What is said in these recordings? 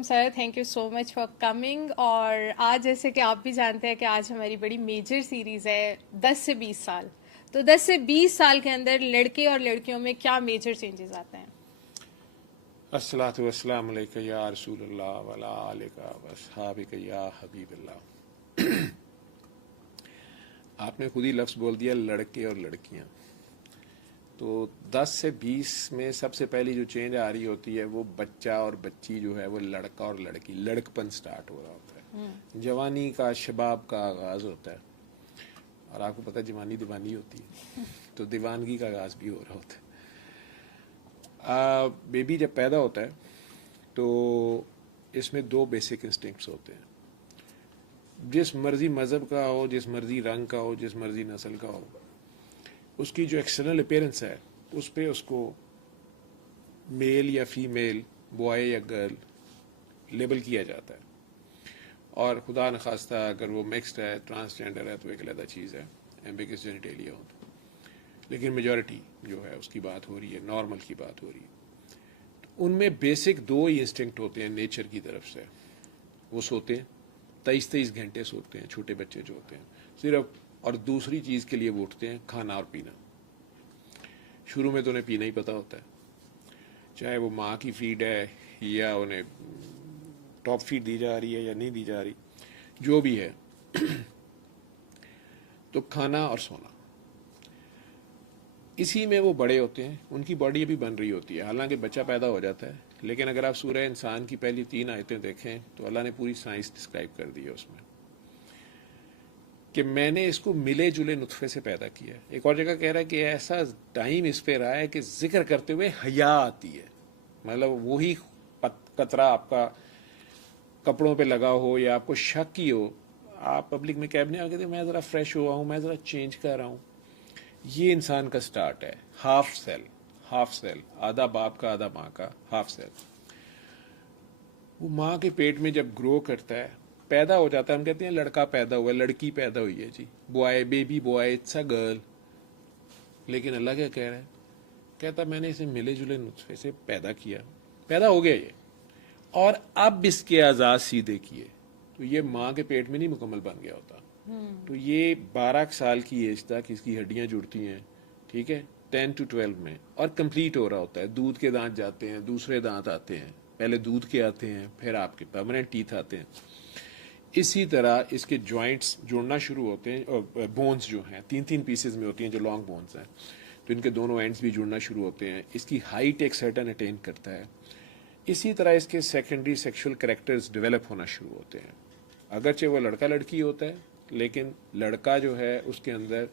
Welcome sir, thank you so much for coming. और आज जैसे कि आप भी जानते हैं कि आज हमारी बड़ी मेजर सीरीज है 10 से 20 साल। तो 10 से 20 साल के अंदर लड़के और लड़कियों में क्या मेजर चेंजेस आते हैं? अस्सलातु वस्सलामु अलैका या रसूलल्लाह वला आलिका वस्हाबिका या हबीबल्लाह। आपने खुद ही लफ्ज़ बोल दिया लड़के और लड़कियां। तो 10 से 20 में सबसे पहली जो चेंज आ रही होती है वो बच्चा और बच्ची जो है वो लड़का और लड़की, लड़कपन स्टार्ट हो रहा होता है। जवानी का शबाब का आगाज़ होता है। और आपको पता है जवानी दीवानी होती है, तो दीवानगी का आगाज़ भी हो रहा होता है। बेबी जब पैदा होता है तो इसमें दो बेसिक इंस्टिंक्ट्स होते हैं। जिस मर्जी मज़हब का हो, जिस मर्जी रंग का हो, जिस मर्जी नस्ल का हो, उसकी जो एक्सटर्नल अपीयरेंस है उस पर उसको मेल या फीमेल, बॉय या गर्ल लेबल किया जाता है। और खुदा न खास्ता अगर वो मिक्सड है, ट्रांसजेंडर है, तो एक अलग चीज़ है, एम्बिगस जेनिटेलिया हो तो। लेकिन मेजॉरिटी जो है उसकी बात हो रही है, नॉर्मल की बात हो रही है। तो उनमें बेसिक दो ही इंस्टिंक्ट होते हैं नेचर की तरफ से। वो सोते हैं, 23-23 घंटे सोते हैं छोटे बच्चे जो होते हैं सिर्फ। और दूसरी चीज़ के लिए वो उठते हैं खाना और पीना। शुरू में तो उन्हें पीना ही पता होता है, चाहे वो माँ की फीड है या उन्हें टॉप फीड दी जा रही है या नहीं दी जा रही, जो भी है। तो खाना और सोना, इसी में वो बड़े होते हैं। उनकी बॉडी अभी बन रही होती है, हालांकि बच्चा पैदा हो जाता है। लेकिन अगर आप सूरह इंसान की पहली 3 आयतें देखें तो अल्लाह ने पूरी साइंस डिस्क्राइब कर दी है उसमें कि मैंने इसको मिले जुले नुतफे से पैदा किया है। एक और जगह कह रहा है कि ऐसा टाइम इस पे रहा है कि जिक्र करते हुए हया आती है। मतलब वही कतरा आपका कपड़ों पे लगा हो या आपको शक ही हो, आप पब्लिक में कैब नहीं आगे, मैं ज़रा फ्रेश हुआ हूँ, मैं ज़रा चेंज कर रहा हूँ। ये इंसान का स्टार्ट है। हाफ सेल, हाफ सेल, आधा बाप का आधा माँ का, हाफ सेल। वो माँ के पेट में जब ग्रो करता है, पैदा हो जाता है, हम कहते हैं लड़का पैदा हुआ, लड़की पैदा हुई है जी, boy, baby boy, it's a girl. लेकिन अल्लाह क्या कह रहा है? कहता मैंने इसे मिले जुले नुस्खे से पैदा किया, पैदा हो गया ये, और अब इसके आज़ाद सीधे किए। तो ये माँ के पेट में नहीं मुकम्मल बन गया होता। तो ये 12 साल की एज तक इसकी हड्डियां जुड़ती हैं, ठीक है, 10 to 12 में, और कंप्लीट हो रहा होता है। दूध के दांत जाते हैं, दूसरे दांत आते हैं, पहले दूध के आते हैं, फिर आपके परमानेंट टीथ आते हैं। इसी तरह इसके जॉइंट्स जुड़ना शुरू होते हैं, और बोन्स जो हैं 3-3 पीसेज में होती हैं जो लॉन्ग बोन्स हैं, तो इनके दोनों एंड्स भी जुड़ना शुरू होते हैं। इसकी हाइट एक सर्टन अटेन करता है। इसी तरह इसके सेकेंडरी सेक्सुअल करेक्टर्स डेवलप होना शुरू होते हैं। अगरचे वो लड़का लड़की होता है, लेकिन लड़का जो है उसके अंदर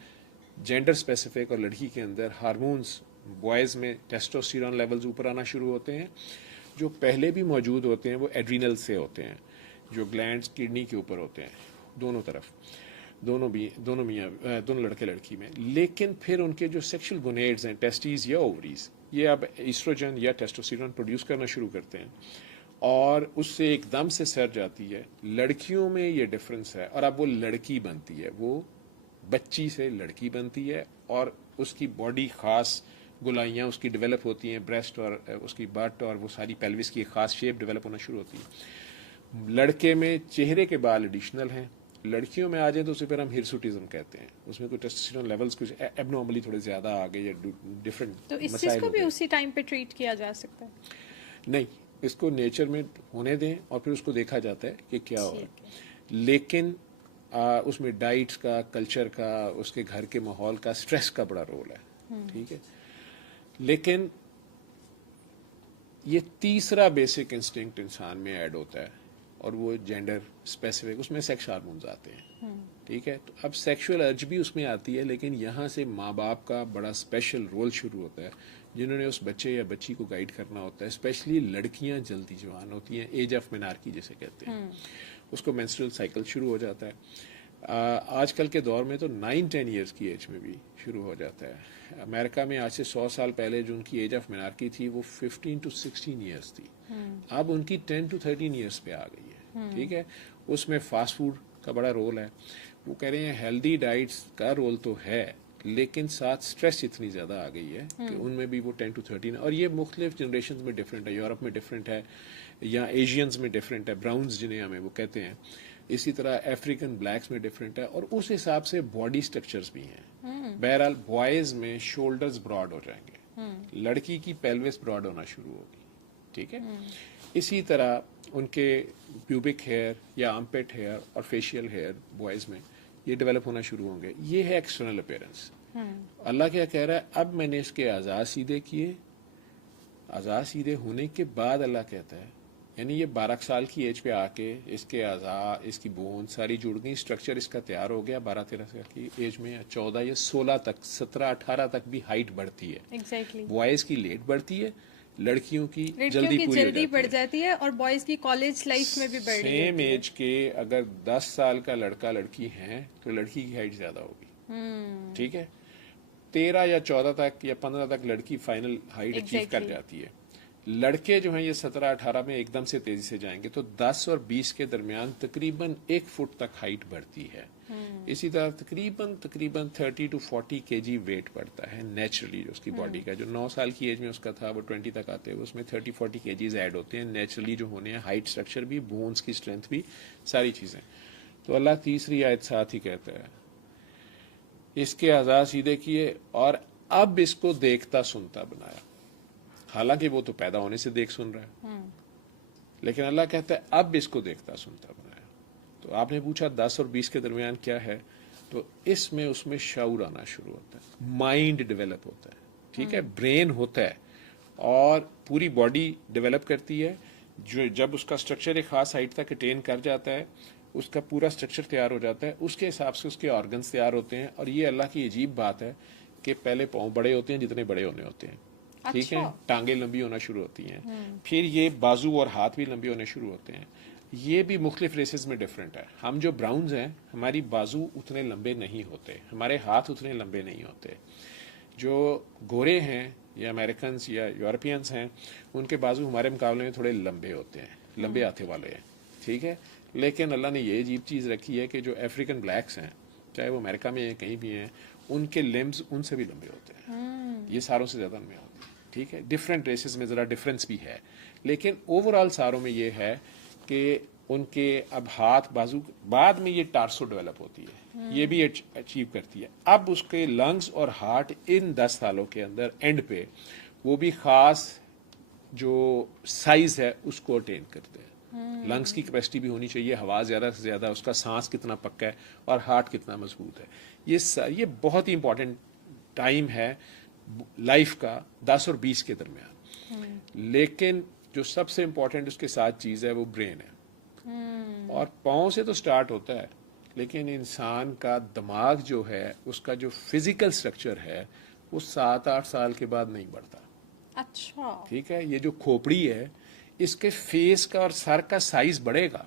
जेंडर स्पेसिफिक, और लड़की के अंदर हार्मोन्स, बॉयज़ में टेस्टोस्टेरोन लेवल्स ऊपर आना शुरू होते हैं। जो पहले भी मौजूद होते हैं वो एड्रीनल से होते हैं, जो ग्लैंड्स किडनी के ऊपर होते हैं, दोनों तरफ, दोनों लड़के लड़की में। लेकिन फिर उनके जो सेक्सुअल गोनेड्स हैं, टेस्टीज या ओवरीज, ये अब ईस्ट्रोजन या टेस्टोस्टेरोन प्रोड्यूस करना शुरू करते हैं, और उससे एकदम से सर्ज आती है। लड़कियों में ये डिफरेंस है, और अब वो लड़की बनती है, वो बच्ची से लड़की बनती है, और उसकी बॉडी खास गुलाइयाँ उसकी डेवलप होती हैं, ब्रेस्ट और उसकी बट और वो सारी पेल्विस की खास शेप डेवलप होना शुरू होती है। लड़के में चेहरे के बाल एडिशनल हैं, लड़कियों में आ जाए तो उसे फिर हम हिरसुटिज्म कहते हैं। उसमें कुछ टेस्टोस्टेरोन लेवल्स कुछ एबनॉर्मली थोड़े ज़्यादा आ गए या डिफरेंट तो इस चीज मसाइल को हो भी गए। उसी टाइम पे ट्रीट किया जा सकता है? नहीं, इसको नेचर में होने दें और फिर उसको देखा जाता है कि क्या हो रहा ठीक है। है। लेकिन उसमें डाइट्स का, कल्चर का, उसके घर के माहौल का, स्ट्रेस का बड़ा रोल है, ठीक है। लेकिन ये तीसरा बेसिक इंस्टिंक्ट इंसान में ऐड होता है, और वो जेंडर स्पेसिफिक, उसमें सेक्स हार्मोन्स आते हैं, ठीक है। तो अब सेक्सुअल अर्ज भी उसमें आती है, लेकिन यहाँ से माँ बाप का बड़ा स्पेशल रोल शुरू होता है, जिन्होंने उस बच्चे या बच्ची को गाइड करना होता है। स्पेशली लड़कियाँ जल्दी जवान होती हैं, एज ऑफ मेनार्की जिसे कहते हैं, उसको मेंस्ट्रुअल साइकिल शुरू हो जाता है। आजकल के दौर में तो 9-10 ईयर्स की एज में भी शुरू हो जाता है। अमेरिका में आज से 100 साल पहले जो उनकी एज ऑफ मेनार्की थी वो 15 to 16 ईयर्स थी, अब उनकी 10 to 13 ईयर्स पे आ गई है, ठीक है। उसमें फास्ट फूड का बड़ा रोल है। वो कह रहे हैं हेल्दी डाइट्स का रोल तो है, लेकिन साथ स्ट्रेस इतनी ज़्यादा आ गई है कि उनमें भी वो 10 to 13, और ये मुख्तलिफ जनरेशन में डिफरेंट है। यूरोप में डिफरेंट है, या एशियंस में डिफरेंट है, ब्राउन्स जिन्हें हमें वो कहते हैं, इसी तरह अफ्रीकन ब्लैक्स में डिफरेंट है, और उस हिसाब से बॉडी स्ट्रक्चर्स भी हैं। बहरहाल बॉयज में शोल्डर्स ब्रॉड हो जाएंगे, लड़की की पेल्विस ब्रॉड होना शुरू होगी, ठीक है। इसी तरह उनके प्यूबिक हेयर या आर्मपिट हेयर और फेशियल हेयर बॉयज में ये डेवलप होना शुरू होंगे। ये है एक्सटर्नल अपीयरेंस। अल्लाह क्या कह रहा है, अब मैंने इसके आज़ाद सीधे किए, आज़ाद सीधे होने के बाद अल्लाह कहता है, यानी ये 12 साल की एज पे आके इसके आज़ाद, इसकी बोन सारी जुड़ गई, स्ट्रक्चर इसका तैयार हो गया। 12-13 साल की एज में, 14 या 16 तक, 17-18 तक भी हाइट बढ़ती है। एग्जैक्टली। बॉयज की लेट बढ़ती है, लड़कियों की लड़कियों की पूरी हो जल्दी जाती बढ़ है। जाती है, और बॉयज की कॉलेज लाइफ में भी बढ़ रही सेम है। एज के अगर 10 साल का लड़का लड़की है तो लड़की की हाइट ज्यादा होगी, ठीक है। 13 या 14 तक या 15 तक लड़की फाइनल हाइट अचीव कर Exactly. जाती है। लड़के जो हैं ये 17-18 में एकदम से तेजी से जाएंगे, तो 10 और 20 के दरमियान तकरीबन 1 फुट तक हाइट बढ़ती है। इसी तरह तकरीबन 30 to 40 kg वेट बढ़ता है नेचुरली उसकी बॉडी का। जो 9 साल की एज में उसका था वो 20 तक आते हैं, उसमें 30-40 kgs ऐड होते हैं नेचुरली जो होने हैं, हाइट, स्ट्रक्चर भी, बोन्स की स्ट्रेंथ भी, सारी चीजें। तो अल्लाह तीसरी आयत साथ ही कहता है, इसके आज़ाद सीधे किए और अब इसको देखता सुनता बनाया। हालांकि वो तो पैदा होने से देख सुन रहा है, लेकिन अल्लाह कहता है अब इसको देखता सुनता बनाया। तो आपने पूछा 10 और 20 के दरमियान क्या है, तो इसमें उसमें शऊर आना शुरू होता है, माइंड डेवलप होता है, ठीक है, ब्रेन होता है और पूरी बॉडी डेवलप करती है। जो जब उसका स्ट्रक्चर एक खास हाइट तक अटेन कर जाता है, उसका पूरा स्ट्रक्चर तैयार हो जाता है, उसके हिसाब से उसके ऑर्गन्स तैयार होते हैं। और ये अल्लाह की अजीब बात है कि पहले पाँव बड़े होते हैं जितने बड़े होने होते हैं, ठीक है, टांगे लंबी होना शुरू होती हैं, फिर ये बाजू और हाथ भी लंबे होने शुरू होते हैं। ये भी मुख्तलिफ रेसेस में डिफरेंट है। हम जो ब्राउन्स हैं, हमारी बाजू उतने लंबे नहीं होते, हमारे हाथ उतने लंबे नहीं होते। जो गोरे हैं या अमेरिकन या यूरोपियंस हैं, उनके बाजू हमारे मुकाबले में थोड़े लंबे होते हैं, लंबे हाथे वाले हैं, ठीक है। लेकिन अल्लाह ने ये अजीब चीज़ रखी है कि जो अफ्रीकन ब्लैक्स हैं, चाहे वो अमेरिका में कहीं भी हैं, उनके लिम्स उनसे भी लंबे होते हैं, ये सारों से ज़्यादा लंबे होते हैं, ठीक है। डिफरेंट रेसेस में ज़रा डिफरेंस भी है, लेकिन ओवरऑल सारों में ये है कि उनके अब हाथ बाजू, बाद में ये टार्सो डेवलप होती है, ये भी अचीव करती है। अब उसके लंग्स और हार्ट इन 10 सालों के अंदर एंड पे वो भी खास जो साइज है उसको अटेन करते हैं। लंग्स की कैपेसिटी भी होनी चाहिए, हवा ज्यादा से ज्यादा, उसका सांस कितना पक्का है और हार्ट कितना मजबूत है। ये बहुत ही इंपॉर्टेंट टाइम है लाइफ का, 10 और 20 के दरमियान। लेकिन जो सबसे इंपॉर्टेंट उसके साथ चीज है वो ब्रेन है। और पाँव से तो स्टार्ट होता है, लेकिन इंसान का दिमाग जो है, उसका जो फिजिकल स्ट्रक्चर है, वो 7-8 साल के बाद नहीं बढ़ता। अच्छा, ठीक है। ये जो खोपड़ी है, इसके फेस का और सर का साइज बढ़ेगा,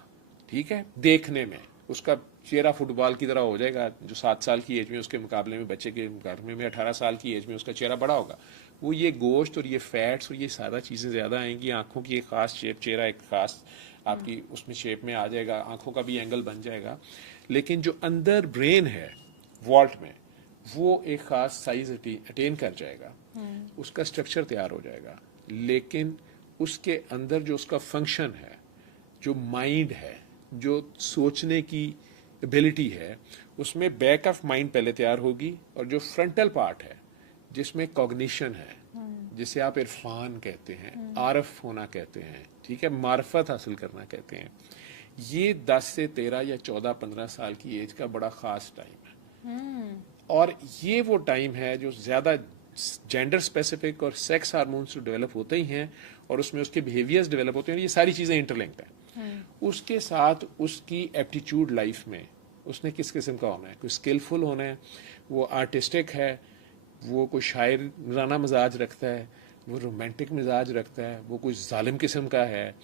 ठीक है, देखने में उसका चेहरा फुटबॉल की तरह हो जाएगा। जो 7 साल की एज में उसके मुकाबले में, बच्चे के मुकाबले में 18 साल की एज में उसका चेहरा बड़ा होगा। वो ये गोश्त और ये फैट्स और ये सारा चीज़ें ज़्यादा आएंगी, आंखों की एक खास शेप, चेहरा एक खास आपकी उसमें शेप में आ जाएगा, आंखों का भी एंगल बन जाएगा। लेकिन जो अंदर ब्रेन है वॉल्ट में, वो एक खास साइज अटेन कर जाएगा, उसका स्ट्रक्चर तैयार हो जाएगा। लेकिन उसके अंदर जो उसका फंक्शन है, जो माइंड है, जो सोचने की एबिलिटी है, उसमें बैक ऑफ माइंड पहले तैयार होगी, और जो फ्रंटल पार्ट है जिसमें कॉग्निशन है, जिसे आप इरफान कहते हैं, आरफ होना कहते हैं, ठीक है, मार्फत हासिल करना कहते हैं, ये 10 से 13 या 14-15 साल की एज का बड़ा खास टाइम है। और ये वो टाइम है जो ज्यादा जेंडर स्पेसिफिक और सेक्स हार्मोन्स तो डेवलप होते ही हैं, और उसमें उसके बिहेवियर्स डेवलप होते हैं, ये सारी चीजें इंटरलिंक्ड हैं। उसके साथ उसकी एप्टीट्यूड लाइफ में उसने किस किस्म का होना है, कोई स्किलफुल होना है, वो आर्टिस्टिक है, वो कोई शायराना मिजाज रखता है, वो रोमांटिक मिजाज रखता है, वो कोई जालिम किस्म का है,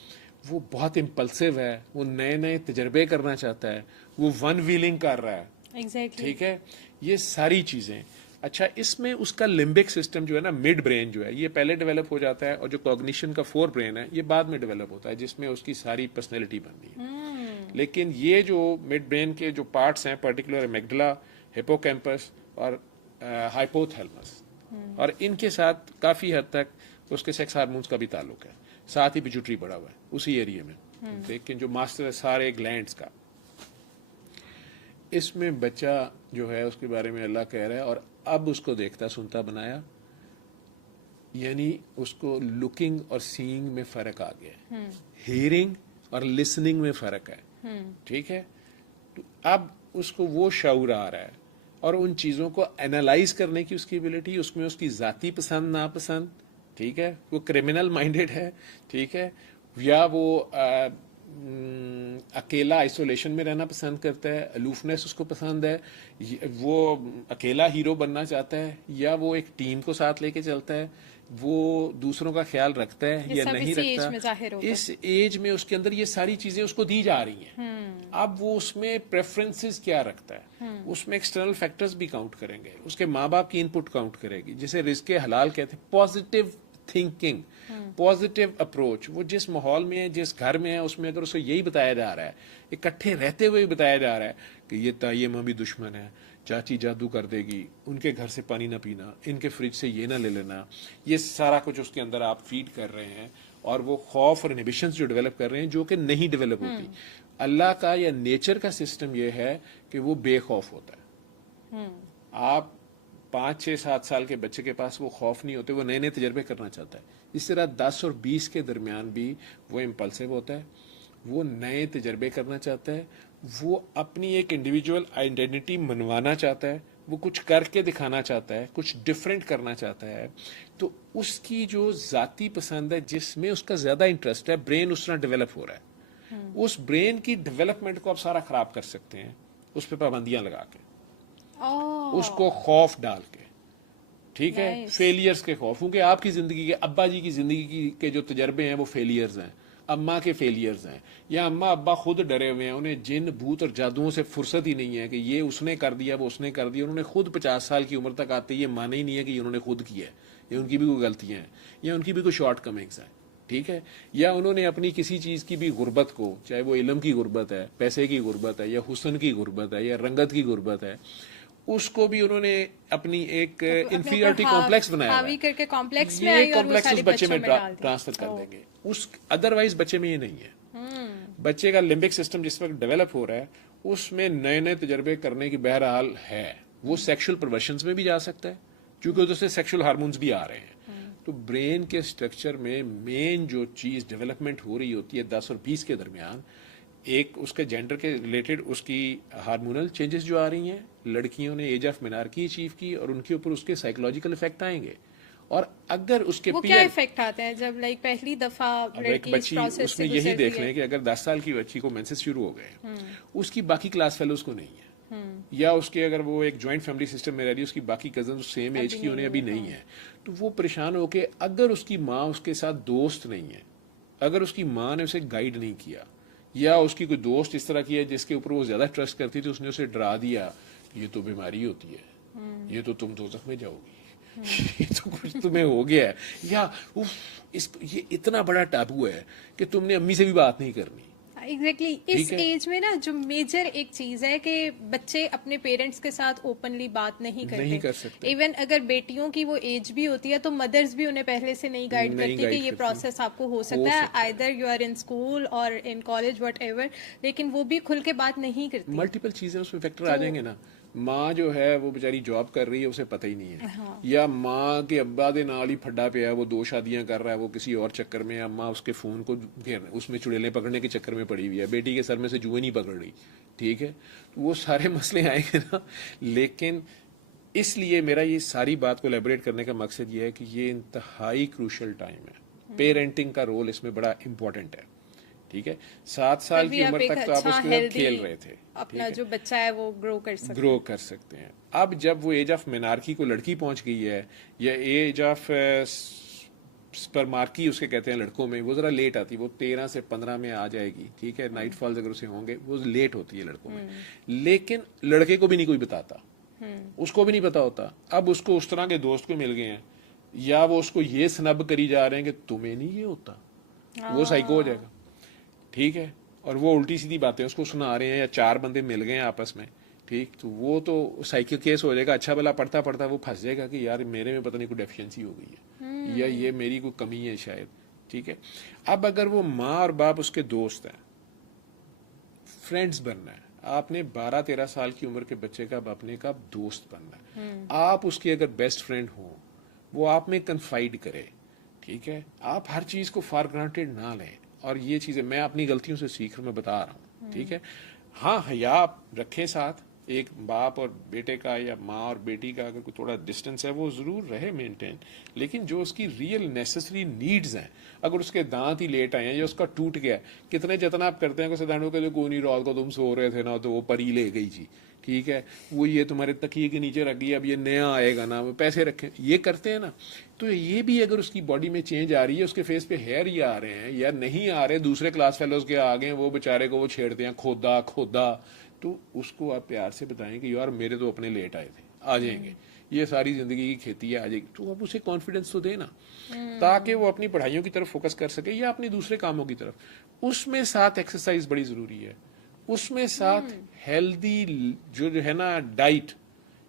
वो बहुत इम्पल्सिव है, वो नए नए तजर्बे करना चाहता है, वो वन व्हीलिंग कर रहा है, एग्जैक्टली। ठीक है, ये सारी चीजें। अच्छा, इसमें उसका लिम्बिक सिस्टम जो है ना, मिड ब्रेन जो है, ये पहले डेवलप हो जाता है, और जो कॉग्निशन का फोर ब्रेन है ये बाद में डेवलप होता है, जिसमें उसकी सारी पर्सनैलिटी बनती है। लेकिन ये जो मिड ब्रेन के जो पार्ट्स हैं, पर्टिकुलर एमिग्डाला, हिपोकैम्पस और हाइपोथैलेमस, और इनके साथ काफी हद तक उसके सेक्स हार्मोन्स का भी ताल्लुक है। साथ ही पिट्यूटरी पड़ा हुआ है उसी एरिया में, लेकिन जो मास्टर है सारे ग्लैंड्स का। इसमें बच्चा जो है उसके बारे में अल्लाह कह रहा है, और अब उसको देखता सुनता बनाया, यानी उसको लुकिंग और सीइंग में फर्क आ गया है, हियरिंग और लिसनिंग में फर्क है, ठीक है। तो अब उसको वो शऊर आ रहा है, और उन चीज़ों को एनालाइज करने की उसकी एबिलिटी, उसमें उसकी ज़ाती पसंद नापसंद, ठीक है, वो क्रिमिनल माइंडेड है, ठीक है, या वो अकेला आइसोलेशन में रहना पसंद करता है, अलूफनेस उसको पसंद है, वो अकेला हीरो बनना चाहता है, या वो एक टीम को साथ लेके चलता है, वो दूसरों का ख्याल रखता है या नहीं रखता। इस एज में उसके अंदर ये सारी चीजें उसको दी जा रही हैं। अब वो उसमें प्रेफरेंसेस क्या रखता है, उसमें एक्सटर्नल फैक्टर्स भी काउंट करेंगे, उसके माँ बाप की इनपुट काउंट करेगी, जिसे रिस्क हलाल कहते हैं, पॉजिटिव थिंकिंग, पॉजिटिव अप्रोच। वो जिस माहौल में है, जिस घर में है, उसमें अगर उसे यही बताया जा रहा है, इकट्ठे रहते हुए बताया जा रहा है कि ये ताई माँ भी दुश्मन है, चाची जादू कर देगी, उनके घर से पानी ना पीना, इनके फ्रिज से ये ना ले लेना, ये सारा कुछ उसके अंदर आप फीड कर रहे हैं, और वो खौफ और इनहिबिशंस जो डेवलप कर रहे हैं, जो कि नहीं डेवलप होती। अल्लाह का या नेचर का सिस्टम ये है कि वो बेखौफ होता है। आप 5, 6, 7 साल के बच्चे के पास वो खौफ नहीं होते, वो नए नए तजर्बे करना चाहता है। इस तरह 10 और 20 के दरमियान भी वो इम्पल्सिव होता है, वो नए तजर्बे करना चाहता है, वो अपनी एक इंडिविजुअल आइडेंटिटी मनवाना चाहता है, वो कुछ करके दिखाना चाहता है, कुछ डिफरेंट करना चाहता है। तो उसकी जो जाती पसंद है, जिसमें उसका ज्यादा इंटरेस्ट है, ब्रेन उस तरह डेवलप हो रहा है। उस ब्रेन की डेवलपमेंट को आप सारा खराब कर सकते हैं उस पर पाबंदियां लगा के, उसको खौफ डाल के, ठीक है, फेलियर्स के खौफ, क्योंकि आपकी जिंदगी के, अब्बा जी की जिंदगी के जो तजर्बे हैं वो फेलियर्स हैं, अम्मा के फेलियर्स हैं, या अम्मा अब्बा खुद डरे हुए हैं, उन्हें जिन भूत और जादुओं से फुर्सत ही नहीं है कि ये उसने कर दिया वो उसने कर दिया। उन्होंने खुद 50 साल की उम्र तक आते ये माने ही नहीं है कि उन्होंने खुद किया है, ये उनकी भी कोई गलतियां हैं या उनकी भी कोई शॉर्ट कमिंग्स हैं, ठीक है, या उन्होंने अपनी किसी चीज की भी गुर्बत को, चाहे वो इल्म की गुर्बत है, पैसे की गुर्बत है, या हुस्न की गुर्बत है, या रंगत की गुर्बत है, उसको भी उन्होंने अपनी एक इंफीरियरिटी कॉम्प्लेक्स बनाया है, हावी करके कॉम्प्लेक्स में ये आई और वो कॉम्प्लेक्स सारे उस बच्चे में डाल दिए। ट्रांसफर कर देंगे। उस अदरवाइज बच्चे में ये नहीं है। बच्चे का लिम्बिक सिस्टम जिस वक्त डेवलप हो रहा है, उसमें नए नए तजर्बे करने की बहरहाल है। वो सेक्सुअल परवर्शंस में भी जा सकता है, क्योंकि उधर से सेक्सुअल हार्मोन्स भी आ रहे हैं। तो ब्रेन के स्ट्रक्चर में मेन जो चीज डेवलपमेंट हो रही होती है 10 और 20 के दरमियान, एक उसके जेंडर के रिलेटेड उसकी हार्मोनल चेंजेस जो आ रही हैं, लड़कियों ने एज ऑफ मिनार्की अचीव की और उनके ऊपर उसके साइकोलॉजिकल इफेक्ट आएंगे। और अगर उसके वो क्या इफेक्ट आते हैं जब लाइक पहली दफा एक बच्ची, उसमें यही देख लें कि अगर 10 साल की बच्ची को मेंसेस शुरू हो गए, उसकी बाकी क्लास फेलोज को नहीं है, या उसके अगर वो एक जॉइंट फैमिली सिस्टम में रह रही है, उसकी बाकी कजन सेम एज की उन्हें अभी नहीं है, तो वो परेशान होके, अगर उसकी माँ उसके साथ दोस्त नहीं है, अगर उसकी माँ ने उसे गाइड नहीं किया, या उसकी कोई दोस्त इस तरह की है जिसके ऊपर वो ज्यादा ट्रस्ट करती थी, उसने उसे डरा दिया, ये तो बीमारी होती है, ये तो तुम दोज़ख में जाओगी, ये तो कुछ तुम्हें हो गया है, या उफ, ये इतना बड़ा टाबू है कि तुमने अम्मी से भी बात नहीं करनी। एग्जैक्टली इस एज में ना जो मेजर एक चीज है कि बच्चे अपने पेरेंट्स के साथ ओपनली बात नहीं कर सकते। इवन अगर बेटियों की वो एज भी होती है तो मदर्स भी उन्हें पहले से नहीं गाइड करती कि ये प्रोसेस आपको हो सकता है, either you are in school और इन कॉलेज वट एवर, लेकिन वो भी खुल के बात नहीं करती। मल्टीपल चीजें उसमें फैक्टर आ जाएंगे ना। माँ जो है वो बेचारी जॉब कर रही है, उसे पता ही नहीं है, हाँ। या माँ के अब्बा दे नाल ही फड्डा पे है, वो 2 शादियां कर रहा है, वो किसी और चक्कर में, अम्मा उसके फोन को उसमें चुड़ैलें पकड़ने के चक्कर में पड़ी हुई है, बेटी के सर में से जुएं नहीं पकड़ रही, ठीक है, तो वो सारे मसले आएंगे ना। लेकिन इसलिए मेरा ये सारी बात को एलेबोरेट करने का मकसद ये है कि ये इंतहाई क्रूशल टाइम है, पेरेंटिंग का रोल इसमें बड़ा इंपॉर्टेंट है, ठीक है। 7 साल की उम्र तक तो आप उसके साथ खेल रहे थे, अपना जो बच्चा है वो ग्रो कर सकते हैं। अब जब वो एज ऑफ मिनार्की को लड़की पहुंच गई है, या एज ऑफ स्पर्मार्की उसके कहते हैं लड़कों में, वो जरा लेट आती है, वो 13 से 15 में आ जाएगी, ठीक है, नाइट फॉल्स अगर उसे होंगे वो लेट होती है लड़कों में, लेकिन लड़के को भी नहीं कोई बताता, उसको भी नहीं पता होता। अब उसको उस तरह के दोस्त को मिल गए हैं, या वो उसको ये स्नब करी जा रहे हैं कि तुम्हें नहीं ये होता, वो साइको हो जाएगा, ठीक है, और वो उल्टी सीधी बातें उसको सुना रहे हैं, या 4 बंदे मिल गए हैं आपस में, ठीक, तो वो तो साइकिल केस हो जाएगा। अच्छा भला पढ़ता पढ़ता वो फंस जाएगा कि यार मेरे में पता नहीं कोई डेफिशिएंसी हो गई है, या ये मेरी कोई कमी है शायद, ठीक है। अब अगर वो माँ और बाप उसके दोस्त हैं, फ्रेंड्स बनना है, आपने 12-13 साल की उम्र के बच्चे का अपने का दोस्त बनना है, आप उसकी अगर बेस्ट फ्रेंड हो, वो आप में कन्फाइड करे, ठीक है। आप हर चीज को फॉर ग्रांटेड ना लें, और ये चीजें मैं अपनी गलतियों से सीख मैं बता रहा हूँ, ठीक है। हाँ, हया आप रखें साथ, एक बाप और बेटे का या माँ और बेटी का अगर कोई थोड़ा डिस्टेंस है वो जरूर रहे मेंटेन, लेकिन जो उसकी रियल नेसेसरी नीड्स हैं, अगर उसके दांत ही लेट आए हैं या उसका टूट गया, कितने जतन आप करते हैं कि सिद्धांतों के जो कोई नहीं, रात को तुम सो रहे थे ना तो वो परी ले गई जी, ठीक है, वो ये तुम्हारे तकिए के नीचे रख गई, अब ये नया आएगा ना, वो पैसे रखें, ये करते हैं ना। तो ये भी अगर उसकी बॉडी में चेंज आ रही है, उसके फेस पे हेयर ही आ रहे हैं या नहीं आ रहे, दूसरे क्लास फेलोज के आ गए, वो बेचारे को वो छेड़ते हैं, खोदा खोदा, तो उसको आप प्यार से बताएं कि यार मेरे तो अपने लेट आए थे, आ जाएंगे, ये सारी जिंदगी की खेती है, आ जाएगी। तो आप उसे कॉन्फिडेंस तो देना, ताकि वो अपनी पढ़ाइयों की तरफ फोकस कर सके या अपने दूसरे कामों की तरफ। उसमें साथ एक्सरसाइज बड़ी जरूरी है, उसमें साथ हेल्दी जो है ना डाइट,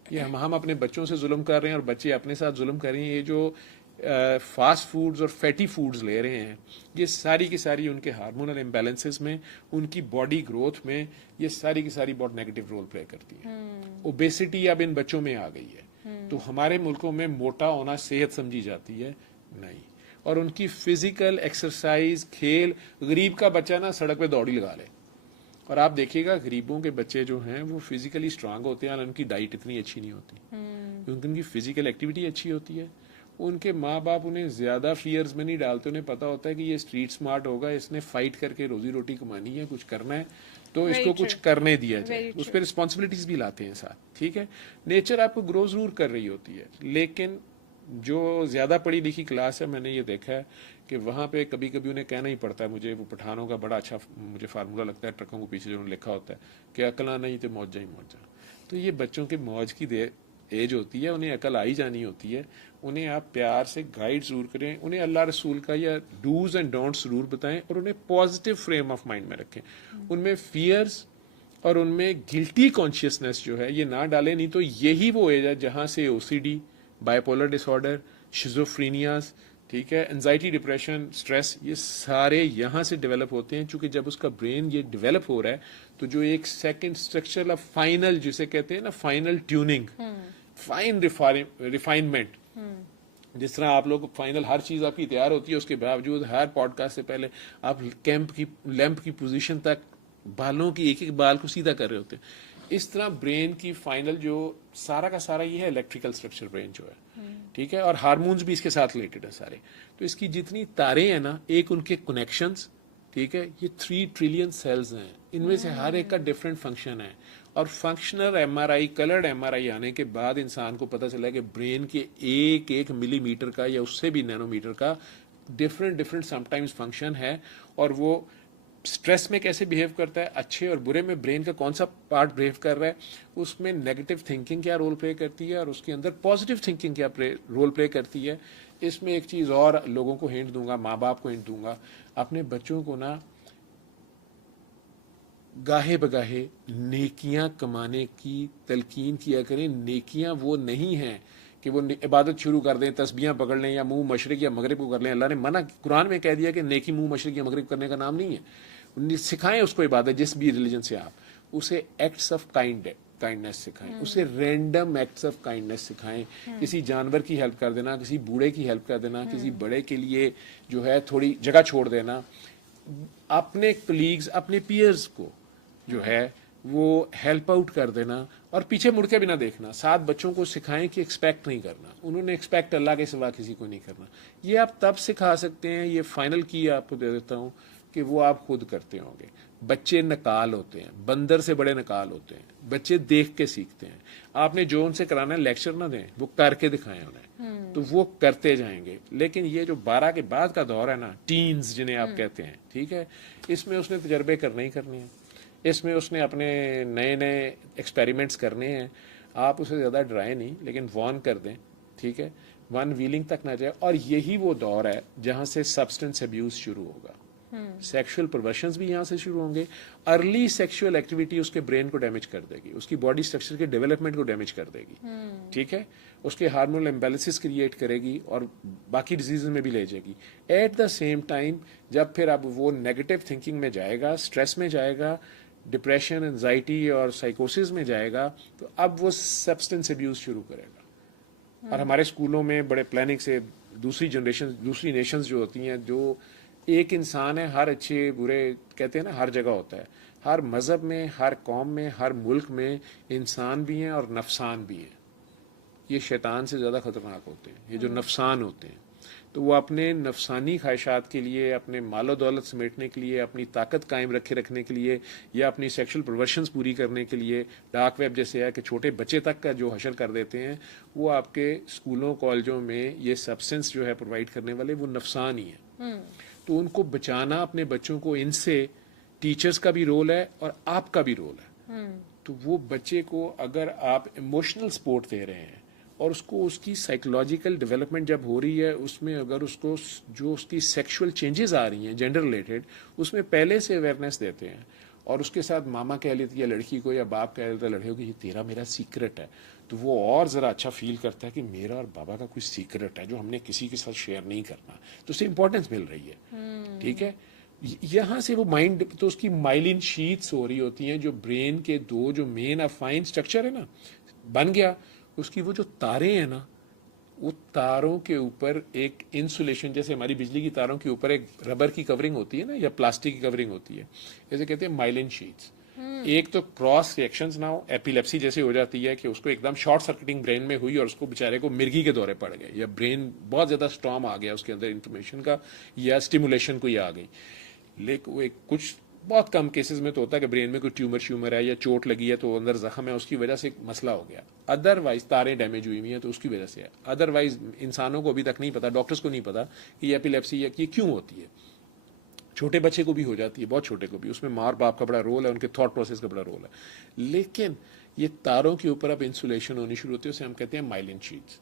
ये हम अपने बच्चों से जुल्म कर रहे हैं और बच्चे अपने साथ जुल्म कर रहे हैं। ये जो फास्ट फूड्स और फैटी फूड्स ले रहे हैं, ये सारी की सारी उनके हार्मोनल इम्बैलेंसेस में, उनकी बॉडी ग्रोथ में, ये सारी की सारी बहुत नेगेटिव रोल प्ले करती है। ओबेसिटी अब इन बच्चों में आ गई है, तो हमारे मुल्कों में मोटा होना सेहत समझी जाती है नहीं, और उनकी फिजिकल एक्सरसाइज, खेल, गरीब का बच्चा ना सड़क पे दौड़ी लगा ले, और आप देखिएगा गरीबों के बच्चे जो हैं वो फिजिकली स्ट्रांग होते हैं, उनकी डाइट इतनी अच्छी नहीं होती, क्योंकि उनकी फिजिकल एक्टिविटी अच्छी होती है। उनके माँ बाप उन्हें ज्यादा फियर्स में नहीं डालते, उन्हें पता होता है कि ये स्ट्रीट स्मार्ट होगा, इसने फाइट करके रोजी रोटी कमानी है, कुछ करना है, तो इसको कुछ करने दिया जाए, उस पर रिस्पॉन्सिबिलिटीज भी लाते हैं साथ, ठीक है। नेचर आपको ग्रो जरूर कर रही होती है, लेकिन जो ज्यादा पढ़ी लिखी क्लास है, मैंने ये देखा है कि वहाँ पे कभी कभी उन्हें कहना ही पड़ता है। मुझे वो पठानों का बड़ा अच्छा मुझे फार्मूला लगता है, ट्रकों के पीछे जो लिखा होता है कि अकल आना ही तो मौजा ही मौजा। तो ये बच्चों के मौज की एज होती है, उन्हें अकल आई जानी होती है, उन्हें आप प्यार से गाइड जरूर करें, उन्हें अल्लाह रसूल का या डूज एंड डोंट्स जरूर बताएं, और उन्हें पॉजिटिव फ्रेम ऑफ माइंड में रखें। उनमें फियर्स और उनमें गिल्टी कॉन्शियसनेस जो है ये ना डालें, नहीं तो यही वो एज है जहां से ओसीडी, बाइपोलर डिसऑर्डर, शिजोफ्रीनियाज, ठीक है, एंजाइटी, डिप्रेशन, स्ट्रेस, ये सारे यहाँ से डेवलप होते हैं। चूंकि जब उसका ब्रेन ये डेवलप हो रहा है, तो जो एक सेकंड स्ट्रक्चर ऑफ फाइनल जिसे कहते हैं ना, फाइनल ट्यूनिंग, फाइन रिफाइनमेंट, जिस तरह आप लोग फाइनल हर चीज आपकी तैयार होती है, उसके बावजूद हर पॉडकास्ट से पहले आप लैंप की पोजीशन तक बालों की एक एक बाल को सीधा कर रहे होते हैं। इस तरह ब्रेन की फाइनल जो सारा का सारा ये है इलेक्ट्रिकल स्ट्रक्चर ब्रेन जो है, ठीक है, और हार्मोन्स भी इसके साथ रिलेटेड है सारे। तो इसकी जितनी तारे हैं ना, एक उनके कनेक्शंस, ठीक है, ये 3 ट्रिलियन सेल्स हैं, इनमें से हर एक का डिफरेंट फंक्शन है। और फंक्शनल एमआरआई, कलर्ड एमआरआई आने के बाद इंसान को पता चला कि ब्रेन के एक एक मिलीमीटर का या उससे भी नैनोमीटर का डिफरेंट समटाइम्स फंक्शन है, और वो स्ट्रेस में कैसे बिहेव करता है, अच्छे और बुरे में ब्रेन का कौन सा पार्ट बिहेव कर रहा है, उसमें नेगेटिव थिंकिंग क्या रोल प्ले करती है और उसके अंदर पॉजिटिव थिंकिंग क्या रोल प्ले करती है। इसमें एक चीज और लोगों को हिंट दूंगा, माँ बाप को हिंट दूंगा, अपने बच्चों को ना गाहे बगाहे नेकियां कमाने की तलकीन किया करें। नेकियां वो नहीं हैं कि वो इबादत शुरू कर दें, तस्बीहां पकड़ लें या मुंह मशरिक या मगरिब को कर लें। अल्लाह ने मना, कुरान में कह दिया कि नेकी मुंह मशरिक या मगरिब करने का नाम नहीं है। सिखाएं उसको इबादत, जिस भी रिलीजन से आप, उसे एक्ट्स ऑफ काइंडनेस सिखाएं, उसे रैंडम एक्ट्स ऑफ काइंडनेस सिखाएं। किसी जानवर की हेल्प कर देना, किसी बूढ़े की हेल्प कर देना, किसी बड़े के लिए जो है थोड़ी जगह छोड़ देना, अपने कलीग्स, अपने पीयर्स को जो है वो हेल्प आउट कर देना, और पीछे मुड़ के भी ना देखना। साथ बच्चों को सिखाएं कि एक्सपेक्ट नहीं करना, उन्होंने एक्सपेक्ट अल्लाह के सिवा किसी को नहीं करना। ये आप तब सिखा सकते हैं, ये फाइनल की आपको दे देता हूं कि वो आप खुद करते होंगे। बच्चे नकाल होते हैं, बंदर से बड़े नकाल होते हैं, बच्चे देख के सीखते हैं। आपने जो उनसे कराना है लेक्चर ना दें, वो करके दिखाएं उन्हें, तो वो करते जाएंगे। लेकिन ये जो 12 के बाद का दौर है ना, टीन्स जिन्हें आप कहते हैं, ठीक है, इसमें उसने तजर्बे करने ही करने हैं, इसमें उसने अपने नए नए एक्सपेरिमेंट्स करने हैं। आप उसे ज़्यादा डराएं नहीं, लेकिन वार्न कर दें, ठीक है, वन व्हीलिंग तक ना जाए। और यही वो दौर है जहाँ से सब्सटेंस अब्यूज़ शुरू होगा। सेक्सुअल परवर्शंस भी यहाँ से शुरू होंगे। अर्ली सेक्सुअल एक्टिविटी उसके ब्रेन को डैमेज कर देगी, उसकी बॉडी स्ट्रक्चर के डेवलपमेंट को डैमेज कर देगी, ठीक है, उसके हार्मोनल इम्बैलेंसेस क्रिएट करेगी और बाकी डिजीज में भी ले जाएगी। एट द सेम टाइम जब फिर अब वो नेगेटिव थिंकिंग में जाएगा, स्ट्रेस में जाएगा, डिप्रेशन, एंजाइटी और साइकोसिस में जाएगा, तो अब वो सब्सटेंस अब्यूज शुरू करेगा। और हमारे स्कूलों में बड़े प्लानिंग से दूसरी नेशंस जो होती हैं, जो एक इंसान है, हर अच्छे बुरे कहते हैं ना, हर जगह होता है, हर मज़हब में, हर कौम में, हर मुल्क में इंसान भी हैं और नफसान भी हैं। ये शैतान से ज़्यादा ख़तरनाक होते हैं, ये जो नफसान होते हैं। तो वो अपने नफसानी ख्वाहिशात के लिए, अपने मालो दौलत समेटने के लिए, अपनी ताकत कायम रखने के लिए, या अपनी सेक्सुअल परवर्शंस पूरी करने के लिए, डार्क वेब जैसे है कि छोटे बच्चे तक का जो हशर कर देते हैं, वो आपके स्कूलों कॉलेजों में ये सब्सटेंस जो है प्रोवाइड करने वाले वो नफसान ही है। तो उनको बचाना अपने बच्चों को इनसे टीचर्स का भी रोल है और आपका भी रोल है। तो वो बच्चे को अगर आप इमोशनल सपोर्ट दे रहे हैं और उसको उसकी साइकोलॉजिकल डेवलपमेंट जब हो रही है, उसमें अगर उसको जो उसकी सेक्सुअल चेंजेस आ रही हैं जेंडर रिलेटेड, उसमें पहले से अवेयरनेस देते हैं और उसके साथ मामा कह लेती है लड़की को या बाप कह लेता है लड़के को, ये तेरा मेरा सीक्रेट है, तो वो और ज़रा अच्छा फील करता है कि मेरा और बाबा का कुछ सीक्रेट है जो हमने किसी के साथ शेयर नहीं करना, तो उससे इंपॉर्टेंस मिल रही है, ठीक है। यहाँ से वो माइंड, तो उसकी माइलिन शीट्स हो रही होती हैं, जो ब्रेन के दो जो मेन अफाइन स्ट्रक्चर है ना बन गया, उसकी वो जो तारे हैं ना, वो तारों के ऊपर एक इंसुलेशन, जैसे हमारी बिजली की तारों के ऊपर एक रबर की कवरिंग होती है ना, या प्लास्टिक की कवरिंग होती है, जैसे कहते हैं माइलिन शीट्स। एक तो क्रॉस रिएक्शंस ना हो, एपिलेप्सी जैसे हो जाती है कि उसको एकदम शॉर्ट सर्किटिंग ब्रेन में हुई और उसको बेचारे को मिर्गी के दौरे पड़ गए, या ब्रेन बहुत ज्यादा स्ट्रॉम आ गया उसके अंदर इंफॉर्मेशन का, या स्टिमुलेशन कोई आ गई। लेकिन वो कुछ बहुत कम केसेस में तो होता है कि ब्रेन में कोई ट्यूमर है या चोट लगी है तो अंदर जख्म है, उसकी वजह से मसला हो गया। अदरवाइज तारें डैमेज हुई हुई हैं तो उसकी वजह से है। अदरवाइज इंसानों को अभी तक नहीं पता, डॉक्टर्स को नहीं पता कि ये एपिलेप्सी ये क्यों होती है। छोटे बच्चे को भी हो जाती है, बहुत छोटे को भी, उसमें माँ बाप का बड़ा रोल है, उनके थॉट प्रोसेस का बड़ा रोल है। लेकिन ये तारों के ऊपर अब इंसुलेशन होनी शुरू होती है, उसे हम कहते हैं माइलिन शीट्स।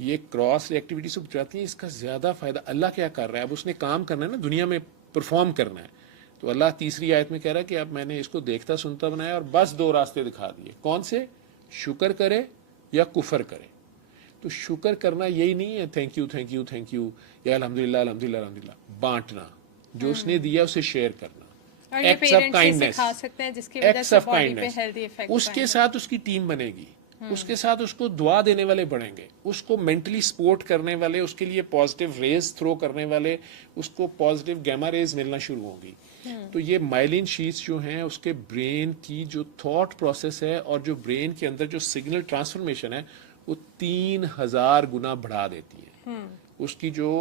ये क्रॉस रिएक्टिविटी से जाती है, इसका ज्यादा फायदा अल्लाह क्या कर रहा है, अब उसने काम करना है ना, दुनिया में परफॉर्म करना है। तो अल्लाह तीसरी आयत में कह रहा है कि अब मैंने इसको देखता सुनता बनाया और बस दो रास्ते दिखा दिए, कौन से, शुक्र करे या कुफर करे। तो शुक्र करना यही नहीं है thank you thank you thank you या अल्हम्दुलिल्लाह अल्हम्दुलिल्लाह अल्हम्दुलिल्लाह, बांटना, जो उसने दिया उसे शेयर करना, acts of kindness, acts of kindness. उसके साथ उसकी टीम बनेगी, उसके साथ उसको दुआ देने वाले बढ़ेंगे, उसको मेंटली सपोर्ट करने वाले, उसके लिए पॉजिटिव रेज थ्रो करने वाले, उसको पॉजिटिव गैमा रेज मिलना शुरू होंगी। तो ये माइलिन शीट्स जो हैं उसके ब्रेन की जो थॉट प्रोसेस है और जो ब्रेन के अंदर जो सिग्नल ट्रांसफॉर्मेशन है वो 3000 गुना बढ़ा देती है। उसकी जो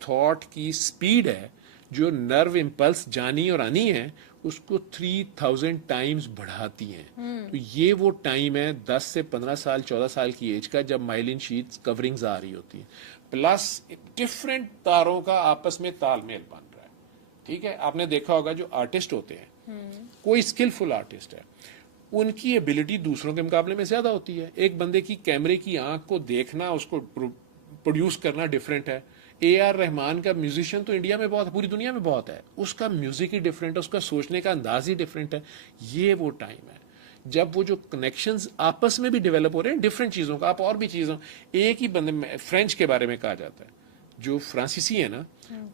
थॉट की स्पीड है, जो नर्व इम्पल्स जानी और आनी है, उसको 3000 टाइम्स बढ़ाती हैं। तो ये वो टाइम है 10 से 15 साल 14 साल की एज का, जब माइलिन शीट्स कवरिंग्स आ रही होती हैं, प्लस डिफरेंट तारों का आपस में तालमेल बन रहा है। ठीक है, आपने देखा होगा जो आर्टिस्ट होते हैं, कोई स्किलफुल आर्टिस्ट है, उनकी एबिलिटी दूसरों के मुकाबले में ज्यादा होती है। एक बंदे की कैमरे की आंख को देखना, उसको प्रोड्यूस करना डिफरेंट है। AR रहमान का म्यूजिशियन तो इंडिया में बहुत है, पूरी दुनिया में बहुत है, उसका म्यूजिक ही डिफरेंट है, उसका सोचने का अंदाज ही डिफरेंट है। ये वो टाइम है जब वो जो कनेक्शंस आपस में भी डेवलप हो रहे हैं डिफरेंट चीजों का। आप और भी चीजों, एक ही बंदे में फ्रेंच के बारे में कहा जाता है, जो फ्रांसीसी है ना,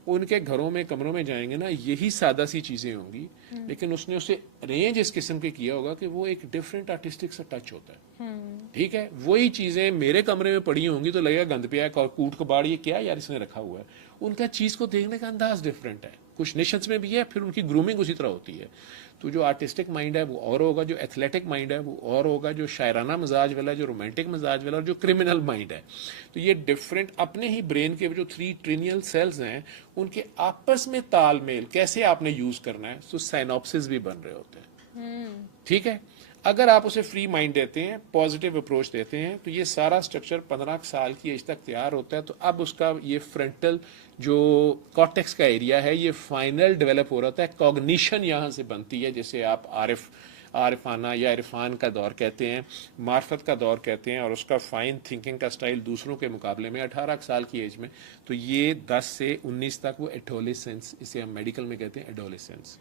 उनके घरों में कमरों में जाएंगे ना, यही सादा सी चीजें होंगी, लेकिन उसने उसे अरेंज इस किस्म के किया होगा कि वो एक डिफरेंट आर्टिस्टिक सा टच होता है। ठीक है, वही चीजें मेरे कमरे में पड़ी होंगी तो लगेगा गंद पे है, कूट कबाड़ ये क्या यार इसने रखा हुआ है। उनका चीज को देखने का अंदाज डिफरेंट है। कुछ नेशंस में भी है, फिर उनकी ग्रूमिंग उसी तरह होती है। तो जो आर्टिस्टिक माइंड है वो और होगा, जो एथलेटिक माइंड है वो और होगा, जो शायराना मिजाज वाला, जो रोमांटिक मिजाज वाला, और जो क्रिमिनल माइंड है। तो ये डिफरेंट अपने ही ब्रेन के जो 3 ट्रिलियन सेल्स हैं, उनके आपस में तालमेल कैसे आपने यूज करना है, तो साइनॉप्सिस भी बन रहे होते हैं। ठीक है, अगर आप उसे फ्री माइंड देते हैं, पॉजिटिव अप्रोच देते हैं, तो ये सारा स्ट्रक्चर 15 साल की एज तक तैयार होता है। तो अब उसका ये फ्रंटल जो कॉर्टेक्स का एरिया है, ये फाइनल डेवलप हो रहा है, कॉग्निशन यहाँ से बनती है। जैसे आप आरिफाना या इरफान का दौर कहते हैं, मार्फत का दौर कहते हैं, और उसका फाइन थिंकिंग का स्टाइल दूसरों के मुकाबले में 18 साल की एज में, तो ये 10 से 19 तक वो एडोलेसेंस, इसे हम मेडिकल में कहते हैं एडोलेसेंस,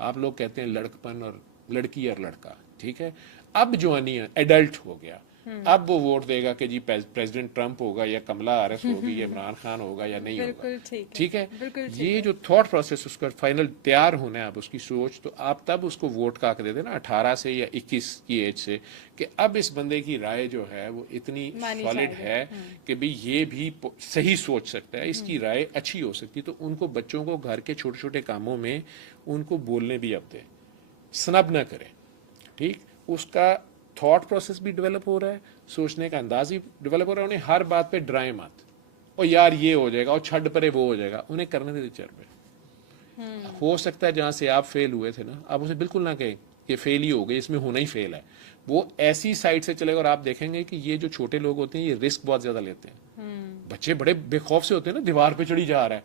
आप लोग कहते हैं लड़कपन और लड़की और लड़का, ठीक है। अब जवानी एडल्ट हो गया, अब वो वोट देगा कि जी प्रेसिडेंट ट्रंप होगा या कमला हैरिस होगी या इमरान खान होगा या नहीं होगा, बिल्कुल ठीक है। बिल्कुल ठीक ये है। जो थॉट प्रोसेस उसका फाइनल तैयार होना है, अब उसकी सोच, तो आप तब उसको वोट का हक देते ना 18 से या 21 की एज से, कि अब इस बंदे की राय जो है वो इतनी मानी सॉलिड जाएगी। है कि भाई ये भी सही सोच सकता है, इसकी राय अच्छी हो सकती है, तो उनको बच्चों को घर के छोटे छोटे कामों में उनको बोलने भी अब दें, स्नब ना करें, ठीक। उसका थॉट प्रोसेस भी डेवलप हो रहा है, सोचने का अंदाज भी डेवलप हो रहा है, उन्हें हर बात पे ड्राई मत, और यार ये हो जाएगा और छड़ परे वो हो जाएगा, उन्हें करने दे चल पे। हो सकता है जहां से आप फेल हुए थे ना, आप उसे बिल्कुल ना कहें कि फेल ही हो गई, इसमें होना ही फेल है, वो ऐसी साइड से चलेगा और आप देखेंगे कि ये जो छोटे लोग होते हैं ये रिस्क बहुत ज्यादा लेते हैं। बच्चे बड़े बेखौफ से होते हैं ना, दीवार पे चढ़ी जा रहा है,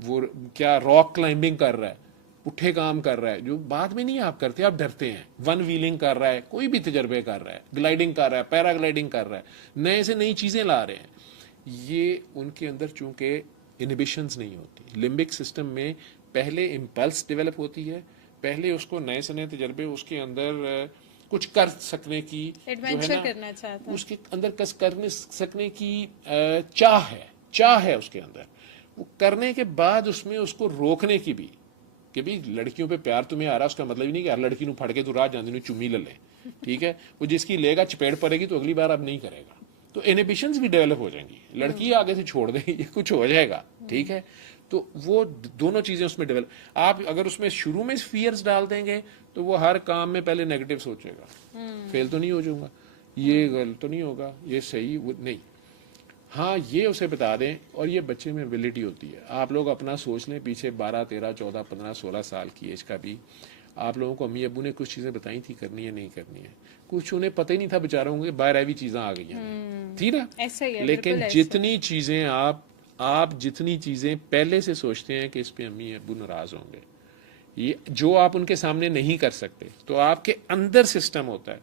वो क्या रॉक क्लाइंबिंग कर रहा है, पुट्ठे काम कर रहा है, जो बाद में नहीं आप करते, आप डरते हैं, वन व्हीलिंग कर रहा है, कोई भी तजर्बे कर रहा है, ग्लाइडिंग कर रहा है, पैराग्लाइडिंग कर रहा है, नए से नई चीजें ला रहे हैं, ये उनके अंदर चूंकि इनहिबिशंस नहीं होती। लिम्बिक सिस्टम में पहले इम्पल्स डेवलप होती है, पहले उसको नए से नए तजर्बे, उसके अंदर कुछ कर सकने की जो है एडवेंचर ना, करना चाहता है। उसके अंदर कस करने सकने की चाह है उसके अंदर, वो करने के बाद उसमें उसको रोकने की भी, कि भाई लड़कियों पे प्यार तुम्हें आ रहा है, उसका मतलब ही नहीं कि हर लड़की फड़ के तू रात जाने चुम्मी ले ले, ठीक है, वो जिसकी लेगा चपेट पड़ेगी तो अगली बार अब नहीं करेगा, तो इनहिबिशंस भी डेवलप हो जाएंगी, लड़की आगे से छोड़ देगी, ये कुछ हो जाएगा, ठीक है। तो वो दोनों चीजें उसमें डेवलप, आप अगर उसमें शुरू में फियर्स डाल देंगे तो वो हर काम में पहले नेगेटिव सोचेगा, फेल तो नहीं हो जाऊंगा, ये गलत तो नहीं होगा, ये सही वो नहीं, हाँ ये उसे बता दें, और ये बच्चे में एबिलिटी होती है। आप लोग अपना सोच लें, पीछे 12, 13, 14, 15, 16 साल की एज का भी आप लोगों को अम्मी अबू ने कुछ चीज़ें बताई थी करनी है नहीं करनी है, कुछ उन्हें पता ही नहीं था बेचारों के, बाहर आई चीज़ें आ गई हैं, थी ना। ऐसा ही है, लेकिन बिल्कुल ऐसा जितनी चीज़ें आप जितनी चीज़ें पहले से सोचते हैं कि इस पे अम्मी अबू नाराज होंगे, ये जो आप उनके सामने नहीं कर सकते, तो आपके अंदर सिस्टम होता है,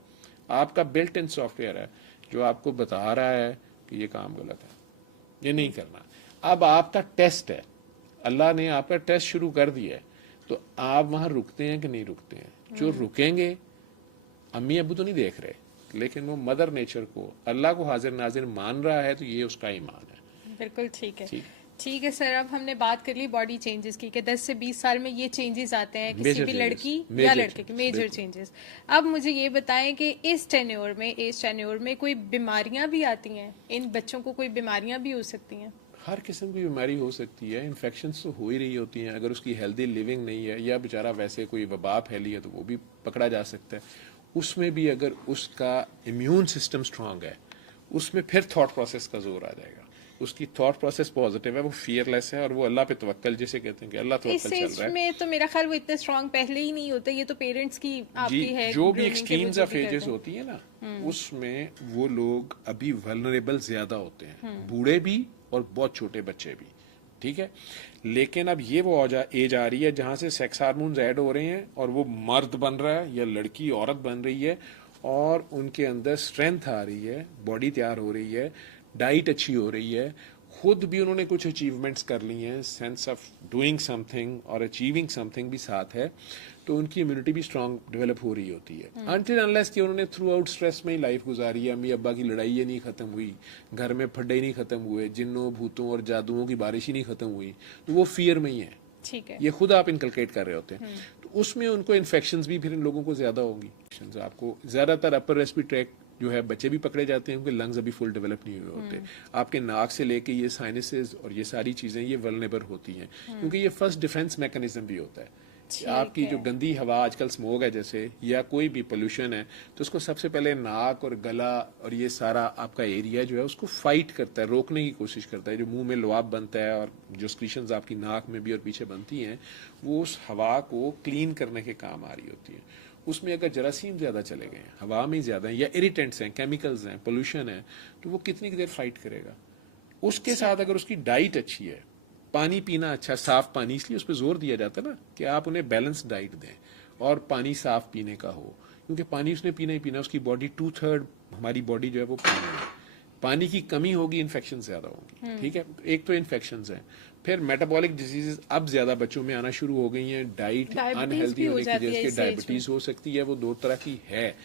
आपका बिल्ट इन सॉफ्टवेयर है जो आपको बता रहा है कि ये काम गलत है, ये नहीं करना। अब आपका टेस्ट है, अल्लाह ने आपका टेस्ट शुरू कर दिया है, तो आप वहां रुकते हैं कि नहीं रुकते हैं। जो रुकेंगे, अम्मी अबू तो नहीं देख रहे, लेकिन वो मदर नेचर को, अल्लाह को हाजिर नाजिर मान रहा है, तो ये उसका ईमान है। बिल्कुल ठीक है। ठीक। ठीक है सर, अब हमने बात कर ली बॉडी चेंजेस की कि 10 से 20 साल में ये चेंजेस आते हैं किसी Major भी changes, लड़की major या लड़के के, changes, मेजर बिल्कुल। चेंजेस। अब मुझे ये बताएं कि इस टेन्योर में कोई बीमारियां भी आती हैं, इन बच्चों को कोई बीमारियां भी हो सकती हैं? हर किस्म की बीमारी हो सकती है, इन्फेक्शंस तो हो ही रही होती हैं, अगर उसकी हेल्दी लिविंग नहीं है या बेचारा वैसे कोई वबा फैली है तो वो भी पकड़ा जा सकता है। उसमें भी अगर उसका इम्यून सिस्टम स्ट्रांग है, उसमें फिर थॉट प्रोसेस का जोर आ जाएगा, उसकी थॉट प्रोसेस पॉजिटिव है, वो फियरलेस है, और वो अल्लाह पे तवक्कल जिसे कहते हैं कि अल्लाह इस तवक्कल चल एज रहा है। में तो मेरा ख्याल वो इतने स्ट्रांग पहले ही नहीं होते, ये तो पेरेंट्स की जी, आपकी है जो भी grooming के, वो एक्सट्रीम्स जो ऑफ भी करते एजेस हैं। होती है ना, उसमें वो लोग अभी वल्नरेबल ज्यादा होते हैं, बूढ़े भी और बहुत छोटे बच्चे भी, ठीक है। लेकिन अब ये वो एज आ रही है जहां से सेक्स हार्मोन्स ऐड हो रहे हैं और वो मर्द बन रहा है या लड़की औरत बन रही है, और उनके अंदर स्ट्रेंथ आ रही है, बॉडी तैयार हो रही है, डाइट अच्छी हो रही है, खुद भी उन्होंने कुछ अचीवमेंट्स कर ली हैं, सेंस ऑफ डूइंग समथिंग और अचीविंग समथिंग भी साथ है, तो उनकी इम्यूनिटी भी स्ट्रांग डेवलप हो रही होती है। अनटिल अनलेस कि उन्होंने थ्रू आउट स्ट्रेस में ही लाइफ गुजारी है, अम्मी अब्बा की लड़ाई ये नहीं खत्म हुई, घर में फड्डे ही नहीं खत्म हुए, जिन्नों भूतों और जादुओं की बारिश ही नहीं खत्म हुई, तो वो फियर में ही है, ठीक है। ये खुद आप इनकलकेट कर रहे होते हैं, तो उसमें उनको इन्फेक्शंस भी फिर इन लोगों को ज्यादा होंगी। आपको ज्यादातर अपर रेस्पिरेटरी ट्रैक्ट जो है बच्चे भी पकड़े जाते हैं, उनके लंग्स अभी फुल डेवलप नहीं हुए होते, आपके नाक से लेके ये साइनसेस और ये सारी चीजें ये वल्नरेबल होती हैं, क्योंकि ये फर्स्ट डिफेंस मैकेनिज्म भी होता है। आपकी जो गंदी हवा आजकल स्मोक है जैसे, या कोई भी पोल्यूशन है, तो उसको सबसे पहले नाक और गला और ये सारा आपका एरिया जो है उसको फाइट करता है, रोकने की कोशिश करता है। जो मुंह में लुआब बनता है और जो स्क्रीशंस आपकी नाक में भी और पीछे बनती हैं, वो उस हवा को क्लीन करने के काम आ रही होती है। उसमें अगर जरासीम ज्यादा चले गए, हवा में ज्यादा है, या इरिटेंट्स हैं, केमिकल्स हैं, पोल्यूशन है, तो वो कितनी देर फाइट करेगा। उसके साथ अगर उसकी डाइट अच्छी है, पानी पीना अच्छा, साफ पानी, इसलिए उस पर जोर दिया जाता है ना कि आप उन्हें बैलेंस डाइट दें और पानी साफ पीने का हो, क्योंकि पानी उसने पीना ही पीना, उसकी बॉडी 2/3 हमारी बॉडी जो है वो पानी है। पानी की कमी होगी, इन्फेक्शन ज्यादा होंगी, ठीक है। एक तो इन्फेक्शन है, फिर मेटाबॉलिक डिजीजेस अब ज्यादा बच्चों में आना शुरू हो गई हैं, डाइट डायबिटीज अनहेल्दी भी हो होने की जाती वजह है से इस एज में। डायबिटीज हो सकती है। वो दो तरह की है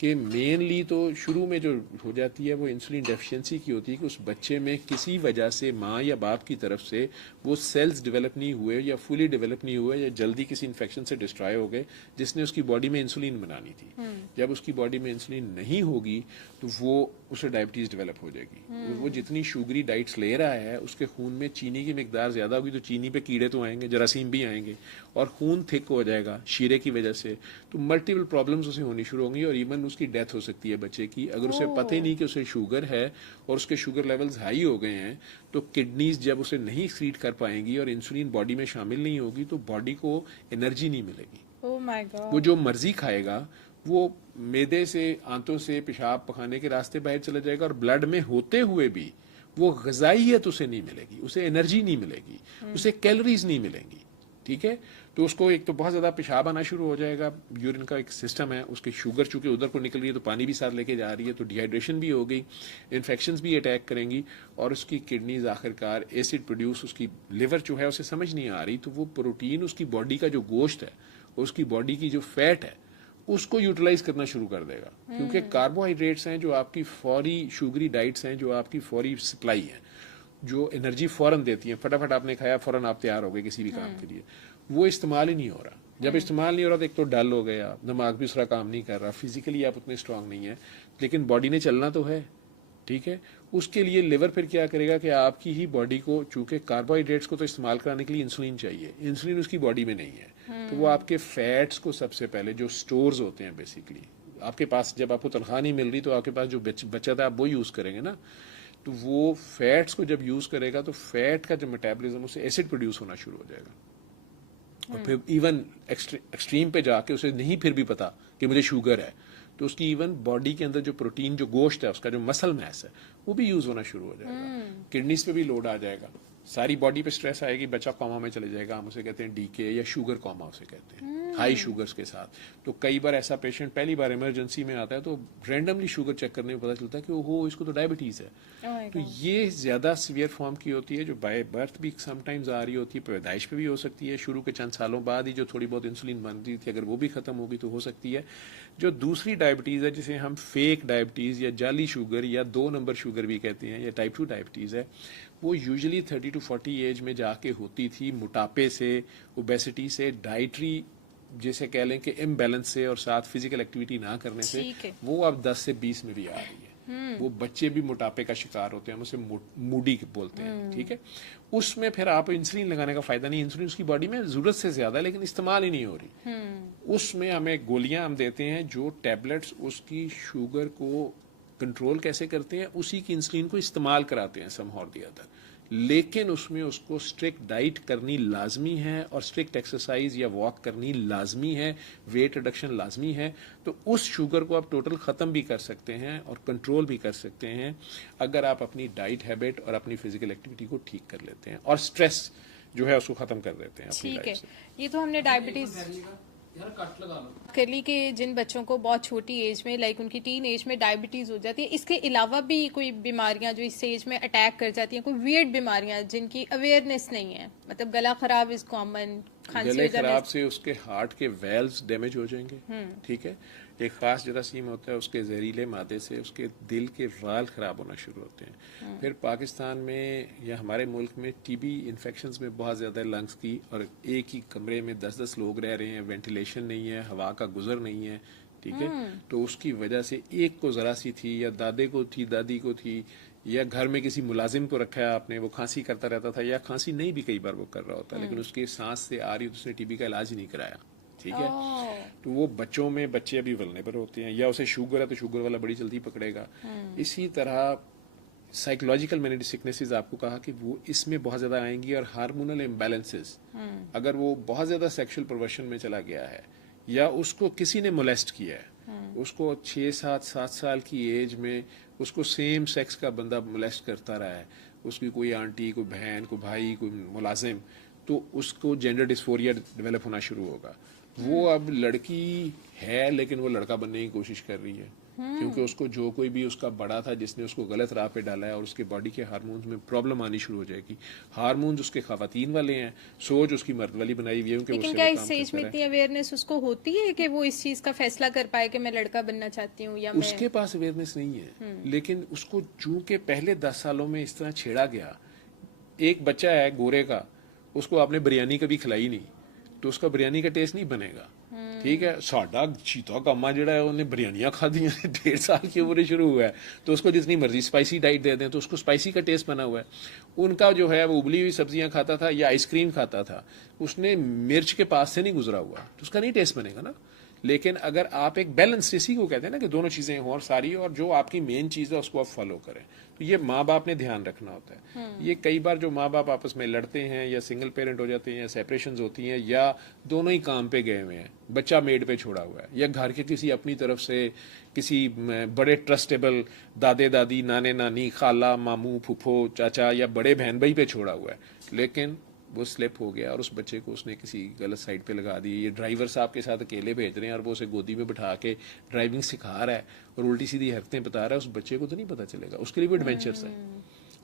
कि मेनली तो शुरू में जो हो जाती है वो इंसुलिन डेफिशिएंसी की होती है कि उस बच्चे में किसी वजह से माँ या बाप की तरफ से वो सेल्स डेवलप नहीं हुए या फुली डेवलप नहीं हुए या जल्दी किसी इन्फेक्शन से डिस्ट्रॉय हो गए जिसने उसकी बॉडी में इंसुलिन बनानी थी। जब उसकी बॉडी में इंसुलिन नहीं होगी तो वो उसे डायबिटीज डेवलप हो जाएगी। वो जितनी शुगरी डाइट्स ले रहा है उसके खून में चीनी की मिकदार ज्यादा होगी तो चीनी पे कीड़े तो आएंगे, जरासीम भी आएंगे और खून थिक हो जाएगा शीरे की वजह से। तो मल्टीपल प्रॉब्लम्स उसे होनी शुरू होंगी और इवन उसकी डेथ हो सकती है बच्चे की अगर उसे पता ही नहीं कि उसे शुगर है और उसके शुगर लेवल्स हाई हो गए हैं। तो किडनीज जब उसे नहीं एक्सक्रीट कर पाएंगी और इंसुलिन बॉडी में शामिल नहीं होगी तो बॉडी को एनर्जी नहीं मिलेगी। ओह माय वो गॉड। जो मर्जी खाएगा वो मैदे से, आंतों से, पेशाब पखाने के रास्ते बाहर चला जाएगा और ब्लड में होते हुए भी वो ग़िज़ाइयत उसे नहीं मिलेगी, उसे एनर्जी नहीं मिलेगी, उसे कैलोरीज नहीं मिलेंगी, ठीक है। तो उसको एक तो बहुत ज़्यादा पेशाब आना शुरू हो जाएगा, यूरिन का एक सिस्टम है, उसकी शुगर चूंकि उधर को निकल रही है तो पानी भी साथ लेके जा रही है तो डिहाइड्रेशन भी हो गई, इन्फेक्शंस भी अटैक करेंगी और उसकी किडनीज आखिरकार एसिड प्रोड्यूस, उसकी लिवर जो है उसे समझ नहीं आ रही तो वो प्रोटीन उसकी बॉडी का जो गोश्त है, उसकी बॉडी की जो फैट है उसको यूटिलाइज करना शुरू कर देगा। क्योंकि कार्बोहाइड्रेट्स हैं जो आपकी फौरी शुगरी डाइट्स हैं जो आपकी फौरी सप्लाई है, जो एनर्जी फौरन देती है, फटाफट आपने खाया फौरन आप तैयार हो गए किसी भी काम के लिए, वो इस्तेमाल ही नहीं हो रहा। जब इस्तेमाल नहीं हो रहा तो एक तो डल हो गया, दिमाग भी उसका काम नहीं कर रहा, फिजिकली आप उतने स्ट्रांग नहीं है, लेकिन बॉडी ने चलना तो है, ठीक है। उसके लिए लिवर फिर क्या करेगा कि आपकी ही बॉडी को, चूंकि कार्बोहाइड्रेट्स को तो इस्तेमाल कराने के लिए इंसुलिन चाहिए, इंसुलिन उसकी बॉडी में नहीं है, तो वो आपके फैट्स को सबसे पहले जो स्टोर्स होते हैं बेसिकली आपके पास, जब आपको तनख्वाह नहीं मिल रही तो आपके पास जो बचत है आप वो यूज करेंगे ना, तो वो फैट्स को जब यूज करेगा तो फैट का जो मेटाबॉलिज्म उससे एसिड प्रोड्यूस होना शुरू हो जाएगा और फिर इवन एक्सट्रीम पे जाके उसे नहीं फिर भी पता कि मुझे शुगर है तो उसकी इवन बॉडी के अंदर जो प्रोटीन, जो गोश्त है, उसका जो मसल मैस है वो भी यूज होना शुरू हो जाएगा, किडनीज पे भी लोड आ जाएगा, सारी बॉडी पे स्ट्रेस आएगी, बच्चा कॉमा में चले जाएगा, हम उसे कहते हैं डीके या शुगर कॉमा उसे कहते हैं, हाई शुगर्स के साथ। तो कई बार ऐसा पेशेंट पहली बार इमरजेंसी में आता है तो रैंडमली शुगर चेक करने में पता चलता है कि ओहो इसको तो डायबिटीज है। तो ये ज्यादा सीवियर फॉर्म की होती है जो बाय बर्थ भी समटाइम्स आ रही होती है, पैदाइश पे भी हो सकती है, शुरू के चंद सालों बाद ही जो थोड़ी बहुत इंसुलिन बनती थी अगर वो भी खत्म होगी तो हो सकती है। जो दूसरी डायबिटीज है जिसे हम फेक डायबिटीज या जाली शुगर या 2 नंबर शुगर भी कहते हैं या टाइप 2 डायबिटीज है, वो यूजुअली 30 to 40 एज में जाके होती थी, मोटापे से, ओबेसिटी से, डाइटरी जैसे कह लें कि इम्बैलेंस से और साथ फिजिकल एक्टिविटी ना करने से, वो अब 10 से 20 में भी आ रही है। वो बच्चे भी मोटापे का शिकार होते हैं, हम उसे मूडी बोलते हैं, ठीक है। उसमें फिर आप इंसुलिन लगाने का फायदा नहीं, इंसुलिन उसकी बॉडी में जरूरत से ज्यादा है लेकिन इस्तेमाल ही नहीं हो रही। उसमें हमें गोलियां हम देते हैं जो टैबलेट्स उसकी शुगर को कंट्रोल कैसे करते हैं, उसी की इंसुलिन को इस्तेमाल कराते हैं सम और दी अदर, लेकिन उसमें उसको स्ट्रिक्ट डाइट करनी लाजमी है और स्ट्रिक्ट एक्सरसाइज या वॉक करनी लाजमी है, वेट रिडक्शन लाजमी है। तो उस शुगर को आप टोटल ख़त्म भी कर सकते हैं और कंट्रोल भी कर सकते हैं अगर आप अपनी डाइट हैबिट और अपनी फिजिकल एक्टिविटी को ठीक कर लेते हैं और स्ट्रेस जो है उसको ख़त्म कर देते हैं अपनी ठीक है। लाइफ से। ये तो हमने डायबिटीज कर ली कि जिन बच्चों को बहुत छोटी एज में, लाइक उनकी टीन एज में डायबिटीज हो जाती है, इसके अलावा भी कोई बीमारियां जो इस एज में अटैक कर जाती हैं, कोई वियर्ड बीमारियां जिनकी अवेयरनेस नहीं है, मतलब गला खराब इज कॉमन, गले खराब से उसके हार्ट के वेल्व्स डैमेज हो जाएंगे, ठीक है। एक खास जरासीम होता है उसके जहरीले मादे से उसके दिल के वाल खराब होना शुरू होते हैं। फिर पाकिस्तान में या हमारे मुल्क में टीबी इन्फेक्शंस में बहुत ज़्यादा लंग्स की, और एक ही कमरे में 10-10 लोग रह रहे हैं, वेंटिलेशन नहीं है, हवा का गुजर नहीं है, ठीक है। तो उसकी वजह से एक को ज़रा सी थी या दादे को थी, दादी को थी, या घर में किसी मुलाजिम को रखा है आपने, वो खांसी करता रहता था, या खांसी नहीं भी कई बार वो कर रहा होता, लेकिन उसके सांस से आ रही तो उसने टीबी का इलाज ही नहीं कराया, ठीक है। तो वो बच्चों में, बच्चे अभी वल्नरेबल होते हैं, या उसे शुगर है तो शुगर वाला बड़ी जल्दी पकड़ेगा। इसी तरह साइकोलॉजिकल मैंने सिकनेसेस आपको कहा कि वो इसमें बहुत ज्यादा आएंगी, और हार्मोनल इम्बैलेंसेस, अगर वो बहुत ज्यादा सेक्सुअल परवर्शन में चला गया है या उसको किसी ने मोलेस्ट किया है, उसको 6-7 साल की एज में उसको सेम सेक्स का बंदा मोलेस्ट करता रहा है, उसकी कोई आंटी, कोई बहन, कोई भाई, कोई मुलाजिम, तो उसको जेंडर डिस्फोरिया डेवलप होना शुरू होगा। वो अब लड़की है लेकिन वो लड़का बनने की कोशिश कर रही है, क्योंकि उसको जो कोई भी उसका बड़ा था जिसने उसको गलत राह पे डाला है और उसके बॉडी के हार्मोन्स में प्रॉब्लम आनी शुरू हो जाएगी। हार्मोन्स उसके खवातीन वाले हैं, सोच उसकी मर्द वाली बनाई हुई है, क्योंकि लेकिन उससे क्या वो इस काम स्टेज करता में रहा इतनी अवेयरनेस उसको होती है कि वो इस चीज का फैसला कर पाए कि मैं लड़का बनना चाहती हूँ या है। मैं। उसके पास अवेयरनेस नहीं है, लेकिन उसको चूंकि पहले 10 सालों में इस तरह छेड़ा गया। एक बच्चा है गोरे का, उसको आपने बिरयानी कभी खिलाई नहीं तो उसका बिरयानी का टेस्ट नहीं बनेगा। ठीक है, साडा चीता कामा जिहड़ा है उन्हें बिरयानियां खादियां ने, 1.5 साल की उम्र शुरू हुआ है, तो उसको जितनी मर्जी स्पाइसी डाइट दे दें तो उसको स्पाइसी का टेस्ट बना हुआ है। उनका जो है वो उबली हुई सब्जियां खाता था या आइसक्रीम खाता था, उसने मिर्च के पास से नहीं गुजरा हुआ तो उसका नहीं टेस्ट बनेगा ना। लेकिन अगर आप एक बैलेंस, इसी को कहते हैं ना कि दोनों चीजें हों और सारी, और जो आपकी मेन चीज है उसको आप फॉलो करें, तो ये माँ बाप ने ध्यान रखना होता है। ये कई बार जो माँ बाप आपस में लड़ते हैं या सिंगल पेरेंट हो जाते हैं या सेपरेशन होती हैं या दोनों ही काम पे गए हुए हैं, बच्चा मेड पे छोड़ा हुआ है या घर के किसी अपनी तरफ से किसी बड़े ट्रस्टेबल दादे दादी नाने नानी खाला मामू फूफो चाचा या बड़े बहन भाई पे छोड़ा हुआ है, लेकिन वो स्लिप हो गया और उस बच्चे को उसने किसी गलत साइड पे लगा दी। ये ड्राइवर साहब के साथ अकेले भेज रहे हैं और वो उसे गोदी में बिठा के ड्राइविंग सिखा रहा है और उल्टी सीधी हरकतें बता रहा है, उस बच्चे को तो नहीं पता चलेगा, उसके लिए भी एडवेंचर्स है,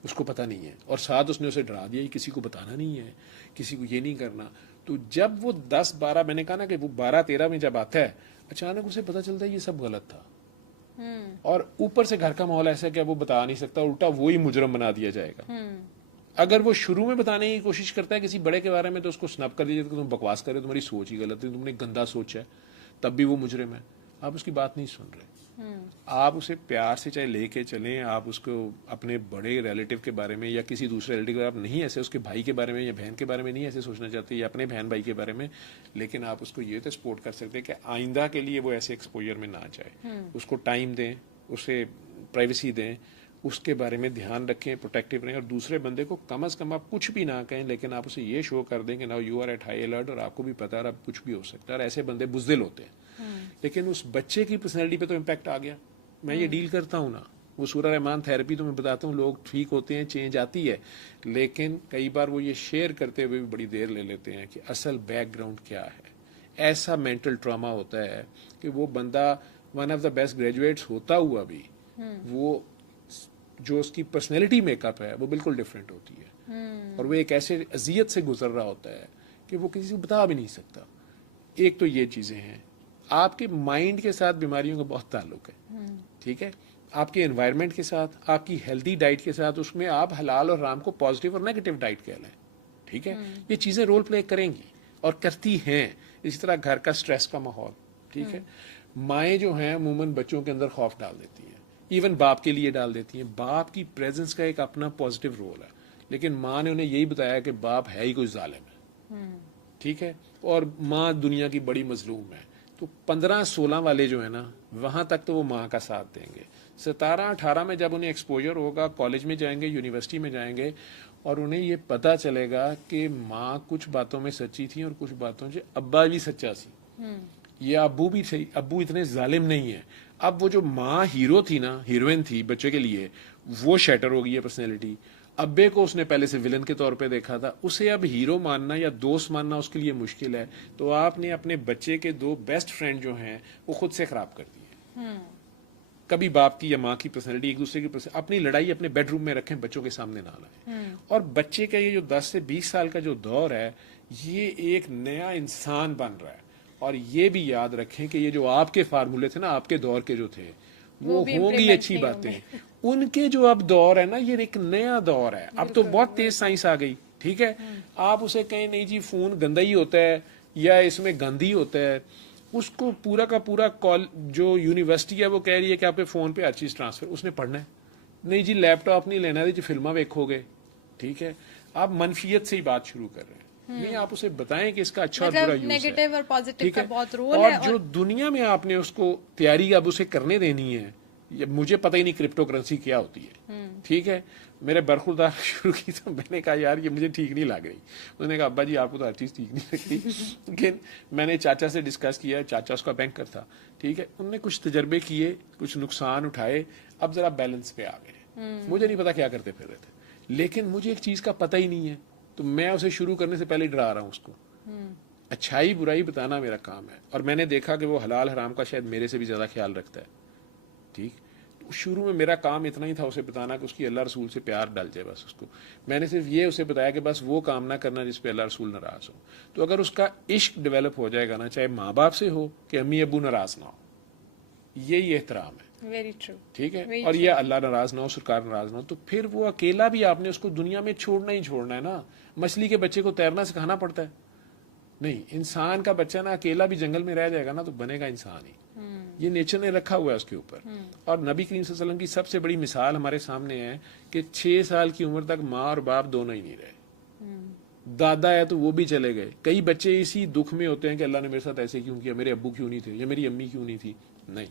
उसको पता नहीं है। और साथ उसने उसे डरा दिया, किसी को बताना नहीं है, किसी को ये नहीं करना। तो जब वो 10-12, मैंने कहा ना कि वो 12-13 में जब आता है, अचानक उसे पता चलता है ये सब गलत था, और ऊपर से घर का माहौल ऐसा है कि वो बता नहीं सकता, उल्टा वो ही मुजरम बना दिया जाएगा। अगर वो शुरू में बताने की कोशिश करता है किसी बड़े के बारे में तो उसको स्नैप कर दीजिए कि तुम बकवास कर रहे हो, तुम्हारी सोच ही गलत है, तुमने गंदा सोच है, तब भी वो मुजरिम है। आप उसकी बात नहीं सुन रहे। आप उसे प्यार से चाहे लेके चलें, आप उसको अपने बड़े रिलेटिव के बारे में या किसी दूसरे रिलेटिव के, आप नहीं ऐसे उसके भाई के बारे में या बहन के बारे में नहीं ऐसे सोचना चाहते या अपने बहन भाई के बारे में, लेकिन आप उसको ये तो सपोर्ट कर सकते हैं कि आइंदा के लिए वो ऐसे एक्सपोजर में ना जाए। उसको टाइम दें, उसे प्राइवेसी दें, उसके बारे में ध्यान रखें, प्रोटेक्टिव रहें, और दूसरे बंदे को कम से कम आप कुछ भी ना कहें, लेकिन आप उसे ये शो कर दें कि now you are at high alert और आपको भी पता है अब कुछ भी हो सकता है। और ऐसे बंदे बुज़दिल होते हैं, लेकिन उस बच्चे की पर्सनैलिटी पे तो इम्पैक्ट आ गया। मैं ये डील करता हूँ ना, वो सूरा रहमान थेरेपी तो मैं बताता हूँ, लोग ठीक होते हैं, चेंज आती है, लेकिन कई बार वो ये शेयर करते हुए भी बड़ी देर ले लेते हैं कि असल बैकग्राउंड क्या है। ऐसा मेंटल ट्रॉमा होता है कि वो बंदा one of the best graduates होता हुआ भी वो जो उसकी पर्सनैलिटी मेकअप है वो बिल्कुल डिफरेंट होती है, और वो एक ऐसे अजियत से गुजर रहा होता है कि वो किसी को बता भी नहीं सकता। एक तो ये चीज़ें हैं। आपके माइंड के साथ बीमारियों का बहुत ताल्लुक है, ठीक है, आपके एनवायरनमेंट के साथ, आपकी हेल्दी डाइट के साथ, उसमें आप हलाल और हराम को पॉजिटिव और नेगेटिव डाइट कह लें, ठीक है, ये चीज़ें रोल प्ले करेंगी और करती हैं। इसी तरह घर का स्ट्रेस का माहौल, ठीक है, माएँ जो हैं अमूमन बच्चों के अंदर खौफ डाल देती हैं, इवन बाप के लिए डाल देती हैं। बाप की प्रेजेंस का एक अपना पॉजिटिव रोल है, लेकिन माँ ने उन्हें यही बताया कि बाप है ही कोई जालिम है, ठीक है, और माँ दुनिया की बड़ी मजलूम है। तो 15-16 वाले जो है ना, वहाँ तक तो वो माँ का साथ देंगे। 17-18 में जब उन्हें एक्सपोजर होगा, कॉलेज में जाएंगे, यूनिवर्सिटी में जाएंगे, और उन्हें ये पता चलेगा कि माँ कुछ बातों में सच्ची थी और कुछ बातों से अब्बा भी सच्चा थी, या अब्बू भी सही, अब्बू इतने जालिम नहीं है। अब वो जो माँ हीरो थी ना, हीरोइन थी बच्चे के लिए, वो शैटर हो गई है पर्सनैलिटी। अब्बे को उसने पहले से विलन के तौर पे देखा था, उसे अब हीरो मानना या दोस्त मानना उसके लिए मुश्किल है। तो आपने अपने बच्चे के 2 बेस्ट फ्रेंड जो हैं वो खुद से खराब कर दिए। कभी बाप की या माँ की पर्सनैलिटी एक दूसरे की अपनी लड़ाई अपने बेडरूम में रखें, बच्चों के सामने ना लाएं। और बच्चे का ये जो 10 से 20 साल का जो दौर है, ये एक नया इंसान बन रहा है। और ये भी याद रखें कि ये जो आपके फार्मूले थे ना, आपके दौर के जो थे, वो होंगी अच्छी बातें, उनके जो अब दौर है ना, ये एक नया दौर है। अब तो बहुत तेज साइंस आ गई, ठीक है। आप उसे कहें नहीं जी फोन गंदा ही होता है या इसमें गंदी होता है, उसको पूरा का पूरा कॉल जो यूनिवर्सिटी है वो कह रही है कि आपके फोन पे हर चीज ट्रांसफर, उसने पढ़ना है। नहीं जी लैपटॉप नहीं लेना है जी, फिल्मा वेखोगे, ठीक है। आप मनफियत से ही बात शुरू कर रहे हैं। नहीं, आप उसे बताएं कि इसका अच्छा और बुरा यूज है, नेगेटिव और पॉजिटिव ठीक का है। बहुत रोल और है। जो दुनिया में आपने उसको तैयारी अब उसे करने देनी है, मुझे पता ही नहीं क्रिप्टो करेंसी क्या होती है, ठीक है। मेरे बरखुरदार शुरू की तो मैंने कहा यार ये मुझे ठीक नहीं लग रही। उन्होंने कहा अब्बा जी आपको तो हर चीज़ ठीक नहीं लगती, लेकिन मैंने चाचा से डिस्कस किया, चाचा उसका बैंकर था, ठीक है। उनने कुछ तजर्बे किए, कुछ नुकसान उठाए, अब जरा बैलेंस पे आ गए। मुझे नहीं पता क्या करते फिर रहे थे, लेकिन मुझे एक चीज़ का पता ही नहीं है, तो मैं उसे शुरू करने से पहले डरा रहा हूँ उसको। अच्छाई बुराई बताना मेरा काम है, और मैंने देखा कि वो हलाल हराम का शायद मेरे से भी ज़्यादा ख्याल रखता है। ठीक, तो शुरू में मेरा काम इतना ही था उसे बताना कि उसकी अल्लाह रसूल से प्यार डल जाए बस उसको। मैंने सिर्फ ये उसे बताया कि बस वो काम ना करना जिस पे अल्लाह रसूल नाराज़ हो। तो अगर उसका इश्क डेवलप हो जाएगा ना, चाहे माँ बाप से हो कि अम्मी अबू नाराज़ ना हो, यही एहतराम है। Very true. ठीक है, वेरी और ये ट्रू। अल्लाह नाराज ना हो, सरकार नाराज ना हो, तो फिर वो अकेला भी आपने उसको दुनिया में छोड़ना ही छोड़ना है ना। मछली के बच्चे को तैरना सिखाना पड़ता है? नहीं, इंसान का बच्चा ना अकेला भी जंगल में रह जाएगा ना तो बनेगा इंसान ही। ये नेचर ने रखा हुआ है उसके ऊपर। और नबी करीम सल्लल्लाहु अलैहि वसल्लम की सबसे बड़ी मिसाल हमारे सामने है कि 6 साल की उम्र तक माँ और बाप दोनों ही नहीं रहे। दादा है तो वो भी चले गए। कई बच्चे इसी दुख में होते हैं कि अल्लाह ने मेरे साथ ऐसे क्यों किया, मेरे अब्बू क्यों नहीं थे, या मेरी अम्मी क्यों नहीं थी। नहीं,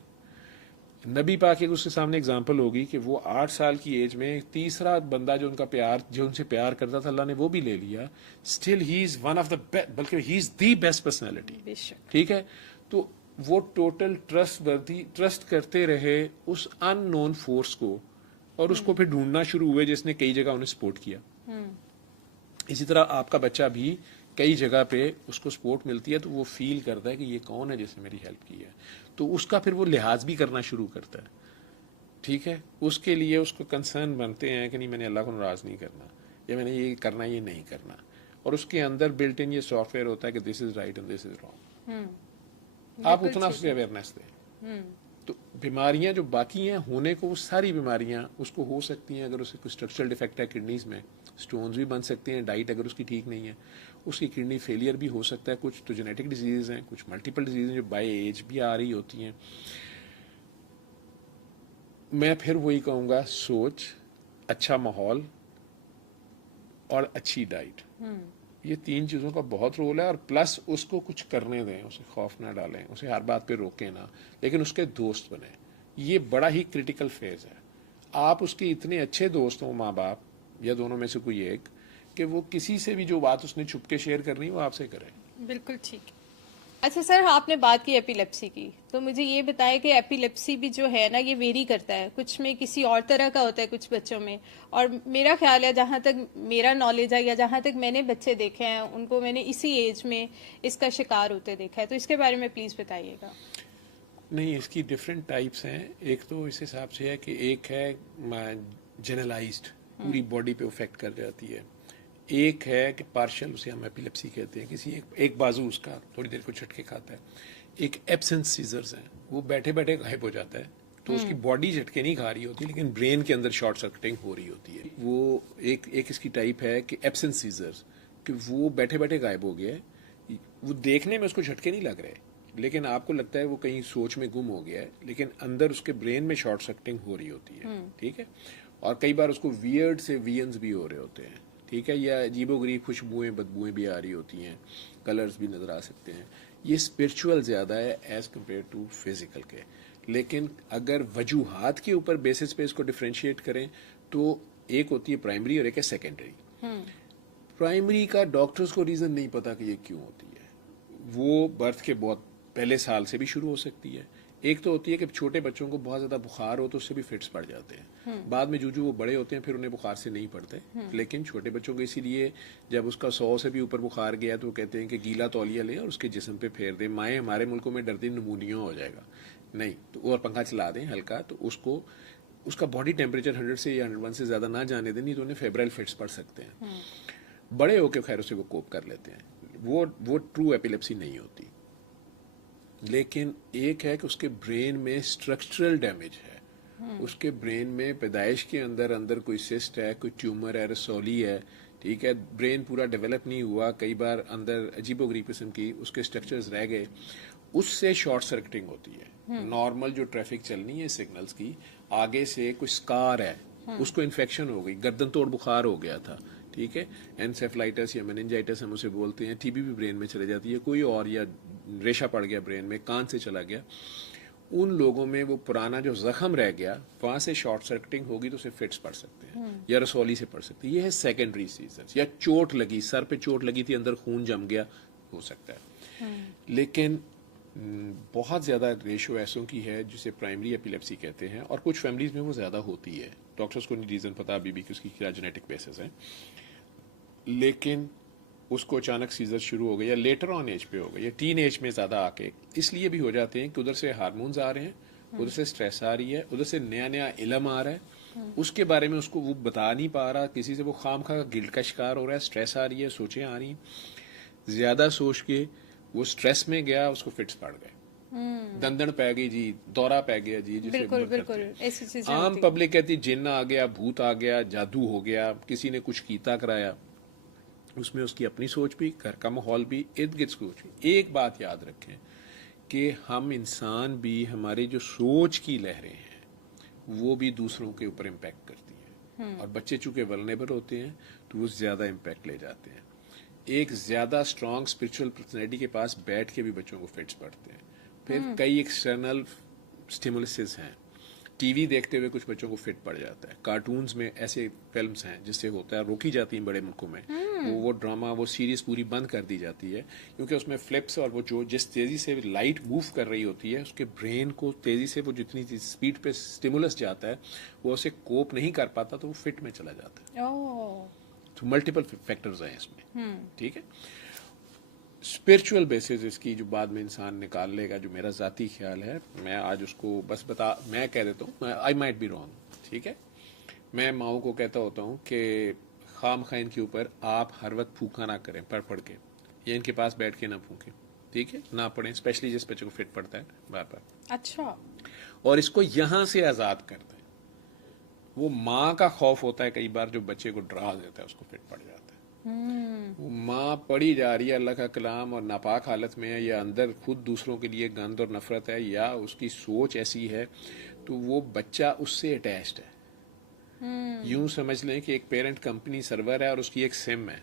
नबी पाक के उसके सामने एग्जाम्पल होगी कि वो 8 साल की एज में तीसरा बंदा जो उनका प्यार, जो उनसे प्यार करता था, अल्लाह ने वो भी ले लिया। Still he is one of the best, बल्कि he is the best personality. बेशक। ठीक है, तो वो टोटल ट्रस्ट करते रहे उस अननोन फोर्स को, और उसको फिर ढूंढना शुरू हुए जिसने कई जगह उन्हें सपोर्ट किया। इसी तरह आपका बच्चा भी कई जगह पे उसको सपोर्ट मिलती है तो वो फील करता है कि ये कौन है जिसने मेरी हेल्प की है, तो उसका फिर वो लिहाज भी करना शुरू करता है। ठीक है, उसके लिए उसको कंसर्न बनते हैं कि नहीं मैंने अल्लाह को नाराज़ नहीं करना, या मैंने ये करना ये नहीं करना, और उसके अंदर बिल्ट इन ये सॉफ्टवेयर होता है कि this is right and this is wrong. आप उतना उससे अवेयरनेस दें तो बीमारियां जो बाकी हैं होने को, वो सारी बीमारियां उसको हो सकती हैं। अगर उसे कोई स्ट्रक्चरल डिफेक्ट है किडनीज में, स्टोन्स भी बन सकते हैं। डाइट अगर उसकी ठीक नहीं है, उसकी किडनी फेलियर भी हो सकता है। कुछ तो जेनेटिक डिजीज हैं, कुछ मल्टीपल डिजीज हैं जो बाय एज भी आ रही होती हैं। मैं फिर वही कहूँगा, सोच, अच्छा माहौल और अच्छी डाइट, ये 3 चीज़ों का बहुत रोल है। और प्लस उसको कुछ करने दें, उसे खौफ ना डालें, उसे हर बात पे रोकें ना, लेकिन उसके दोस्त बने। ये बड़ा ही क्रिटिकल फेज है। आप उसके इतने अच्छे दोस्त हों, माँ बाप या दोनों में से कोई एक, कि वो किसी से भी जो बात उसने छुप के शेयर करनी वो आपसे करे। बिल्कुल ठीक। अच्छा सर, आपने बात की एपिलेप्सी की, तो मुझे ये बताया कि एपिलेप्सी भी जो है ना, ये वेरी करता है। कुछ में किसी और तरह का होता है, कुछ बच्चों में। और मेरा ख्याल है, जहाँ तक मेरा नॉलेज है या जहाँ तक मैंने बच्चे देखे हैं, उनको मैंने इसी एज में इसका शिकार होते देखा है। तो इसके बारे में प्लीज़ बताइएगा। नहीं, इसकी डिफरेंट टाइप्स हैं। एक तो इस हिसाब से है कि एक है जनरलाइज्ड, पूरी बॉडी पे इफेक्ट कर जाती है। एक है कि पार्शियल, उसे हम एपिलेप्सी कहते हैं, किसी एक बाजू उसका थोड़ी देर को झटके खाता है। एक एब्सेंस सीजर्स हैं, वो बैठे बैठे गायब हो जाता है, तो उसकी बॉडी झटके नहीं खा रही होती लेकिन ब्रेन के अंदर शॉर्ट सर्किटिंग हो रही होती है। वो एक इसकी टाइप है कि एब्सेंस सीजर्स, कि वो बैठे बैठे गायब हो गया है। वो देखने में उसको झटके नहीं लग रहे, लेकिन आपको लगता है वो कहीं सोच में गुम हो गया है, लेकिन अंदर उसके ब्रेन में शॉर्ट सर्किटिंग हो रही होती है। ठीक है, और कई बार उसको वियर्ड से वियंस भी हो रहे होते हैं। ठीक है, या अजीबोगरीब खुशबुएं बदबुएं भी आ रही होती हैं, कलर्स भी नज़र आ सकते हैं। ये स्पिरिचुअल ज़्यादा है एज़ कम्पेयर टू फिजिकल के। लेकिन अगर वजूहात के ऊपर बेसिस पे इसको डिफ्रेंशिएट करें तो एक होती है प्राइमरी और एक है सेकेंडरी। प्राइमरी का डॉक्टर्स को रीज़न नहीं पता कि ये क्यों होती है। वो बर्थ के बहुत पहले साल से भी शुरू हो सकती है। एक तो होती है कि छोटे बच्चों को बहुत ज़्यादा बुखार हो तो उससे भी फिट्स पड़ जाते हैं। बाद में जो वो बड़े होते हैं फिर उन्हें बुखार से नहीं पड़ते। लेकिन छोटे बच्चों को इसीलिए जब उसका 100 से भी ऊपर बुखार गया तो वो कहते हैं कि गीला तौलिया ले और उसके जिस्म पे फेर दें। माएँ हमारे मुल्कों में डरती नमूनिया हो जाएगा, नहीं तो और पंखा चला दें हल्का, तो उसको उसका बॉडी टेम्परेचर 100 से या 101 से ज़्यादा ना जाने दें, नहीं तो उन्हें फेब्राइल फिट्स पड़ सकते हैं। बड़े होकर खैर उसे वो कोप कर लेते हैं। वो ट्रू एपिलेप्सी नहीं होती। लेकिन एक है कि उसके ब्रेन में स्ट्रक्चरल डैमेज है। उसके ब्रेन में पैदाइश के अंदर अंदर कोई सिस्ट है, कोई ट्यूमर है, रसौली है। ठीक है, ब्रेन पूरा डेवलप नहीं हुआ, कई बार अंदर अजीबोगरीब किस्म की उसके स्ट्रक्चर्स रह गए, उससे शॉर्ट सर्किटिंग होती है। नॉर्मल जो ट्रैफिक चलनी है सिग्नल्स की, आगे से कोई स्कार है, उसको इन्फेक्शन हो गई, गर्दन तोड़ बुखार हो गया था। ठीक है, एनसेफलाइटिस या मेनिंजाइटिस हम उसे बोलते हैं। टीबी भी ब्रेन में चले जाती है कोई और, या रेशा पड़ गया ब्रेन में, कान से चला गया। उन लोगों में वो पुराना जो जख्म रह गया वहां से शॉर्ट सर्किटिंग होगी तो उसे फिट्स पड़ सकते हैं या रसौली से पड़ सकती है। ये है सेकेंडरी सीजर्स। या चोट लगी, सर पे चोट लगी थी, अंदर खून जम गया, हो सकता है। लेकिन बहुत ज़्यादा रेशो ऐसों की है जिसे प्राइमरी एपिलेप्सी कहते हैं, और कुछ फैमिलीज में वो ज़्यादा होती है। डॉक्टर्स को नहीं रीज़न पता अभी भी कि उसकी क्या जेनेटिक बेसिस है, लेकिन उसको अचानक सीजर शुरू हो गए या लेटर ऑन एज पे हो गए या टीन एज में ज़्यादा आके इसलिए भी हो जाते हैं कि उधर से हार्मोन्स आ रहे हैं, उधर से स्ट्रेस आ रही है, उधर से नया नया इलम आ रहा है, उसके बारे में उसको वो बता नहीं पा रहा, किसी से वो खाम खा गिल्ट का शिकार हो रहा है, स्ट्रेस आ रही है, सोचें आ रही हैं, ज़्यादा सोच के वो स्ट्रेस में गया, उसको फिट्स पड़ गए, दंदन पै गई जी, दौरा पै गया जी, जिसे बिल्कुल बोलते बिल्कुल हैं। ऐसी चीजें आम होती हैं। पब्लिक कहती जिन्न आ गया, भूत आ गया, जादू हो गया, किसी ने कुछ कीता कराया, उसमें उसकी अपनी सोच भी, घर का माहौल भी, इर्द गिर्द सोच भी। एक बात याद रखें कि हम इंसान भी, हमारी जो सोच की लहरें हैं वो भी दूसरों के ऊपर इम्पैक्ट करती हैं, और बच्चे चूंकि वल्नरेबल होते हैं तो वो ज़्यादा इम्पैक्ट ले जाते हैं। एक ज़्यादा स्ट्रॉन्ग स्पिरिचुअल पर्सनैलिटी के पास बैठ के भी बच्चों को फिट्स पड़ते हैं। फिर कई एक्सटर्नल स्टिमुलसेस हैं, टीवी देखते हुए कुछ बच्चों को फिट पड़ जाता है, कार्टून्स में ऐसे फिल्म्स हैं जिससे होता है, रोकी जाती हैं बड़े मुल्कों में, वो ड्रामा, वो सीरीज पूरी बंद कर दी जाती है, क्योंकि उसमें फ्लिप्स और वो जो जिस तेज़ी से लाइट मूव कर रही होती है उसके ब्रेन को तेज़ी से वो जितनी स्पीड पे स्टिमुलस जाता है वो उसे कोप नहीं कर पाता, तो वो फिट में चला जाता है। ओह तो मल्टीपल फैक्टर्स हैं इसमें, ठीक है। स्पिरिचुअल बेसिस इसकी जो बाद में इंसान निकाल लेगा, जो मेरा ज़ाती ख्याल है, मैं आज उसको बस मैं कह देता हूँ, आई माइट बी रॉन्ग, ठीक है। मैं माओ को कहता होता हूँ कि खाम खा इनके ऊपर आप हर वक्त फूका ना करें पढ़ पढ़ के, या इनके पास बैठ के ना फूकें, ठीक है, ना पढ़ें, स्पेशली जिस बच्चे को फिट पड़ता है बार बार, अच्छा और इसको यहाँ से आज़ाद कर दें। वो माँ का खौफ होता है कई बार जो बच्चे को डरा देता है, उसको फिट पड़ जाता है। वो माँ पढ़ी जा रही है अल्लाह का कलाम और नापाक हालत में है, या अंदर खुद दूसरों के लिए गंद और नफरत है, या उसकी सोच ऐसी है, तो वो बच्चा उससे अटैच्ड है। यूं समझ लें कि एक पेरेंट कंपनी सर्वर है और उसकी एक सिम है,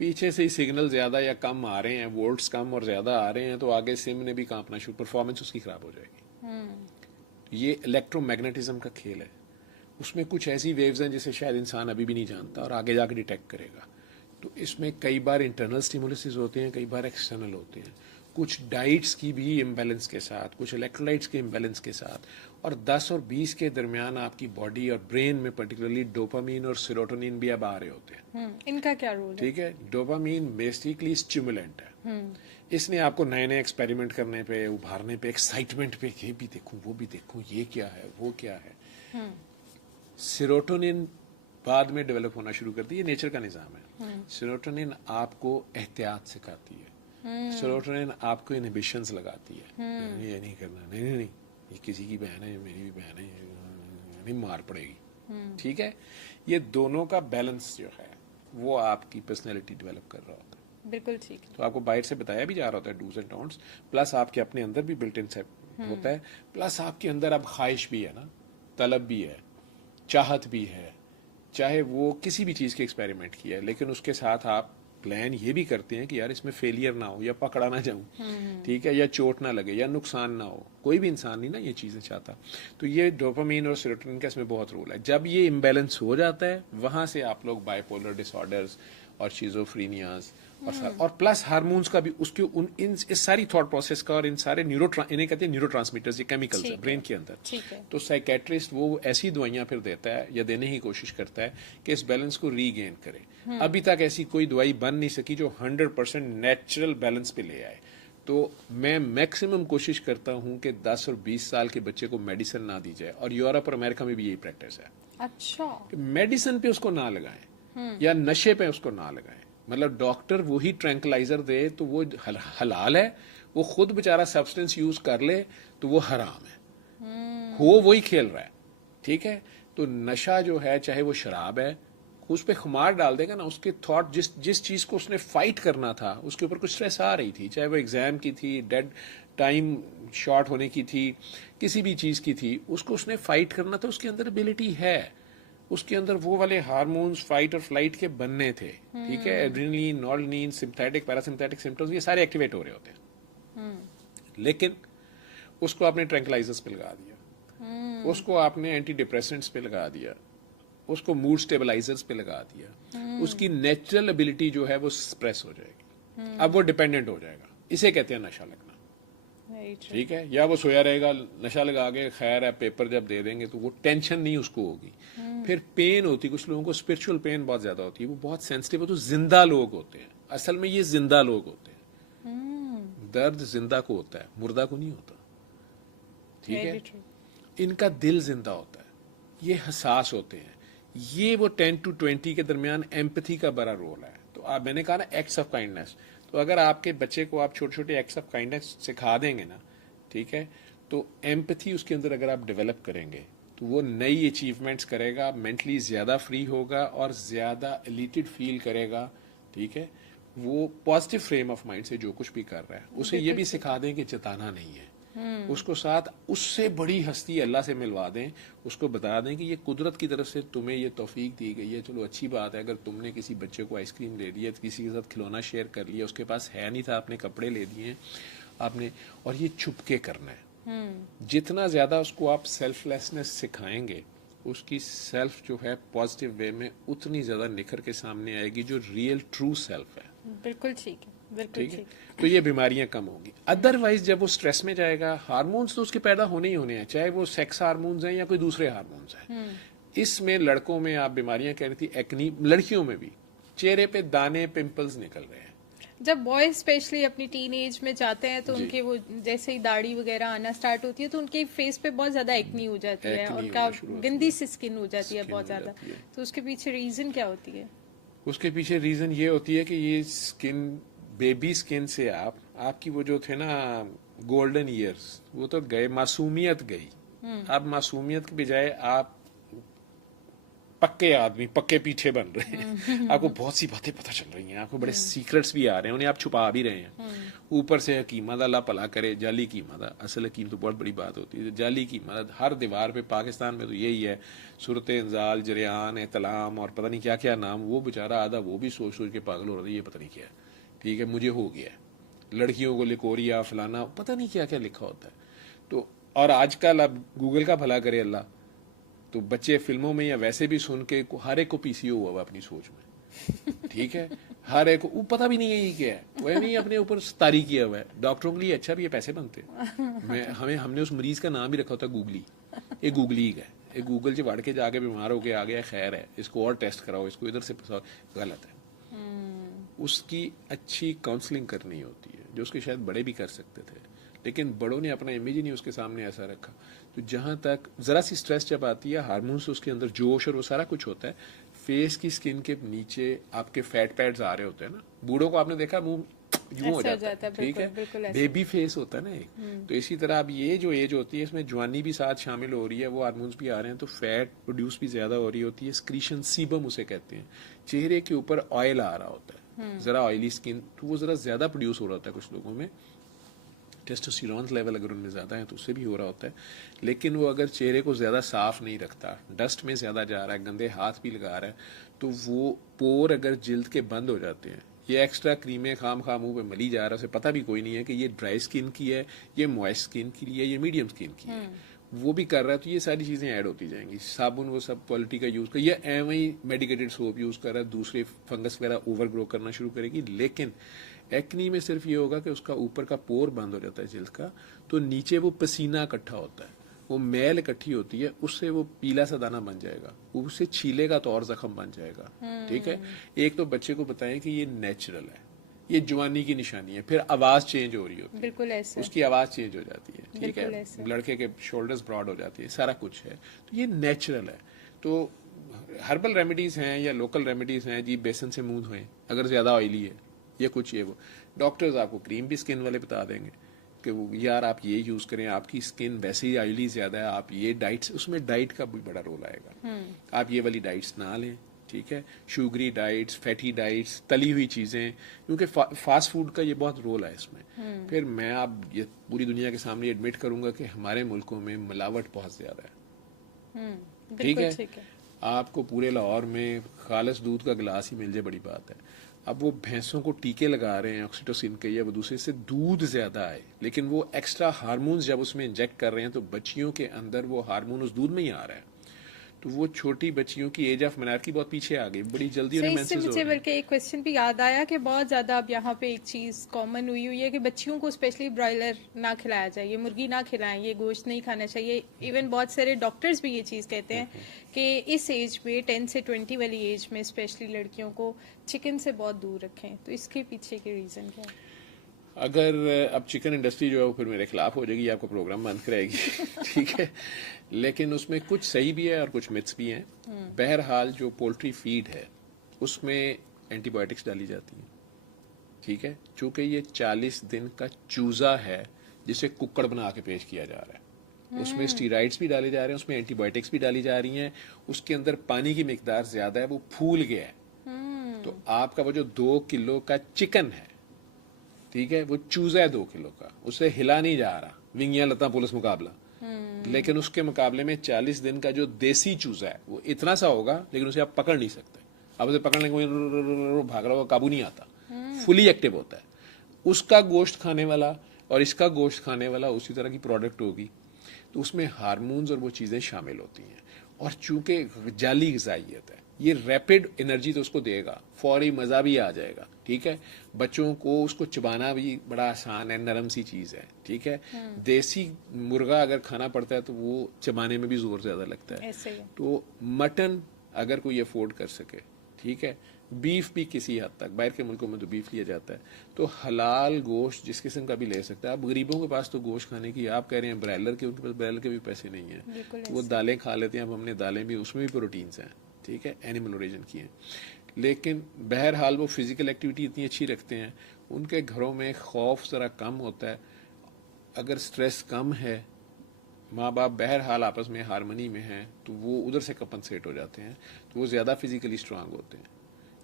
पीछे से ही सिग्नल ज्यादा या कम आ रहे हैं, वोल्ट्स कम और ज्यादा आ रहे हैं, तो आगे सिम ने भी कांपना शुरू, परफॉर्मेंस उसकी खराब हो जाएगी। ये इलेक्ट्रोमैग्नेटिज्म का खेल है, उसमें कुछ ऐसी वेव्स हैं जिसे शायद इंसान अभी भी नहीं जानता और आगे जाकर डिटेक्ट करेगा। तो इसमें कई बार इंटरनल स्टिमुलसेस होते हैं, कई बार एक्सटर्नल होते हैं, कुछ डाइट्स की भी इम्बैलेंस के साथ, कुछ इलेक्ट्रोलाइट्स के इम्बैलेंस के साथ, और 10 और 20 के दरमियान आपकी बॉडी और ब्रेन में पर्टिकुलरली डोपामीन और सेरोटोनिन भी अब आ रहे होते हैं। इनका क्या रोल है? ठीक है, डोपामीन बेसिकली स्टिमुलेंट है, इसने आपको नए नए एक्सपेरिमेंट करने पे, उभारने पे, एक्साइटमेंट पे, ये भी देखूं वो भी देखूं, ये क्या है वो क्या है। सेरोटोनिन बाद में डेवलप होना शुरू करती है, ये नेचर का निज़ाम है। सेरोटोनिन आपको एहतियात सिखाती है, सेरोटोनिन आपको इनहिबिशंस लगाती है, ये नहीं करना, नहीं नहीं नहीं, ये किसी की बहन है, मेरी भी बहन है, नहीं मार पड़ेगी, ठीक है। ये दोनों का बैलेंस जो है वो आपकी पर्सनैलिटी डेवलप कर रहा होता है। बिल्कुल ठीक। तो आपको बाहर से बताया भी जा रहा होता है डूज एंड डोंट्स, प्लस आपके अपने अंदर भी बिल्ट इन होता है, प्लस आपके अंदर अब ख्वाहिश भी है ना, तलब भी है, चाहत भी है, चाहे वो किसी भी चीज़ के एक्सपेरिमेंट की है, लेकिन उसके साथ आप प्लान ये भी करते हैं कि यार इसमें फेलियर ना हो, या पकड़ा ना जाऊं, ठीक है, या चोट ना लगे, या नुकसान ना हो। कोई भी इंसान नहीं ना ये चीज़ें चाहता। तो ये डोपामीन और सेरोटोनिन का इसमें बहुत रोल है। जब ये इम्बैलेंस हो जाता है, वहां से आप लोग बाइपोलर डिसऑर्डर्स और शिज़ोफ्रीनियाज और प्लस हार्मोन्स का भी, उसके इस सारी थॉट प्रोसेस का, और इन सारे इन्हें कहते हैं न्यूरोट्रांसमीटर्स, ये केमिकल्स है ब्रेन के अंदर। तो साइकेट्रिस्ट वो ऐसी दवाइयां फिर देता है या देने की कोशिश करता है कि इस बैलेंस को रीगेन करे। अभी तक ऐसी कोई दवाई बन नहीं सकी जो 100% नेचुरल बैलेंस पे ले आए। तो मैं मैक्सिमम कोशिश करता हूं कि 10 और 20 साल के बच्चे को मेडिसिन ना दी जाए, और यूरोप और अमेरिका में भी यही प्रैक्टिस है। अच्छा, मेडिसिन पे उसको ना लगाएं या नशे पे उसको ना लगाएं। मतलब डॉक्टर वही ट्रैंकलाइजर दे तो वो हलाल है, वो खुद बेचारा सब्सटेंस यूज कर ले तो वो हराम है, हो वही खेल रहा है, ठीक है। तो नशा जो है, चाहे वो शराब है, उस पर खुमार डाल देगा ना, उसके थॉट जिस चीज को उसने फाइट करना था, उसके ऊपर कुछ स्ट्रेस आ रही थी, चाहे वो एग्जाम की थी, डेड टाइम शॉर्ट होने की थी, किसी भी चीज की थी, उसको उसने फाइट करना था, उसके अंदर एबिलिटी है, उसके अंदर वो वाले हार्मोन्स फाइट और फ्लाइट के बनने थे, ठीक है। एड्रेनलिन, नॉर्लिन, सिंपैथेटिक, पैरासिम्पैथिक सिम्पटम्स, ये सारे एक्टिवेट हो रहे होते हैं। लेकिन उसको आपने ट्रैंकलाइजर्स पे लगा दिया, उसको आपने एंटी डिप्रेसेंट्स पे लगा दिया, उसको मूड स्टेबलाइजर्स पे लगा दिया, उसकी नेचुरल एबिलिटी जो है वो सप्रेस हो जाएगी। अब वो डिपेंडेंट हो जाएगा, इसे कहते हैं नशा लगना, ठीक है। या वो सोया रहेगा, नशा लगा के, खैर है, पेपर जब दे देंगे तो वो टेंशन नहीं उसको होगी। फिर पेन होती, कुछ लोगों को स्पिरिचुअल पेन बहुत ज्यादा होती है, वो बहुत सेंसिटिव हो, तो जिंदा लोग होते हैं, असल में ये जिंदा लोग होते हैं। दर्द जिंदा को होता है, मुर्दा को नहीं होता। ठीक है, Very true. इनका दिल जिंदा होता है, ये हसास होते हैं। ये वो 10 to 20 के दरमियान एम्पैथी का बड़ा रोल है। तो आप, मैंने कहा ना एक्ट्स ऑफ काइंडनेस, तो अगर आपके बच्चे को आप छोटे छोटे एक्ट्स ऑफ काइंडनेस सिखा देंगे ना, ठीक है, तो एम्पैथी उसके अंदर अगर आप डेवलप करेंगे तो वो नई अचीवमेंट्स करेगा, मेंटली ज़्यादा फ्री होगा और ज़्यादा एलिटेड फील करेगा। ठीक है, वो पॉजिटिव फ्रेम ऑफ माइंड से जो कुछ भी कर रहा है, उसे ये भी सिखा दें कि जताना नहीं है। उसको साथ उससे बड़ी हस्ती अल्लाह से मिलवा दें, उसको बता दें कि ये कुदरत की तरफ से तुम्हें ये तौफीक दी गई है। चलो अच्छी बात है, अगर तुमने किसी बच्चे को आइसक्रीम दे दी है, किसी के साथ खिलौना शेयर कर लिया, उसके पास है नहीं था, आपने कपड़े ले दिए आपने, और ये छुपके करना है। जितना ज्यादा उसको आप सेल्फलेसनेस सिखाएंगे, उसकी सेल्फ जो है पॉजिटिव वे में उतनी ज्यादा निखर के सामने आएगी, जो रियल ट्रू सेल्फ है। बिल्कुल ठीक है, बिल्कुल ठीक है, ठीक। तो ये बीमारियां कम होंगी। अदरवाइज जब वो स्ट्रेस में जाएगा, हार्मोन्स तो उसके पैदा होने ही होने हैं, चाहे वो सेक्स हार्मोन्स हैं या कोई दूसरे हार्मोन्स हैं। इसमें लड़कों में आप बीमारियां कह रही थी, एक्नी, लड़कियों में भी चेहरे पे दाने, पिंपल्स निकल रहे हैं। जब बॉयज स्पेशली अपनी टीन एज में जाते हैं तो जी। उनके वो जैसे ही दाढ़ी वगैरह आना स्टार्ट होती है तो उनके फेस पे बहुत ज्यादा एक्नी हो जाती है, एक्नी उनका होना शुरू होती गंदी सी स्किन हो जाती है स्किन बहुत हो ज्यादा। जाती है। तो उसके पीछे रीजन क्या होती है? उसके पीछे रीजन ये होती है कि ये स्किन, बेबी स्किन से आपकी वो जो थे ना गोल्डन ईयर्स, वो तो गए, मासूमियत गई। अब मासूमियत के बजाय आप पक्के आदमी, पक्के पीछे बन रहे हैं। आपको बहुत सी बातें पता चल रही हैं, आपको बड़े सीक्रेट्स भी आ रहे हैं, उन्हें आप छुपा भी रहे हैं। ऊपर से हकीमत, अल्लाह भला करे, जाली कीमत, असल हकीम तो बहुत बड़ी बात होती है। जाली कीमत हर दीवार पे, पाकिस्तान में तो यही है, सूरत इंजाल, जरियान, एतलाम और पता नहीं क्या क्या नाम। वो बेचारा आधा वो भी सोच सोच के पागल हो रहा है, ये पता नहीं क्या है। ठीक है, मुझे हो गया, लड़कियों को लिकोरिया फलाना, पता नहीं क्या क्या लिखा होता है। तो और आजकल अब गूगल का भला करे अल्लाह, तो बच्चे फिल्मों में या वैसे भी सुन के हर एक को पीसीओ हुआ अपनी सोच में। ठीक है, हर एक को पता भी नहीं है ये क्या है, वह नहीं अपने ऊपर तारी किया हुआ है। डॉक्टरों के लिए अच्छा भी है, पैसे बनते हैं। हमने उस मरीज का नाम ही रखा होता गूगली, ये गूगली है, ये गूगल से बढ़ के जाके बीमार होके आ गया, खैर है, इसको और टेस्ट कराओ, इसको इधर से फंसाओ, गलत है। उसकी अच्छी काउंसलिंग करनी होती है, जो उसके शायद बड़े भी कर सकते थे, लेकिन बड़ों ने अपना इमेज ही नहीं उसके सामने ऐसा रखा। तो जहां तक जरा सी स्ट्रेस जब आती है, हार्मोन्स उसके अंदर जोश और वो सारा कुछ होता है, फेस की स्किन के नीचे आपके फैट पैड्स आ रहे होते हैं ना, बूढ़ों को आपने देखा मुंह यूं हो जाता है। ठीक है, बेबी फेस होता है ना एक। तो इसी तरह अब ये जो एज होती है, इसमें जवानी भी साथ शामिल हो रही है, वो हार्मोन्स भी आ रहे हैं, तो फैट प्रोड्यूस भी ज्यादा हो रही होती है। स्क्रीशन, सीबम उसे कहते हैं। चेहरे के ऊपर ऑयल आ रहा होता है, जरा ऑयली स्किन, तो वो जरा ज्यादा प्रोड्यूस हो रहा होता है कुछ लोगों में। टेस्टोस्टेरोन लेवल अगर उनमें ज़्यादा है तो उससे भी हो रहा होता है। लेकिन वो अगर चेहरे को ज़्यादा साफ नहीं रखता, डस्ट में ज़्यादा जा रहा है, गंदे हाथ भी लगा रहा है, तो वो पोर अगर जिल्द के बंद हो जाते हैं, ये एक्स्ट्रा क्रीमें खाम मुंह पे मली जा रहा है, उसे पता भी कोई नहीं है कि ये ड्राई स्किन की है, ये मॉइस्ट स्किन की है, ये मीडियम स्किन की है, वो भी कर रहा है, तो ये सारी चीज़ें ऐड होती जाएंगी। साबुन वो सब क्वालिटी का यूज़ कर, या एम ही मेडिकेटेड सोप यूज़ कर रहा है, दूसरे फंगस वगैरह ओवर ग्रो करना शुरू करेगी। लेकिन एक्नी में सिर्फ ये होगा कि उसका ऊपर का पोर बंद हो जाता है जिल्द का, तो नीचे वो पसीना इकट्ठा होता है, वो मैल इकट्ठी होती है, उससे वो पीला सा दाना बन जाएगा, उससे छीलेगा तो और जख्म बन जाएगा। ठीक है, एक तो बच्चे को बताएं कि ये नेचुरल है, ये जवानी की निशानी है। फिर आवाज चेंज हो रही होती है, बिल्कुल ऐसे, उसकी आवाज चेंज हो जाती है। ठीक है, लड़के के शोल्डर्स ब्रॉड हो जाती है, सारा कुछ है, तो ये नेचुरल है। तो हर्बल रेमेडीज हैं या लोकल रेमेडीज हैं जी, बेसन से मुंह धोएं अगर ज्यादा ऑयली है, या कुछ ये वो। डॉक्टर्स आपको क्रीम भी स्किन वाले बता देंगे कि वो यार आप ये यूज करें, आपकी स्किन वैसे ही ऑयली ज्यादा है, आप ये डाइट्स, उसमें डाइट का भी बड़ा रोल आएगा। आप ये वाली डाइट्स ना लें। ठीक है, शुगरी डाइट्स, फैटी डाइट्स, तली हुई चीजें, क्योंकि फास्ट फूड का ये बहुत रोल है इसमें। फिर मैं आप ये पूरी दुनिया के सामने एडमिट करूंगा कि हमारे मुल्कों में मिलावट बहुत ज्यादा है। ठीक है, आपको पूरे लाहौर में खालिस दूध का गिलास ही मिल जाए, बड़ी बात है। अब वो भैंसों को टीके लगा रहे हैं ऑक्सीटोसिन के, या वो दूसरे से दूध ज्यादा आए, लेकिन वो एक्स्ट्रा हार्मोन्स जब उसमें इंजेक्ट कर रहे हैं तो बच्चियों के अंदर वो हार्मोन उस दूध में ही आ रहा है। तो वो छोटी बच्चियों की एज ऑफ मेनार्की बहुत पीछे आ गई, बड़ी जल्दी सो उन्हें इससे मेंसेस हो मुझे रही है। बल्कि एक क्वेश्चन भी याद आया कि बहुत ज़्यादा अब यहाँ पे एक चीज़ कॉमन हुई है कि बच्चियों को स्पेशली ब्रॉयलर ना खिलाया चाहिए, मुर्गी ना खिलाएं, ये गोश्त नहीं खाना चाहिए। इवन बहुत सारे डॉक्टर्स भी ये चीज़ कहते हैं कि इस एज में 10 से 20 वाली एज में स्पेशली लड़कियों को चिकन से बहुत दूर रखें। तो इसके पीछे के रीज़न क्या है? अगर अब चिकन इंडस्ट्री जो है वो फिर मेरे खिलाफ हो जाएगी, आपका प्रोग्राम बंद कराएगी ठीक है, लेकिन उसमें कुछ सही भी है और कुछ मिथ्स भी हैं। बहरहाल जो पोल्ट्री फीड है उसमें एंटीबायोटिक्स डाली जाती हैं, ठीक है, चूंकि ये 40 दिन का चूजा है जिसे कुक्कड़ बना के पेश किया जा रहा है, उसमें स्टीराइड्स भी डाले जा रहे हैं, उसमें एंटीबायोटिक्स भी डाली जा रही हैं, उसके अंदर पानी की मिकदार ज्यादा है, वो फूल गया है। तो आपका वो जो 2 किलो का चिकन है, ठीक है, वो चूजा है 2 किलो का, उसे हिला नहीं जा रहा, विंगिया लता पुलिस मुकाबला। लेकिन उसके मुकाबले में 40 दिन का जो देसी चूजा है वो इतना सा होगा, लेकिन उसे आप पकड़ नहीं सकते। आप उसे पकड़ने को भाग रहा होगा, काबू नहीं आता, फुली एक्टिव होता है। उसका गोश्त खाने वाला और इसका गोश्त खाने वाला उसी तरह की प्रोडक्ट होगी, तो उसमें हार्मोन्स और वो चीज़ें शामिल होती हैं। और चूंकि जाली ग़िज़ाइयत है, ये रैपिड एनर्जी तो उसको देगा, फौरी मज़ा भी आ जाएगा, ठीक है, बच्चों को उसको चबाना भी बड़ा आसान है, नरम सी चीज़ है, ठीक है। देसी मुर्गा अगर खाना पड़ता है तो वो चबाने में भी जोर ज़्यादा लगता है। ऐसे ही है। तो मटन अगर कोई अफोर्ड कर सके, ठीक है, बीफ भी किसी हद तक, बाहर के मुल्कों में तो बीफ लिया जाता है, तो हलाल गोश्त जिस किस्म का भी ले सकता है। अब गरीबों के पास तो गोश्त खाने की, आप कह रहे हैं ब्रायलर के, उनके पास ब्रायलर के भी पैसे नहीं है, बिल्कुल तो वो ऐसे। दालें खा लेते हैं। अब हमने दालें भी, उसमें भी प्रोटीन्स हैं, ठीक है, एनिमल ओरिजिन की हैं, लेकिन बहरहाल वो फिजिकल एक्टिविटी इतनी अच्छी रखते हैं, उनके घरों में खौफ ज़रा कम होता है। अगर स्ट्रेस कम है, माँ बाप बहरहाल आपस में हारमनी में हैं, तो वो उधर से कंपनसेट हो जाते हैं, तो वो ज़्यादा फिजिकली स्ट्रांग होते हैं,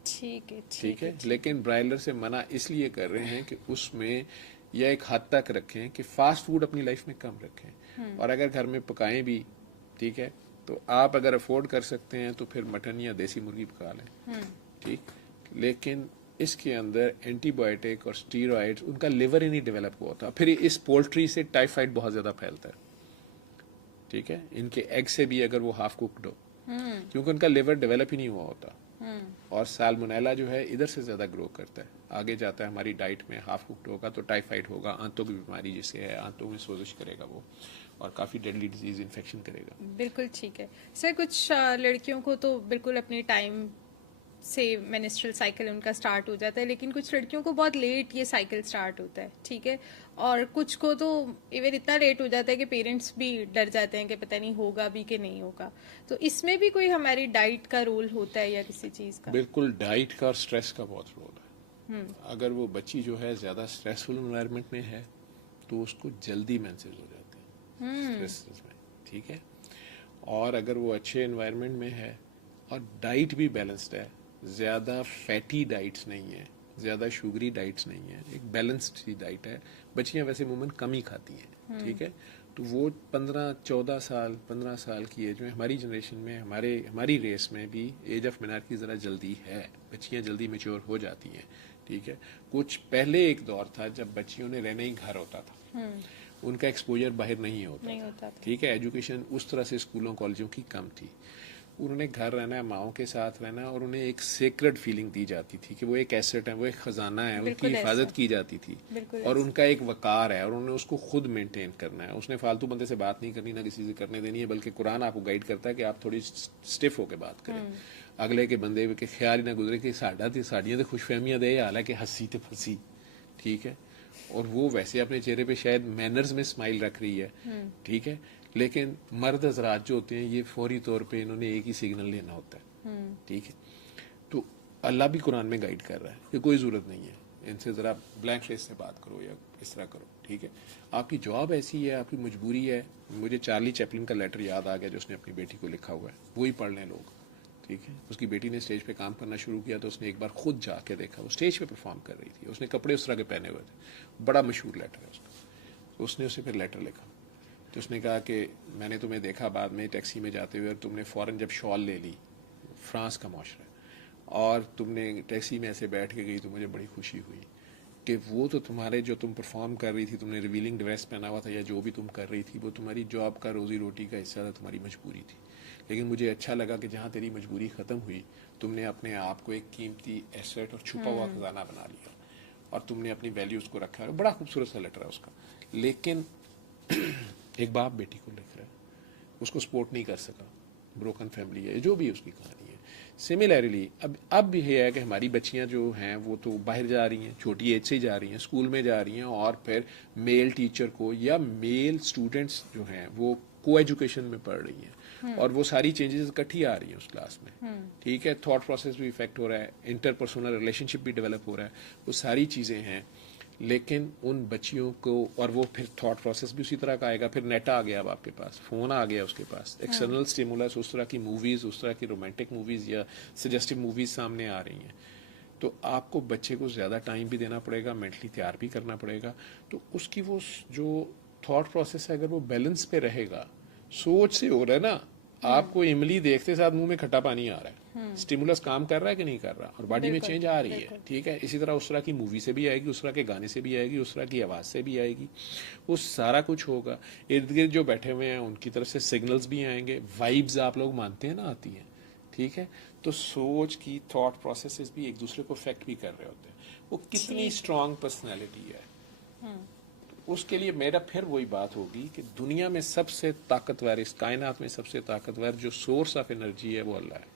ठीक है, ठीक है। लेकिन ब्रायलर से मना इसलिए कर रहे हैं कि उसमें यह एक हद तक रखें कि फास्ट फूड अपनी लाइफ में कम रखें, और अगर घर में पकाएं भी, ठीक है, तो आप अगर अफोर्ड कर सकते हैं तो फिर मटन या देसी मुर्गी पका लें, ठीक। लेकिन इसके अंदर एंटीबायोटिक और स्टीरॉइड्स, उनका लिवर ही नहीं डेवलप हुआ होता। फिर इस पोल्ट्री से टाइफाइड बहुत ज़्यादा फैलता है, ठीक है, इनके एग से भी अगर वो हाफ कुक्ड हो, क्योंकि उनका लिवर डेवलप ही नहीं हुआ होता। और साल्मोनेला जो है इधर से ज़्यादा ग्रो करता है, आगे जाता है हमारी डाइट में, हाफ कुक्ड होगा तो टाइफाइड होगा, आंतों की बीमारी जिसे है, आंतों में सोजिश करेगा वो, और काफ़ी डेडली डिजीज इन्फेक्शन करेगा। बिल्कुल ठीक है सर। कुछ लड़कियों को तो बिल्कुल अपने टाइम से मेंस्ट्रुअल साइकिल उनका स्टार्ट हो जाता है, लेकिन कुछ लड़कियों को बहुत लेट ये साइकिल स्टार्ट होता है, ठीक है, और कुछ को तो इवन इतना लेट हो जाता है कि पेरेंट्स भी डर जाते हैं कि पता नहीं होगा भी कि नहीं होगा। तो इसमें भी कोई हमारी डाइट का रोल होता है या किसी चीज़ का? बिल्कुल, डाइट का और स्ट्रेस का बहुत रोल है। अगर वो बच्ची जो है ज़्यादा स्ट्रेसफुल इन्वायरमेंट में है तो उसको जल्दी मेंसेस हो जाते हैं स्ट्रेस में, ठीक है। और अगर वो अच्छे इन्वायरमेंट में है और डाइट भी बैलेंस्ड है, ज़्यादा फैटी डाइट्स नहीं है, ज़्यादा शुगरी डाइट्स नहीं है, एक बैलेंस्ड सी डाइट है, बच्चियां वैसे अमूमन कम ही खाती हैं, ठीक है, तो वो 15-14 साल 15 साल की एज में, हमारी जनरेशन में, हमारी रेस में भी एज ऑफ मेनार्की ज़रा जल्दी है, बच्चियां जल्दी मेच्योर हो जाती हैं, ठीक है। कुछ पहले एक दौर था जब बच्चियों ने रहना ही घर होता था, उनका एक्सपोजर बाहर नहीं होता था, ठीक है, एजुकेशन उस तरह से स्कूलों कॉलेजों की कम थी, उन्होंने घर रहना, माओं के साथ रहना, और उन्हें एक सेक्रेड फीलिंग दी जाती थी कि वो एक एसेट है, वो एक खजाना है, उनकी हिफाजत की जाती थी, और उनका एक वकार है और उन्हें उसको खुद मेंटेन करना है। उसने फालतू बंदे से बात नहीं करनी, ना किसी से करने देनी है, बल्कि कुरान आपको गाइड करता है कि आप थोड़ी स्टिफ होकर बात करें, अगले के बंदे के ख्याल ही ना गुजरे कि साड़ियाँ तो खुशफहमियाँ दे, हाल है कि हंसी तो फंसी, ठीक है, और वो वैसे अपने चेहरे पे शायद मैनर्स में स्माइल रख रही है, ठीक है, लेकिन मर्द हजरात जो होते हैं ये फौरी तौर पे इन्होंने एक ही सिग्नल लेना होता है, ठीक है। तो अल्लाह भी कुरान में गाइड कर रहा है कि कोई ज़रूरत नहीं है, इनसे ज़रा ब्लैंक फेस से बात करो या इस तरह करो, ठीक है, आपकी जॉब ऐसी है, आपकी मजबूरी है। मुझे चार्ली चैपलिन का लेटर याद आ गया जो उसने अपनी बेटी को लिखा हुआ है, वही पढ़ लें लोग, ठीक है। उसकी बेटी ने स्टेज पे काम करना शुरू किया तो उसने एक बार खुद जाके देखा, वो स्टेज पे परफॉर्म कर रही थी, उसने कपड़े उस तरह के पहने हुए थे, बड़ा मशहूर लेटर है उसका। उसने उसे फिर लेटर लिखा, तो उसने कहा कि मैंने तुम्हें देखा बाद में टैक्सी में जाते हुए, और तुमने फ़ौरन जब शॉल ले ली, फ्रांस का माशरा है, और तुमने टैक्सी में ऐसे बैठ के गई तो मुझे बड़ी खुशी हुई, कि वो तो तुम्हारे जो तुम परफॉर्म कर रही थी, तुमने रिवीलिंग ड्रेस पहना हुआ था या जो भी तुम कर रही थी, वो तुम्हारी जॉब का रोजी रोटी का हिस्सा था, तुम्हारी मजबूरी थी। लेकिन मुझे अच्छा लगा कि जहाँ तेरी मजबूरी ख़त्म हुई, तुमने अपने आप को एक कीमती एसेट और छुपा हुआ खजाना बना लिया और तुमने अपनी वैल्यूज़ को रखा है। बड़ा खूबसूरत सा लेटर है उसका। लेकिन एक बाप बेटी को लिख रहा है, उसको सपोर्ट नहीं कर सका, ब्रोकन फैमिली है, जो भी उसकी कहानी है। सिमिलरली अब भी ये है कि हमारी बच्चियां जो हैं वो तो बाहर जा रही हैं, छोटी एज से जा रही हैं, स्कूल में जा रही हैं, और फिर मेल टीचर को या मेल स्टूडेंट्स जो हैं वो को एजुकेशन में पढ़ रही हैं, और वो सारी चेंजेस इकट्ठी आ रही हैं उस क्लास में। ठीक है, थॉट प्रोसेस भी इफेक्ट हो रहा है, इंटरपर्सनल रिलेशनशिप भी डेवलप हो रहा है, वो सारी चीज़ें हैं। लेकिन उन बच्चियों को, और वो फिर थॉट प्रोसेस भी उसी तरह का आएगा। फिर नेट आ गया अब आपके पास, फ़ोन आ गया उसके पास, एक्सटर्नल स्टिमुलस, उस तरह की मूवीज़, उस तरह की रोमांटिक मूवीज़ या सजेस्टिव मूवीज़ सामने आ रही हैं। तो आपको बच्चे को ज़्यादा टाइम भी देना पड़ेगा, मेंटली तैयार भी करना पड़ेगा। तो उसकी वो जो थॉट प्रोसेस है, अगर वो बैलेंस पे रहेगा, सोच से हो रहा है ना, आपको इमली देखते साथ मुंह में खट्टा पानी आ रहा है, स्टिमुलस काम कर रहा है कि नहीं कर रहा, और बॉडी में चेंज आ रही है। ठीक है, इसी तरह उस तरह की मूवी से भी आएगी, उस तरह के गाने से भी आएगी, उस तरह की आवाज़ से भी आएगी, वो सारा कुछ होगा। इर्द गिर्द जो बैठे हुए हैं उनकी तरफ से सिग्नल्स भी आएंगे, वाइब्स आप लोग मानते हैं ना, आती हैं। ठीक है, तो सोच की थॉट प्रोसेसेस भी एक दूसरे को अफेक्ट भी कर रहे होते हैं। वो कितनी स्ट्रांग पर्सनैलिटी है, उसके लिए मेरा फिर वही बात होगी कि दुनिया में सबसे ताकतवर, इस कायनात में सबसे ताकतवर जो सोर्स ऑफ एनर्जी है वो अल्लाह है।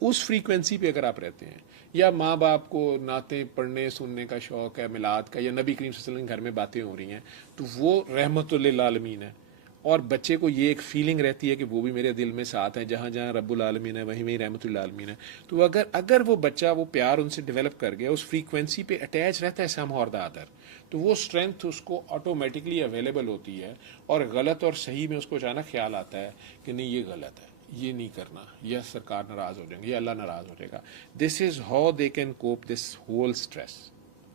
उस फ्रीक्वेंसी पे अगर आप रहते हैं, या माँ बाप को नाते पढ़ने सुनने का शौक है, मिलाद का, या नबी करीम सल्लल्लाहु अलैहि वसल्लम घर में बातें हो रही हैं, तो वो रहमतुल्लिल आलमीन है। और बच्चे को ये एक फीलिंग रहती है कि वो भी मेरे दिल में साथ है, जहाँ जहाँ रब्बुल आलमीन है वहीं वहीं रहमतुल्लिल आलमीन है। तो अगर वो बच्चा वो प्यार उनसे डेवलप कर गया, उस फ्रीक्वेंसी पे अटैच रहता है सम और द अदर, तो वो स्ट्रेंथ उसको ऑटोमेटिकली अवेलेबल होती है। और गलत और सही में उसको अचानक ख्याल आता है कि नहीं ये गलत है, ये नहीं करना, यह सरकार नाराज हो जाएंगे, या अल्लाह नाराज हो जाएगा। This is how they can cope this whole stress.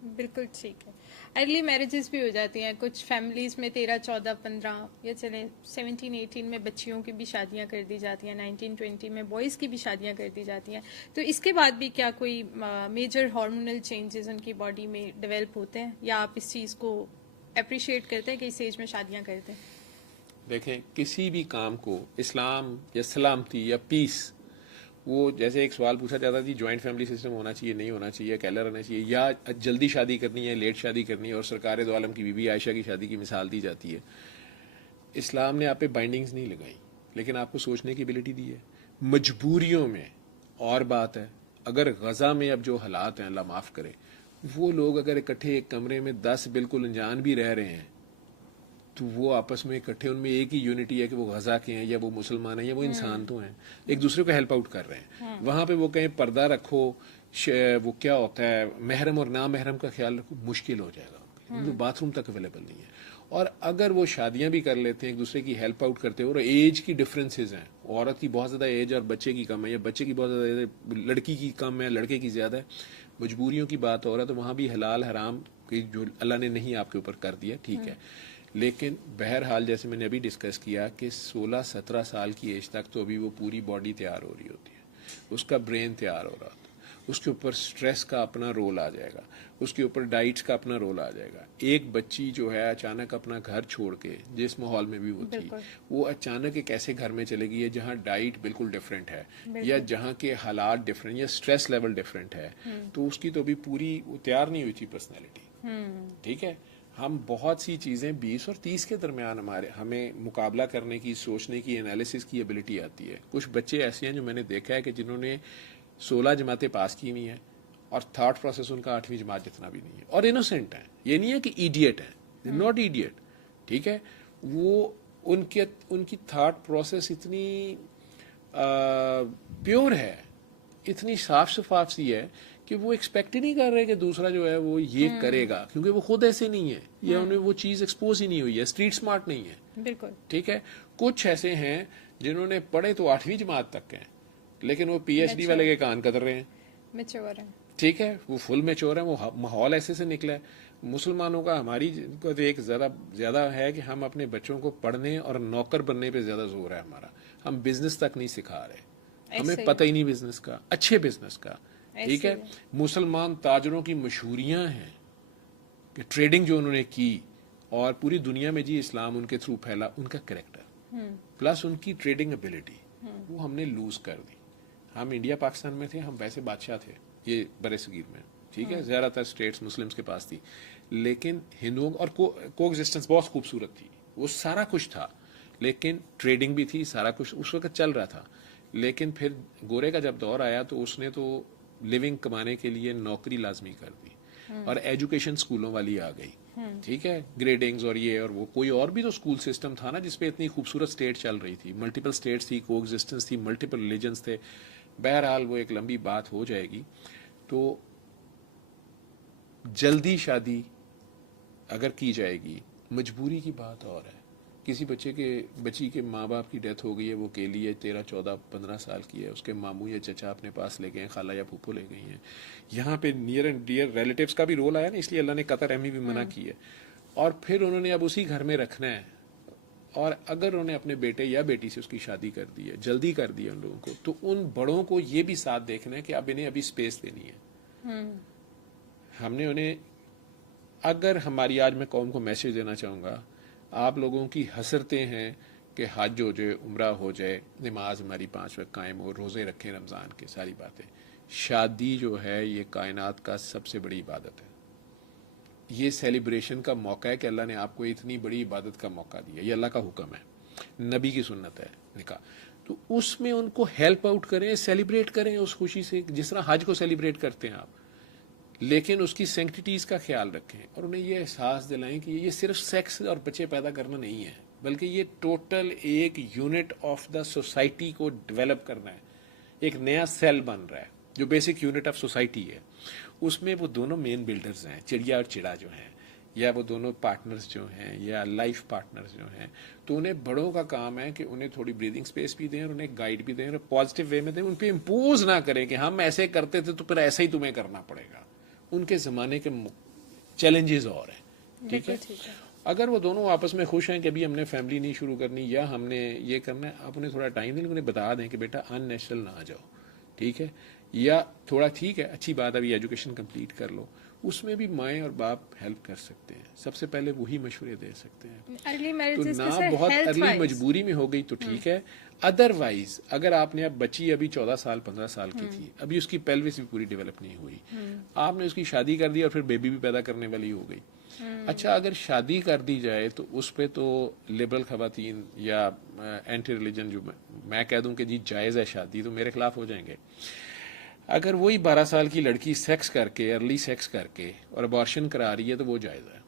बिल्कुल ठीक है। अर्ली मैरिजेस भी हो जाती हैं कुछ फैमिलीज में, 13, 14, 15 या चले 17, 18 में बच्चियों की भी शादियां कर दी जाती हैं, 19, 20 में बॉयज़ की भी शादियां कर दी जाती हैं। तो इसके बाद भी क्या कोई मेजर हार्मोनल चेंजेस उनकी बॉडी में डेवलप होते हैं, या आप इस चीज़ को अप्रिशिएट करते हैं कि इस एज में शादियां करते हैं? देखें, किसी भी काम को इस्लाम या सलामती या पीस, वो जैसे एक सवाल पूछा जाता थी, जॉइंट फैमिली सिस्टम होना चाहिए, नहीं होना चाहिए, कैलर होना चाहिए, या जल्दी शादी करनी है, लेट शादी करनी है, और सरकार दो आलम की बीबी आयशा की शादी की मिसाल दी जाती है। इस्लाम ने आप पे बाइंडिंग्स नहीं लगाई, लेकिन आपको सोचने की एबिलिटी दी है। मजबूरियों में और बात है, अगर गज़ा में अब जो हालात हैं, अल्लाह माफ़ करे, वो लोग अगर इकट्ठे एक कमरे में 10 बिल्कुल अनजान भी रह रहे हैं, तो वो आपस में इकट्ठे, उनमें एक ही यूनिटी है कि वो गजा के हैं या वो मुसलमान हैं या वो इंसान तो हैं, एक दूसरे को हेल्प आउट कर रहे हैं। वहाँ पे वो कहें पर्दा रखो, वो क्या होता है, महरम और ना महरम का ख्याल रखो, मुश्किल हो जाएगा उनके लिए, बाथरूम तक अवेलेबल नहीं है। और अगर वो शादियां भी कर लेते हैं, एक दूसरे की हेल्प आउट करते हैं, और एज की डिफरेंसेस हैं, औरत की बहुत ज़्यादा एज और बच्चे की कम है, या बच्चे की बहुत ज़्यादा, लड़की की कम है, लड़के की ज़्यादा है, मजबूरियों की बात हो रहा है, तो वहाँ भी हलाल हराम की जो अल्लाह ने नहीं आपके ऊपर कर दिया, ठीक है। लेकिन बहरहाल जैसे मैंने अभी डिस्कस किया कि 16-17 साल की एज तक तो अभी वो पूरी बॉडी तैयार हो रही होती है, उसका ब्रेन तैयार हो रहा होता है, उसके ऊपर स्ट्रेस का अपना रोल आ जाएगा, उसके ऊपर डाइट्स का अपना रोल आ जाएगा। एक बच्ची जो है अचानक अपना घर छोड़ के, जिस माहौल में भी वो थी, वो अचानक एक ऐसे घर में चले गई है जहाँ डाइट बिल्कुल डिफरेंट है, या जहाँ के हालात डिफरेंट, या स्ट्रेस लेवल डिफरेंट है, तो उसकी तो अभी पूरी तैयार नहीं हुई थी पर्सनैलिटी। ठीक है, हम बहुत सी चीज़ें 20 और 30 के दरमियान हमें मुकाबला करने की, सोचने की, एनालिसिस की एबिलिटी आती है। कुछ बच्चे ऐसे हैं जो मैंने देखा है कि जिन्होंने 16 जमातें पास की हुई हैं और थॉट प्रोसेस उनका 8वीं जमात जितना भी नहीं है, और इनोसेंट है, ये नहीं है कि इडियट है, नॉट इडियट। ठीक है, वो उनकी थॉट प्रोसेस इतनी प्योर है, इतनी साफ शफाफ सी है कि वो एक्सपेक्ट ही नहीं कर रहे कि दूसरा जो है वो ये करेगा, क्योंकि वो खुद ऐसे नहीं है, या उन्हें वो चीज़ एक्सपोज ही नहीं हुई है, स्ट्रीट स्मार्ट नहीं है। बिल्कुल ठीक है, कुछ ऐसे हैं जिन्होंने पढ़े तो 8वीं जमात तक हैं, लेकिन वो PhD वाले के कान कतर रहे हैं। मैच्योर है। ठीक है, वो फुल मैच्योर है, वो माहौल ऐसे से निकला है। मुसलमानों का, हमारी को तो एक ज़्यादा है कि हम अपने बच्चों को पढ़ने और नौकर बनने पे ज़्यादा जोर है हमारा, हम बिजनेस तक नहीं सिखा रहे, हमें पता ही नहीं बिजनेस का, अच्छे बिजनेस का, ठीक है। मुसलमान ताजरों की मशहूरियां हैं कि ट्रेडिंग जो उन्होंने की और पूरी दुनिया में जी इस्लाम उनके थ्रू फैला, उनका करेक्टर प्लस उनकी ट्रेडिंग एबिलिटी वो हमने लूज कर दी। हम इंडिया पाकिस्तान में थे, हम वैसे बादशाह थे ये बड़े सगीर में, ठीक है। ज़्यादातर स्टेट्स मुस्लिम्स के पास थी, लेकिन हिंदुओं और कोएग्जिस्टेंस बहुत खूबसूरत थी, वो सारा कुछ था, लेकिन ट्रेडिंग भी थी, सारा कुछ उस वक्त चल रहा था। लेकिन फिर गोरे का जब दौर आया तो उसने तो लिविंग कमाने के लिए नौकरी लाजमी कर दी और एजुकेशन स्कूलों वाली आ गई, ठीक है। ग्रेडिंग्स और ये और वो, कोई और भी तो स्कूल सिस्टम था ना जिसपे इतनी खूबसूरत स्टेट चल रही थी, मल्टीपल स्टेट्स थी, कोएग्जिस्टेंस थी, मल्टीपल रिलीजन्स थे। बहरहाल वो एक लंबी बात हो जाएगी। तो जल्दी शादी अगर की जाएगी, मजबूरी की बात और है। किसी बच्ची के माँ बाप की डेथ हो गई है, वो अकेली है, 13, 14, 15 साल की है, उसके मामू या चचा अपने पास ले गए हैं, खाला या फूफो ले गई हैं। यहाँ पे नियर एंड डियर रिलेटिव्स का भी रोल आया ना, इसलिए अल्लाह ने कतर रहमी भी मना की है। और फिर उन्होंने अब उसी घर में रखना है, और अगर उन्होंने अपने बेटे या बेटी से उसकी शादी कर दी है, जल्दी कर दी है उन लोगों को, तो उन बड़ों को ये भी साथ देखना है कि अब इन्हें अभी स्पेस देनी है। हमने उन्हें, अगर हमारी आज मैं कौम को मैसेज देना चाहूँगा, आप लोगों की हसरतें हैं कि हज हो जाए, उम्रा हो जाए, नमाज हमारी 5 वक्त कायम हो, रोज़े रखें रमज़ान के, सारी बातें। शादी जो है ये कायनात का सबसे बड़ी इबादत है। ये सेलिब्रेशन का मौका है कि अल्लाह ने आपको इतनी बड़ी इबादत का मौका दिया, ये अल्लाह का हुक्म है, नबी की सुन्नत है निकाह। तो उसमें उनको हेल्प आउट करें, सेलिब्रेट करें उस खुशी से, जिस तरह हज को सेलिब्रेट करते हैं आप, लेकिन उसकी सेंक्टिटीज़ का ख्याल रखें और उन्हें ये एहसास दिलाएं कि ये सिर्फ सेक्स और बच्चे पैदा करना नहीं है, बल्कि ये टोटल एक यूनिट ऑफ द सोसाइटी को डेवलप करना है। एक नया सेल बन रहा है जो बेसिक यूनिट ऑफ सोसाइटी है। उसमें वो दोनों मेन बिल्डर्स हैं, चिड़िया और चिड़ा जो हैं, या वो दोनों पार्टनर्स जो हैं, या लाइफ पार्टनर्स जो हैं। तो उन्हें बड़ों का काम है कि उन्हें थोड़ी ब्रीदिंग स्पेस भी दें और उन्हें गाइड भी दें और पॉजिटिव वे में दें। उन पर इम्पोज ना करें कि हम ऐसे करते थे तो फिर ऐसा ही तुम्हें करना पड़ेगा। उनके ज़माने के चैलेंजेस और हैं, ठीक है। अगर वो दोनों आपस में खुश हैं कि अभी हमने फैमिली नहीं शुरू करनी या हमने ये करना है, आप उन्हें थोड़ा टाइम दें, उन्हें बता दें कि बेटा अननेचुरल ना आ जाओ, ठीक है। या थोड़ा ठीक है, अच्छी बात, अभी एजुकेशन कंप्लीट कर लो, उसमें भी माएँ और बाप हेल्प कर सकते हैं। सबसे पहले वही मशवरे दे सकते हैं। तो ना बहुत अर्ली मजबूरी में हो गई तो ठीक है, अदरवाइज अगर आपने, अब बच्ची अभी 14 साल 15 साल की थी, अभी उसकी पेल्विस भी पूरी डेवलप नहीं हुई, आपने उसकी शादी कर दी और फिर बेबी भी पैदा करने वाली हो गई। अच्छा, अगर शादी कर दी जाए तो उस पर तो लिबरल खवातीन या एंटी रिलीजन जो मैं कह दूं कि जी जायज़ है शादी, तो मेरे खिलाफ हो जाएंगे। अगर वही 12 साल की लड़की सेक्स करके, अर्ली सेक्स करके और अबॉर्शन करा रही है तो वो जायज़ है,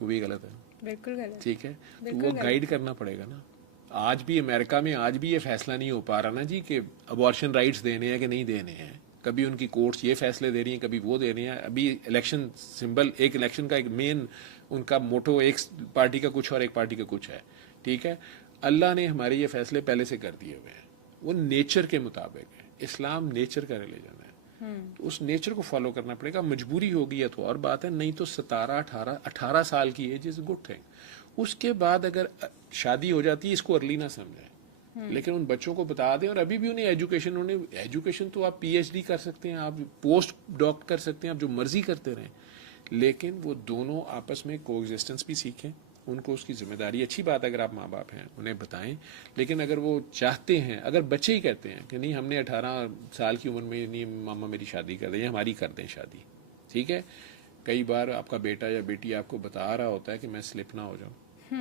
वो भी गलत है, बिल्कुल गलत, ठीक है। तो वो गाइड करना पड़ेगा ना। आज भी अमेरिका में आज भी ये फैसला नहीं हो पा रहा ना जी कि अबॉर्शन राइट्स देने हैं कि नहीं देने हैं। कभी उनकी कोर्ट्स ये फैसले दे रही हैं, कभी वो दे रही हैं। अभी इलेक्शन सिंबल, एक इलेक्शन का एक मेन उनका मोटो एक पार्टी का कुछ और एक पार्टी का कुछ है, ठीक है। अल्लाह ने हमारे ये फैसले पहले से कर दिए हुए हैं, वो नेचर के मुताबिक है। इस्लाम नेचर का रिलीजन है, तो उस नेचर को फॉलो करना पड़ेगा। मजबूरी होगी या तो और बात है, नहीं तो 17, 18 साल की एज इज गुड थिंग। उसके बाद अगर शादी हो जाती है, इसको अर्ली ना समझें, लेकिन उन बच्चों को बता दें। और अभी भी उन्हें एजुकेशन तो आप पीएचडी कर सकते हैं, आप पोस्ट डॉक्टर कर सकते हैं, आप जो मर्जी करते रहें, लेकिन वो दोनों आपस में कोएग्जिस्टेंस भी सीखें। उनको उसकी जिम्मेदारी, अच्छी बात अगर आप माँ बाप हैं उन्हें बताएं, लेकिन अगर वो चाहते हैं, अगर बच्चे ही कहते हैं कि नहीं हमने 18 साल की उम्र में नहीं मामा मेरी शादी कर दें या हमारी कर दें शादी, ठीक है। कई बार आपका बेटा या बेटी आपको बता रहा होता है कि मैं स्लिप ना हो जाऊँ,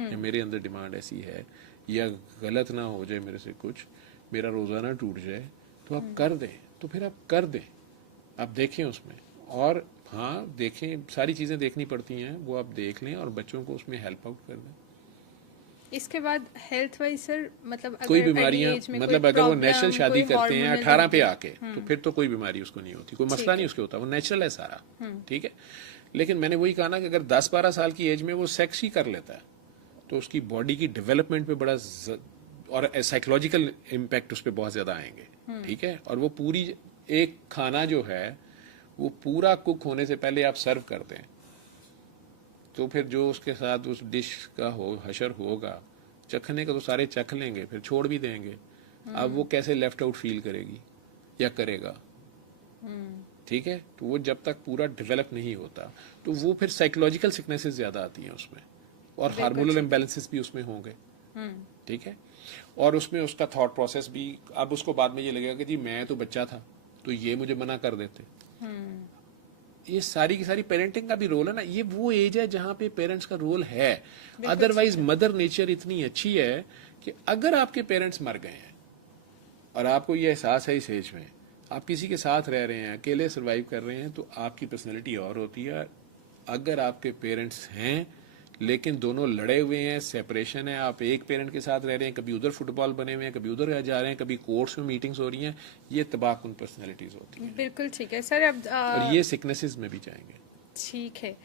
या मेरे अंदर डिमांड ऐसी है, या गलत ना हो जाए मेरे से कुछ, मेरा रोज़ाना टूट जाए, तो आप कर दें। तो फिर आप कर दें, आप देखें उसमें, और हाँ देखें, सारी चीज़ें देखनी पड़ती हैं, वो आप देख लें और बच्चों को उसमें हेल्प आउट कर दें। इसके बाद हेल्थ वाइज सर, मतलब कोई बीमारियां, मतलब अगर वो नेचुरल शादी करते हैं 18 पे आके, तो फिर तो कोई बीमारी उसको नहीं होती, कोई मसला नहीं उसके होता, वो नेचुरल है सारा, ठीक है। लेकिन मैंने वही कहा ना कि अगर 10-12 साल की एज में वो सेक्स ही कर लेता है, तो उसकी बॉडी की डेवलपमेंट पे बड़ा और साइकोलॉजिकल इम्पैक्ट उस पर बहुत ज़्यादा आएंगे, ठीक है। और वो पूरी एक खाना जो है वो पूरा कुक होने से पहले आप सर्व कर दें, तो फिर जो उसके साथ उस डिश का हशर होगा, चखने का तो सारे चख लेंगे, फिर छोड़ भी देंगे। अब वो कैसे लेफ्ट आउट फील करेगी या करेगा, ठीक है। तो वो जब तक पूरा डेवलप नहीं होता तो वो फिर साइकोलॉजिकल सिकनेसेस ज्यादा आती हैं उसमें, और हार्मोनल इम्बैलेंसेस भी उसमें होंगे, ठीक है। और उसमें उसका थॉट प्रोसेस भी, अब उसको बाद में ये लगेगा कि जी मैं तो बच्चा था तो ये मुझे मना कर देते। ये सारी की सारी पेरेंटिंग का भी रोल है ना, ये वो एज है जहां पे पेरेंट्स का रोल है। अदरवाइज मदर नेचर इतनी अच्छी है कि अगर आपके पेरेंट्स मर गए हैं और आपको ये एहसास है इस एज में, आप किसी के साथ रह रहे हैं, अकेले सर्वाइव कर रहे हैं, तो आपकी पर्सनैलिटी और होती है। अगर आपके पेरेंट्स हैं लेकिन दोनों लड़े हुए हैं, सेपरेशन है, आप एक पेरेंट के साथ रह रहे हैं, कभी उधर फुटबॉल बने हुए हैं, कभी उधर जा रहे हैं, कभी कोर्ट्स में मीटिंग्स हो रही हैं, ये तबाहकुन पर्सनैलिटीज होती हैं। बिल्कुल ठीक है सर। अब और ये सिकनेसेस में भी जाएंगे। ठीक है।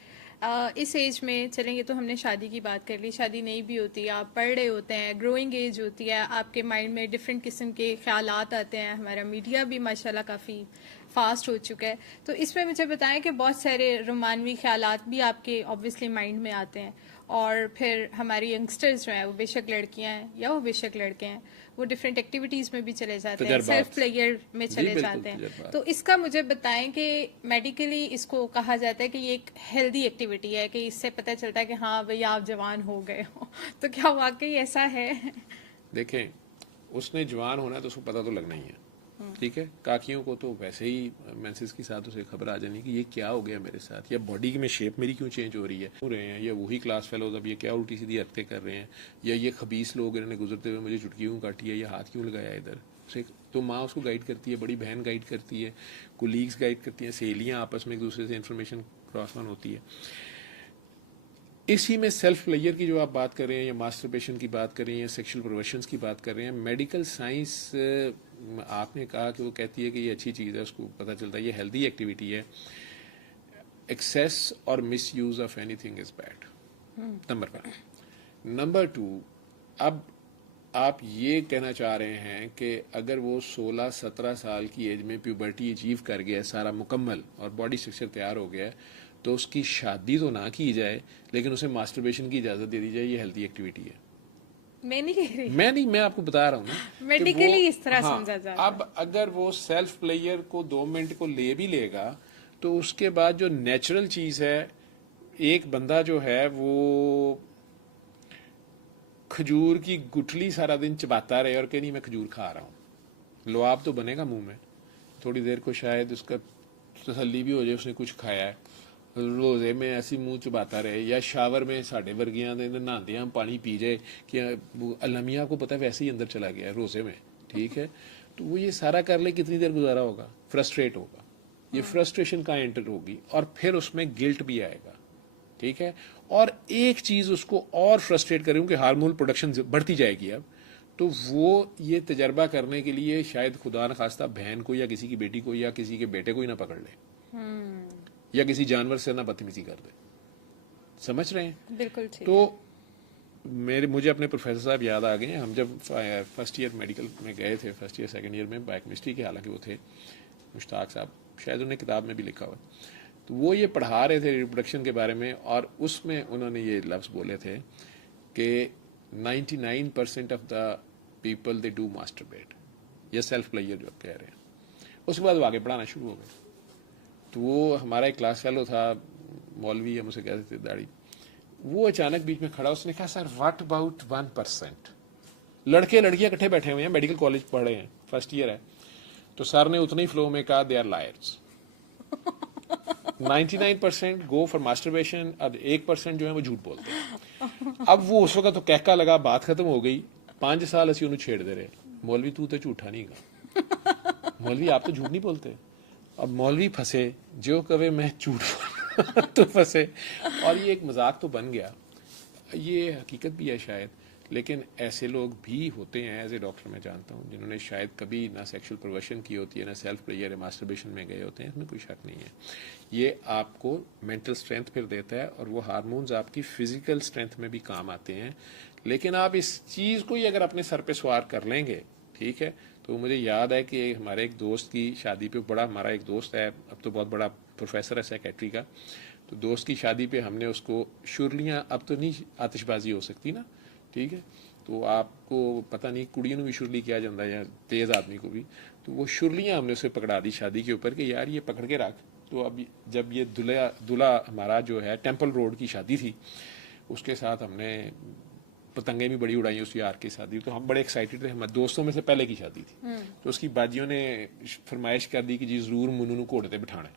इस एज में चलेंगे तो हमने शादी की बात कर ली, शादी नहीं भी होती, आप पढ़ रहे होते हैं, ग्रोइंग एज होती है, आपके माइंड में डिफरेंट किस्म के ख्यालात आते हैं, हमारा मीडिया भी माशाल्लाह काफ़ी फास्ट हो चुका है। तो इसमें मुझे बताएं कि बहुत सारे रोमानवी ख्यालात भी आपके ऑब्वियसली माइंड में आते हैं, और फिर हमारी यंगस्टर्स जो हैं, वो बेशक लड़कियां हैं या वो बेशक लड़के हैं, वो डिफरेंट एक्टिविटीज़ में भी चले जाते हैं, सेल्फ प्लेयर में चले जाते हैं। तो इसका मुझे बताएं कि मेडिकली इसको कहा जाता है कि ये एक हेल्दी एक्टिविटी है, कि इससे पता चलता है कि हाँ भाई आप जवान हो गए हो। तो क्या वाकई ऐसा है? देखें, उसने जवान होना है तो उसको पता तो लगना ही है, ठीक है। काकियों को तो वैसे ही मेंसेस के साथ उसे खबर आ जानी कि ये क्या हो गया मेरे साथ, या बॉडी में शेप मेरी क्यों चेंज हो रही है, हो रहे हैं, या वही क्लास फेलोज अब ये क्या उल्टी सीधी हरकतें कर रहे हैं, या ये खबीस लोग इन्होंने गुजरते हुए मुझे चुटकी क्यों काटी है, या हाथ क्यों लगाया इधर से। तो माँ उसको गाइड करती है, बड़ी बहन गाइड करती है, कोलीग्स गाइड करती हैं, सहेलियाँ आपस में एक दूसरे से इन्फॉर्मेशन क्रॉस ऑन होती है। इसी में सेल्फ प्लेयर की जो आप बात कर रहे हैं, या मास्टरबेशन की बात कर रहे हैं, या सेक्सुअल परवर्शंस की बात कर रहे हैं, मेडिकल साइंस आपने कहा कि वो कहती है कि ये अच्छी चीज़ है, उसको पता चलता है ये हेल्दी एक्टिविटी है। एक्सेस और miss use of anything is bad, number 1। Number 2, अब आप ये कहना चाह रहे हैं कि अगर वो 16-17 साल की एज में प्यूबर्टी अचीव कर गया, सारा मुकम्मल और बॉडी स्ट्रक्चर तैयार हो गया, तो उसकी शादी तो ना की जाए लेकिन उसे मास्टरबेशन की इजाज़त दे दी जाए, ये हेल्दी एक्टिविटी है। मैं नहीं कह रही, मैं आपको बता रहा हूँ ना, मेडिकली इस तरह हाँ, समझा जाता है। अब अगर वो सेल्फ प्लेयर को 2 मिनट को ले भी लेगा तो उसके बाद जो नेचुरल चीज़ है, एक बंदा जो है वो खजूर की गुठली सारा दिन चबाता रहे और कहे नहीं मैं खजूर खा रहा हूँ, लुआब तो बनेगा मुंह में, थोड़ी देर को शायद उसका तसल्ली भी हो जाए उसने कुछ खाया है। रोजे में ऐसी मुंह चबाता रहे, या शावर में साढ़े वर्गियां नहाते हम पानी पी जाए कि अल्लाह मियां आपको पता है वैसे ही अंदर चला गया रोजे में, ठीक है। तो वो ये सारा कर ले, कितनी देर गुजारा होगा, फ्रस्ट्रेट होगा, ये फ्रस्ट्रेशन का एंटर होगी, और फिर उसमें गिल्ट भी आएगा, ठीक है। और एक चीज उसको और फ्रस्ट्रेट करें कि हार्मोन प्रोडक्शन बढ़ती जाएगी अब, तो वो ये तजर्बा करने के लिए शायद खुदा न खास्ता बहन को या किसी की बेटी को या किसी के बेटे को ही ना पकड़ ले, या किसी जानवर से ना बदतमीजी कर दे, समझ रहे हैं? बिल्कुल ठीक। तो मुझे अपने प्रोफेसर साहब याद आ गए। हम जब फर्स्ट ईयर मेडिकल में गए थे, फर्स्ट ईयर सेकंड ईयर में बायोकेमिस्ट्री के, हालांकि वो थे मुश्ताक साहब, शायद उन्हें किताब में भी लिखा हुआ, तो वो ये पढ़ा रहे थे रिप्रोडक्शन के बारे में, और उसमें उन्होंने ये लफ्ज़ बोले थे कि 99% of the people they do masturbate, या सेल्फ प्लेयर जो आप कह रहे हैं। उसके बाद वो आगे पढ़ाना शुरू हो गए। तो वो हमारा एक क्लास फेलो था, मौलवी, हम उसे कहते थे दाढ़ी, वो अचानक बीच में खड़ा, उसने कहा सर व्हाट अबाउट 1%, लड़के लड़कियां इकट्ठे बैठे हुए हैं, मेडिकल कॉलेज पढ़ रहे हैं, फर्स्ट ईयर है। तो सर ने उतने ही फ्लो में कहा they are liars, 99% go for masturbation, अब 1% जो है वो झूठ बोलते हैं। अब वो उस वक्त तो कहका लगा, बात खत्म हो गई। 5 साल असी उन्हें छेड़ दे रहे, मौलवी तू तो झूठा नहीं गा, मौलवी आप तो झूठ नहीं बोलते। अब मौलवी फंसे, जो कवे मैं झूठ बोल तो फंसे, और ये एक मजाक तो बन गया, ये हकीकत भी है शायद, लेकिन ऐसे लोग भी होते हैं एज ए डॉक्टर मैं जानता हूँ, जिन्होंने शायद कभी ना सेक्सुअल परवर्शन की होती है, ना सेल्फ प्लेयर या मास्टरबेशन में गए होते हैं, इसमें कोई शक नहीं है। ये आपको मेंटल स्ट्रेंथ फिर देता है, और वो हार्मोन्स आपकी फिजिकल स्ट्रेंथ में भी काम आते हैं। लेकिन आप इस चीज़ को ही अगर अपने सर पे सवार कर लेंगे, ठीक है। तो मुझे याद है कि हमारे एक दोस्त की शादी पे, बड़ा हमारा एक दोस्त है, अब तो बहुत बड़ा प्रोफेसर है सेक्रेटरी का, तो दोस्त की शादी पे हमने उसको शुरलियाँ, अब तो नहीं आतिशबाजी हो सकती ना, ठीक है, तो आपको पता नहीं कुड़ियों ਨੂੰ भी शुरली किया जाता है या तेज आदमी को भी, तो वो शुरलियाँ हमने उसे पकड़ा दी शादी के ऊपर कि यार ये पकड़ के रख। तो अब जब ये दूल्हा हमारा जो है टेम्पल रोड की शादी थी, उसके साथ हमने पतंगे भी बड़ी उड़ाई उस यार की शादी, तो हम बड़े एक्साइटेड थे। हमारे दोस्तों में से पहले की शादी थी, तो उसकी बाजियों ने फरमाइश कर दी कि जी जरूर मुन्नू ਨੂੰ घोड़े पे बिठाना है।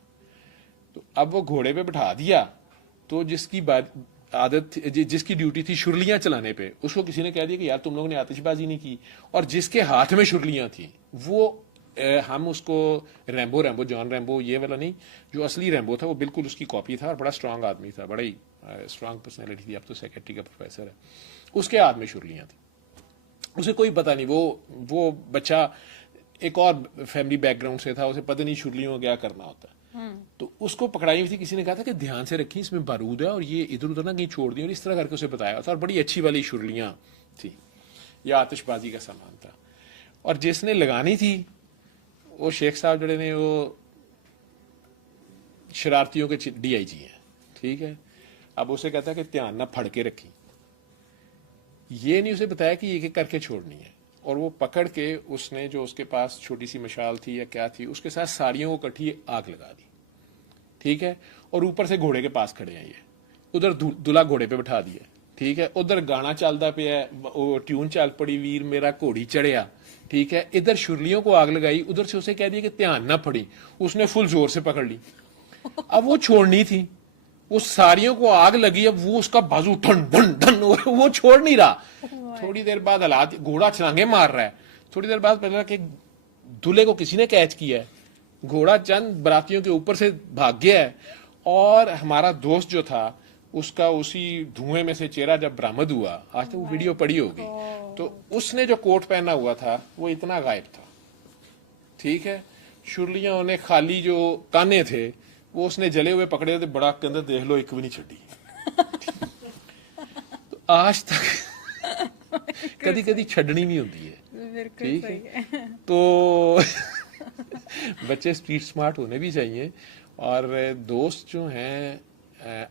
तो अब वो घोड़े पे बिठा दिया, तो जिसकी ड्यूटी थी शुरलियां चलाने पे, उसको किसी ने कह दिया कि यार तुम लोगों ने आतिशबाजी नहीं की, और जिसके हाथ में शुरलियां थी वो हम उसको रैम्बो जॉन रैम्बो ये वाला नहीं, जो असली रैम्बो था वो बिल्कुल उसकी कॉपी था, और बड़ा स्ट्रांग आदमी था, बड़ा ही स्ट्रांग पर्सनैलिटी थी। अब तो सेक्रेटरी का प्रोफेसर है। उसके हाथ में शुरलियां थी, उसे कोई पता नहीं, वो बच्चा एक और फैमिली बैकग्राउंड से था, उसे पता नहीं शुरलियों को क्या करना होता है। तो उसको पकड़ाई हुई थी, किसी ने कहा था कि ध्यान से रखी, इसमें बारूद है और ये इधर उधर ना कहीं छोड़ दी, और इस तरह करके उसे बताया था, और बड़ी अच्छी वाली शुरलियां थी, या आतिशबाजी का सामान था। और जिसने लगानी थी वो शेख साहब जड़े ने वो शरारतियों के DIG हैं, ठीक है। अब उसे कहता है कि ध्यान ना फड़ के रखी, ये नहीं उसे बताया कि एक एक करके छोड़नी है, और वो पकड़ के उसने जो उसके पास छोटी सी मशाल थी या क्या थी, उसके साथ साड़ियों को इकट्ठी आग लगा दी, ठीक है। और ऊपर से घोड़े के पास खड़े हैं ये, उधर दूल्हा घोड़े पे बिठा दिया, ठीक है। उधर गाना चलता पे है, वो ट्यून चल पड़ी, वीर मेरा घोड़ी चढ़िया, ठीक है। इधर शुरलियों को आग लगाई, उधर से उसे कह दिया कि ध्यान ना फड़ी, उसने फुल जोर से पकड़ ली। अब वो छोड़नी थी, वो साड़ियों को आग लगी, अब वो उसका बाजू धन धन धन, वो छोड़ नहीं रहा। थोड़ी देर बाद हालात, घोड़ा छलांगे मार रहा है, थोड़ी देर बाद पता कि दूल्हे को किसी ने कैच किया है, घोड़ा चंद बरातियों के ऊपर से भाग गया है, और हमारा दोस्त जो था उसका उसी धुएं में से चेहरा जब बरामद हुआ, आज तो वो वीडियो पड़ी होगी, तो उसने जो कोट पहना हुआ था वो इतना गायब था, ठीक है। शुरलियां ने खाली जो काने थे वो उसने जले हुए पकड़े थे, बड़ा के अंदर देख लो एक भी नहीं छड़ी। तो आज तक कदी कदी छड़नी भी होती है, ठीक है। तो बच्चे स्ट्रीट स्मार्ट होने भी चाहिए। और दोस्त जो हैं,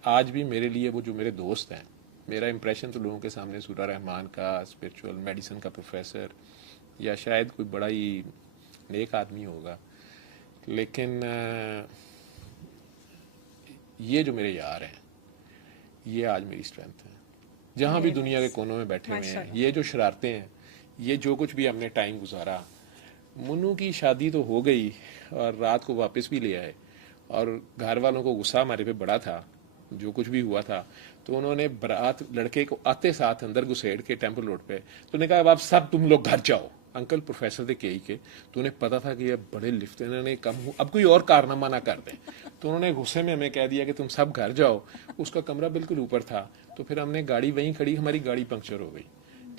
आज भी मेरे लिए वो जो मेरे दोस्त हैं, मेरा इंप्रेशन तो लोगों के सामने सूरा रहमान का स्पिरिचुअल मेडिसिन का प्रोफेसर, या शायद कोई बड़ा ही नेक आदमी होगा, लेकिन ये जो मेरे यार हैं ये आज मेरी स्ट्रेंथ है। जहाँ भी दुनिया के कोनों में बैठे हुए हैं, ये जो शरारतें हैं, ये जो कुछ भी हमने टाइम गुजारा, मुन्नू की शादी तो हो गई और रात को वापस भी ले आए, और घर वालों को गुस्सा हमारे पे बड़ा था जो कुछ भी हुआ था, तो उन्होंने बारात लड़के को आते साथ अंदर घुसेड़ के टेम्पल रोड पे, तो उन्होंने कहा अब सब तुम लोग घर जाओ। अंकल प्रोफेसर थे KE के, तो उन्हें पता था कि ये बड़े लिफ्ट इन्होंने कम अब कोई और कारनामा ना कर दे, तो उन्होंने गुस्से में हमें कह दिया कि तुम सब घर जाओ। उसका कमरा बिल्कुल ऊपर था, तो फिर हमने गाड़ी वहीं खड़ी, हमारी गाड़ी पंक्चर हो गई,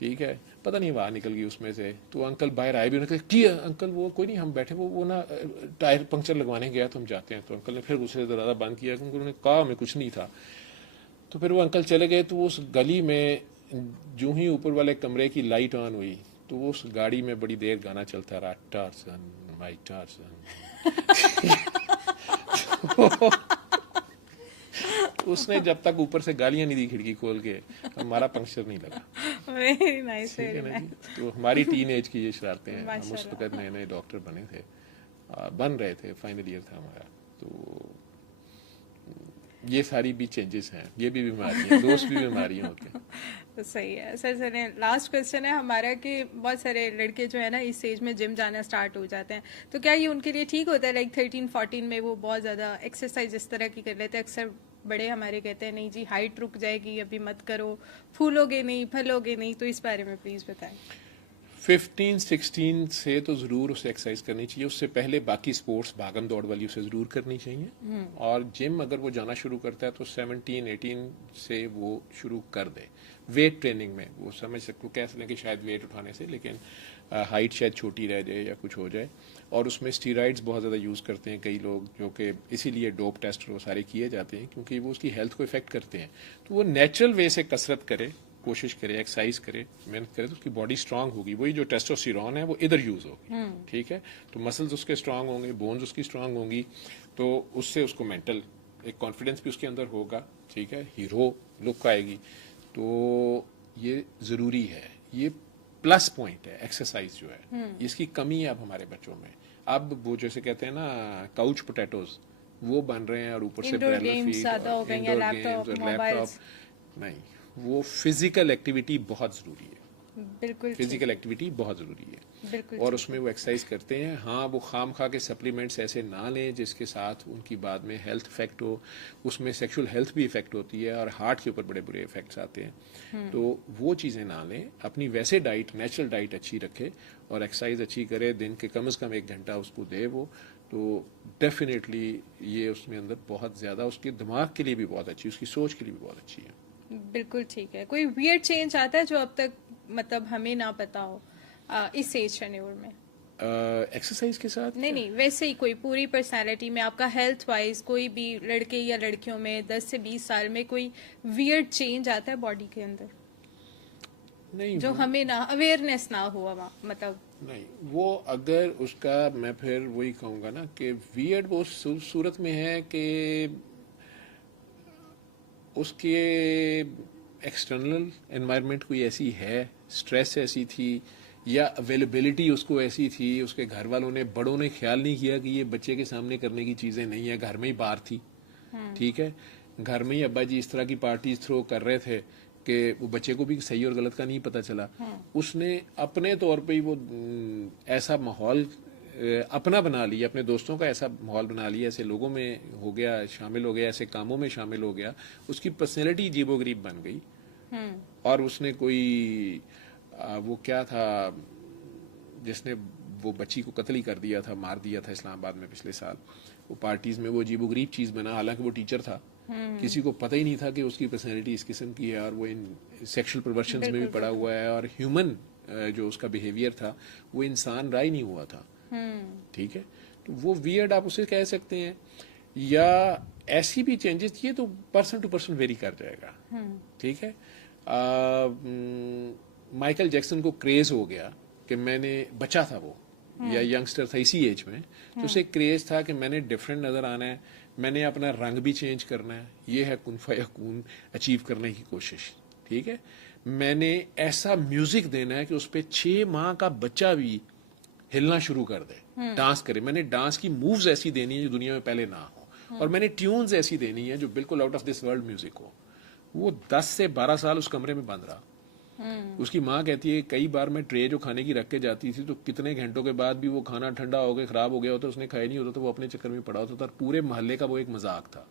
ठीक है, पता नहीं बाहर निकल गई उसमें से। तो अंकल बाहर आए भी, उन्होंने कहा कि अंकल वो कोई नहीं, हम बैठे, वो ना टायर पंक्चर लगवाने गया, तो हम जाते हैं। तो अंकल ने फिर गुस्से से दरवाजा बंद किया, क्योंकि उन्होंने कहा हमें कुछ नहीं था। तो फिर वो अंकल चले गए, तो उस गली में जो ही ऊपर वाले कमरे की लाइट ऑन हुई, तो वो उस गाड़ी में बड़ी देर गाना चलता रहा, टार्सन माय टार्सन। उसने जब तक ऊपर से गालियां नहीं दी खिड़की खोल के, हमारा पंक्चर नहीं लगा। वेरी नाइस, ठीक है ना जी। तो हमारी टीन एज की ये शरारतें हैं। हम उस वक्त नए नए डॉक्टर बने थे, बन रहे थे, फाइनल ईयर था हमारा। तो ये सारी भी चेंजेस हैं, ये भी बीमारियां, दोस्त भी बीमारियां होती हैं। तो सही है सर। सर लास्ट क्वेश्चन है हमारा कि बहुत सारे लड़के जो है ना इस एज में जिम जाना स्टार्ट हो जाते हैं, तो क्या ये उनके लिए ठीक होता है? लाइक 13-14 में वो बहुत ज़्यादा एक्सरसाइज इस तरह की कर लेते हैं। अक्सर बड़े हमारे कहते हैं नहीं जी हाइट रुक जाएगी, अभी मत करो, फूलोगे नहीं, फलोगे नहीं, तो इस बारे में प्लीज़ बताएं। 15-16 से तो ज़रूर उसे एक्सरसाइज करनी चाहिए, उससे पहले बाकी स्पोर्ट्स भागम दौड़ वाली उसे ज़रूर करनी चाहिए। और जिम अगर वो जाना शुरू करता है तो 17-18 से वो शुरू कर दे। वेट ट्रेनिंग में वो समझ सकते, कह सकते हैं कि शायद वेट उठाने से, लेकिन हाइट शायद छोटी रह जाए या कुछ हो जाए। और उसमें स्टीरॉइड्स बहुत ज़्यादा यूज़ करते हैं कई लोग, जो कि इसीलिए डोप टेस्ट वो सारे किए जाते हैं, क्योंकि वो उसकी हेल्थ को इफेक्ट करते हैं। तो वो नेचुरल वे से कसरत करे, कोशिश करे, एक्सरसाइज करे, मेहनत करे, तो उसकी बॉडी स्ट्रांग होगी। वही जो टेस्टोस्टेरोन है वो इधर यूज होगी, ठीक है। तो मसल्स उसके स्ट्रांग होंगे, बोन्स उसकी स्ट्रांग होंगी, तो उससे उसको मेंटल एक कॉन्फिडेंस भी उसके अंदर होगा, ठीक है, हीरो लुक आएगी। तो ये ज़रूरी है, ये प्लस पॉइंट है एक्सरसाइज जो है, इसकी कमी है अब हमारे बच्चों में। अब वो जैसे कहते हैं ना काउच पोटैटोज, वो बन रहे हैं और ऊपर से इंडोर ब्रेलर गेम्स फीड ज्यादा हो और गए हैं, इंडोर लैपटॉप, गेम्स और मोबाइल्स। लैपटॉप। नहीं, वो फिजिकल एक्टिविटी बहुत ज़रूरी है, बिल्कुल ठीक, फिजिकल एक्टिविटी बहुत ज़रूरी है। बिल्कुल और ठीक उसमें वो एक्सरसाइज करते हैं। हाँ, वो खाम खा के सप्लीमेंट्स ऐसे ना लें जिसके साथ उनकी बाद में हेल्थ इफेक्ट हो, उसमें सेक्सुअल हेल्थ भी इफेक्ट होती है और हार्ट के ऊपर बड़े बुरे इफेक्ट्स आते हैं। तो वो चीज़ें ना लें, अपनी वैसे डाइट, नेचुरल डाइट अच्छी रखे और एक्सरसाइज अच्छी करे, दिन के कम से कम 1 घंटा उसको दे वो, तो डेफिनेटली ये उसमें अंदर बहुत ज़्यादा उसके दिमाग के लिए भी बहुत अच्छी, उसकी सोच के लिए भी बहुत अच्छी है। बिल्कुल ठीक है। कोई वियर्ड चेंज आता है जो अब तक मतलब हमें ना पता हो इस एज टेन्योर में? एक्सरसाइज के साथ नहीं नहीं, वैसे ही कोई पूरी पर्सनालिटी में आपका हेल्थ वाइज कोई भी लड़के या लड़कियों में 10 से 20 साल में कोई वियर्ड चेंज आता है बॉडी के अंदर नहीं, जो हमें ना अवेयरनेस ना हुआ मतलब? नहीं, वो अगर उसका, मैं फिर वही कहूँगा ना कि वियर्ड वो सूरत में है कि उसके एक्सटर्नल एनवायरनमेंट कोई ऐसी है, स्ट्रेस ऐसी थी या अवेलेबिलिटी उसको ऐसी थी, उसके घर वालों ने, बड़ों ने ख्याल नहीं किया कि ये बच्चे के सामने करने की चीज़ें नहीं है, घर में ही बाहर थी। ठीक है, घर में ही अब्बा जी इस तरह की पार्टीज थ्रो कर रहे थे कि वो बच्चे को भी सही और गलत का नहीं पता चला। उसने अपने तौर पे ही वो ऐसा माहौल अपना बना लिया, अपने दोस्तों का ऐसा माहौल बना लिया, ऐसे लोगों में हो गया, शामिल हो गया, ऐसे कामों में शामिल हो गया, उसकी पर्सनैलिटी अजीबोगरीब बन गई। और उसने कोई वो क्या था जिसने वो बच्ची को कत्ल ही कर दिया था, मार दिया था इस्लामाबाद में पिछले साल, वो पार्टीज में वो अजीबोगरीब चीज़ बना, हालांकि वो टीचर था। किसी को पता ही नहीं था कि उसकी पर्सनैलिटी इस किस्म की है और वो इन सेक्सुअल परवर्शंस में भी पड़ा हुआ है और ह्यूमन जो उसका बिहेवियर था वो इंसान रहा ही नहीं हुआ था। ठीक है, तो वो वियर्ड आप उसे कह सकते हैं, या ऐसी भी चेंजेस, ये तो पर्सन टू पर्सन वेरी कर जाएगा। ठीक है, माइकल जैक्सन को क्रेज हो गया कि मैंने, बचा था वो या यंगस्टर था इसी एज में, तो उसे क्रेज था कि मैंने डिफरेंट नजर आना है, मैंने अपना रंग भी चेंज करना है, ये है कुन फयकून अचीव करने की कोशिश। ठीक है, मैंने ऐसा म्यूजिक देना है कि उस पर 6 माह का बच्चा भी हिलना शुरू कर दे, डांस करे, मैंने डांस की मूव्स ऐसी देनी है जो दुनिया में पहले ना हो, और मैंने ट्यून्स ऐसी देनी है जो बिल्कुल out of this world music हो। वो 10 से 12 साल उस कमरे में बंद रहा। उसकी माँ कहती है कई बार मैं ट्रे जो खाने की रख के जाती थी तो कितने घंटों के बाद भी वो खाना ठंडा हो गया, खराब हो गया होता, उसने खाया नहीं होता, तो वो अपने चक्कर में पड़ा होता था। पूरे मोहल्ले का वो एक मजाक था,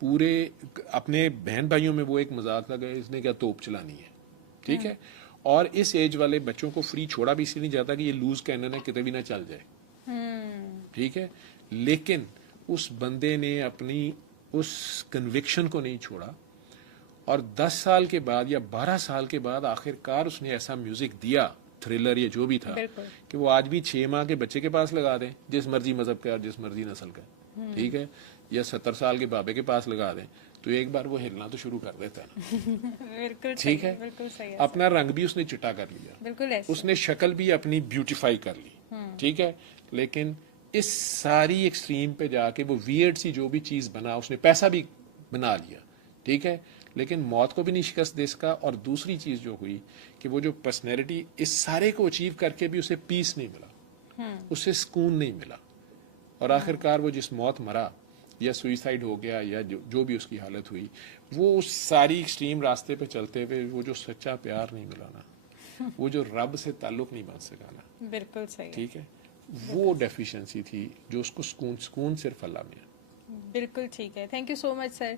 पूरे अपने बहन भाइयों में वो एक मजाक था कि इसने क्या तोप चलानी है। ठीक है, और इस एज वाले बच्चों को फ्री छोड़ा भी इसलिए नहीं जाता कि ये लूज कैनन है, कितने भी ना चल जाए। ठीक है, लेकिन उस बंदे ने अपनी उस कन्विक्शन को नहीं छोड़ा, और 10 साल के बाद या 12 साल के बाद आखिरकार उसने ऐसा म्यूजिक दिया, थ्रिलर या जो भी था, कि वो आज भी 6 माह के बच्चे के पास लगा दें, जिस मर्जी मजहब का और जिस मर्जी नस्ल का। ठीक है, या 70 साल के बाबे के पास लगा दें, तो एक बार वो हिलना तो शुरू कर देता है ना। बिल्कुल ठीक है, बिल्कुल सही है। अपना रंग भी उसने चिट्टा कर लिया, बिल्कुल ऐसे। उसने शक्ल भी अपनी ब्यूटिफाई कर ली। ठीक है, लेकिन इस सारी एक्सट्रीम पे जाके वो वियर्ड सी जो भी चीज बना, उसने पैसा भी बना लिया। ठीक है, लेकिन मौत को भी नहीं शिकस्त दे सका। और दूसरी चीज जो हुई कि वो जो पर्सनैलिटी, इस सारे को अचीव करके भी उसे पीस नहीं मिला, उसे सुकून नहीं मिला, और आखिरकार वो जिस मौत मरा या सुइसाइड हो गया या जो भी उसकी हालत हुई, वो उस सारी एक्सट्रीम रास्ते पे चलते हुए वो जो सच्चा प्यार नहीं मिला ना, वो जो रब से ताल्लुक नहीं बन सका ना। बिल्कुल सही। ठीक है, वो डेफिशिएंसी थी जो उसको सुकून सिर्फ अल्लाह में है। बिल्कुल ठीक है। Thank you so much sir.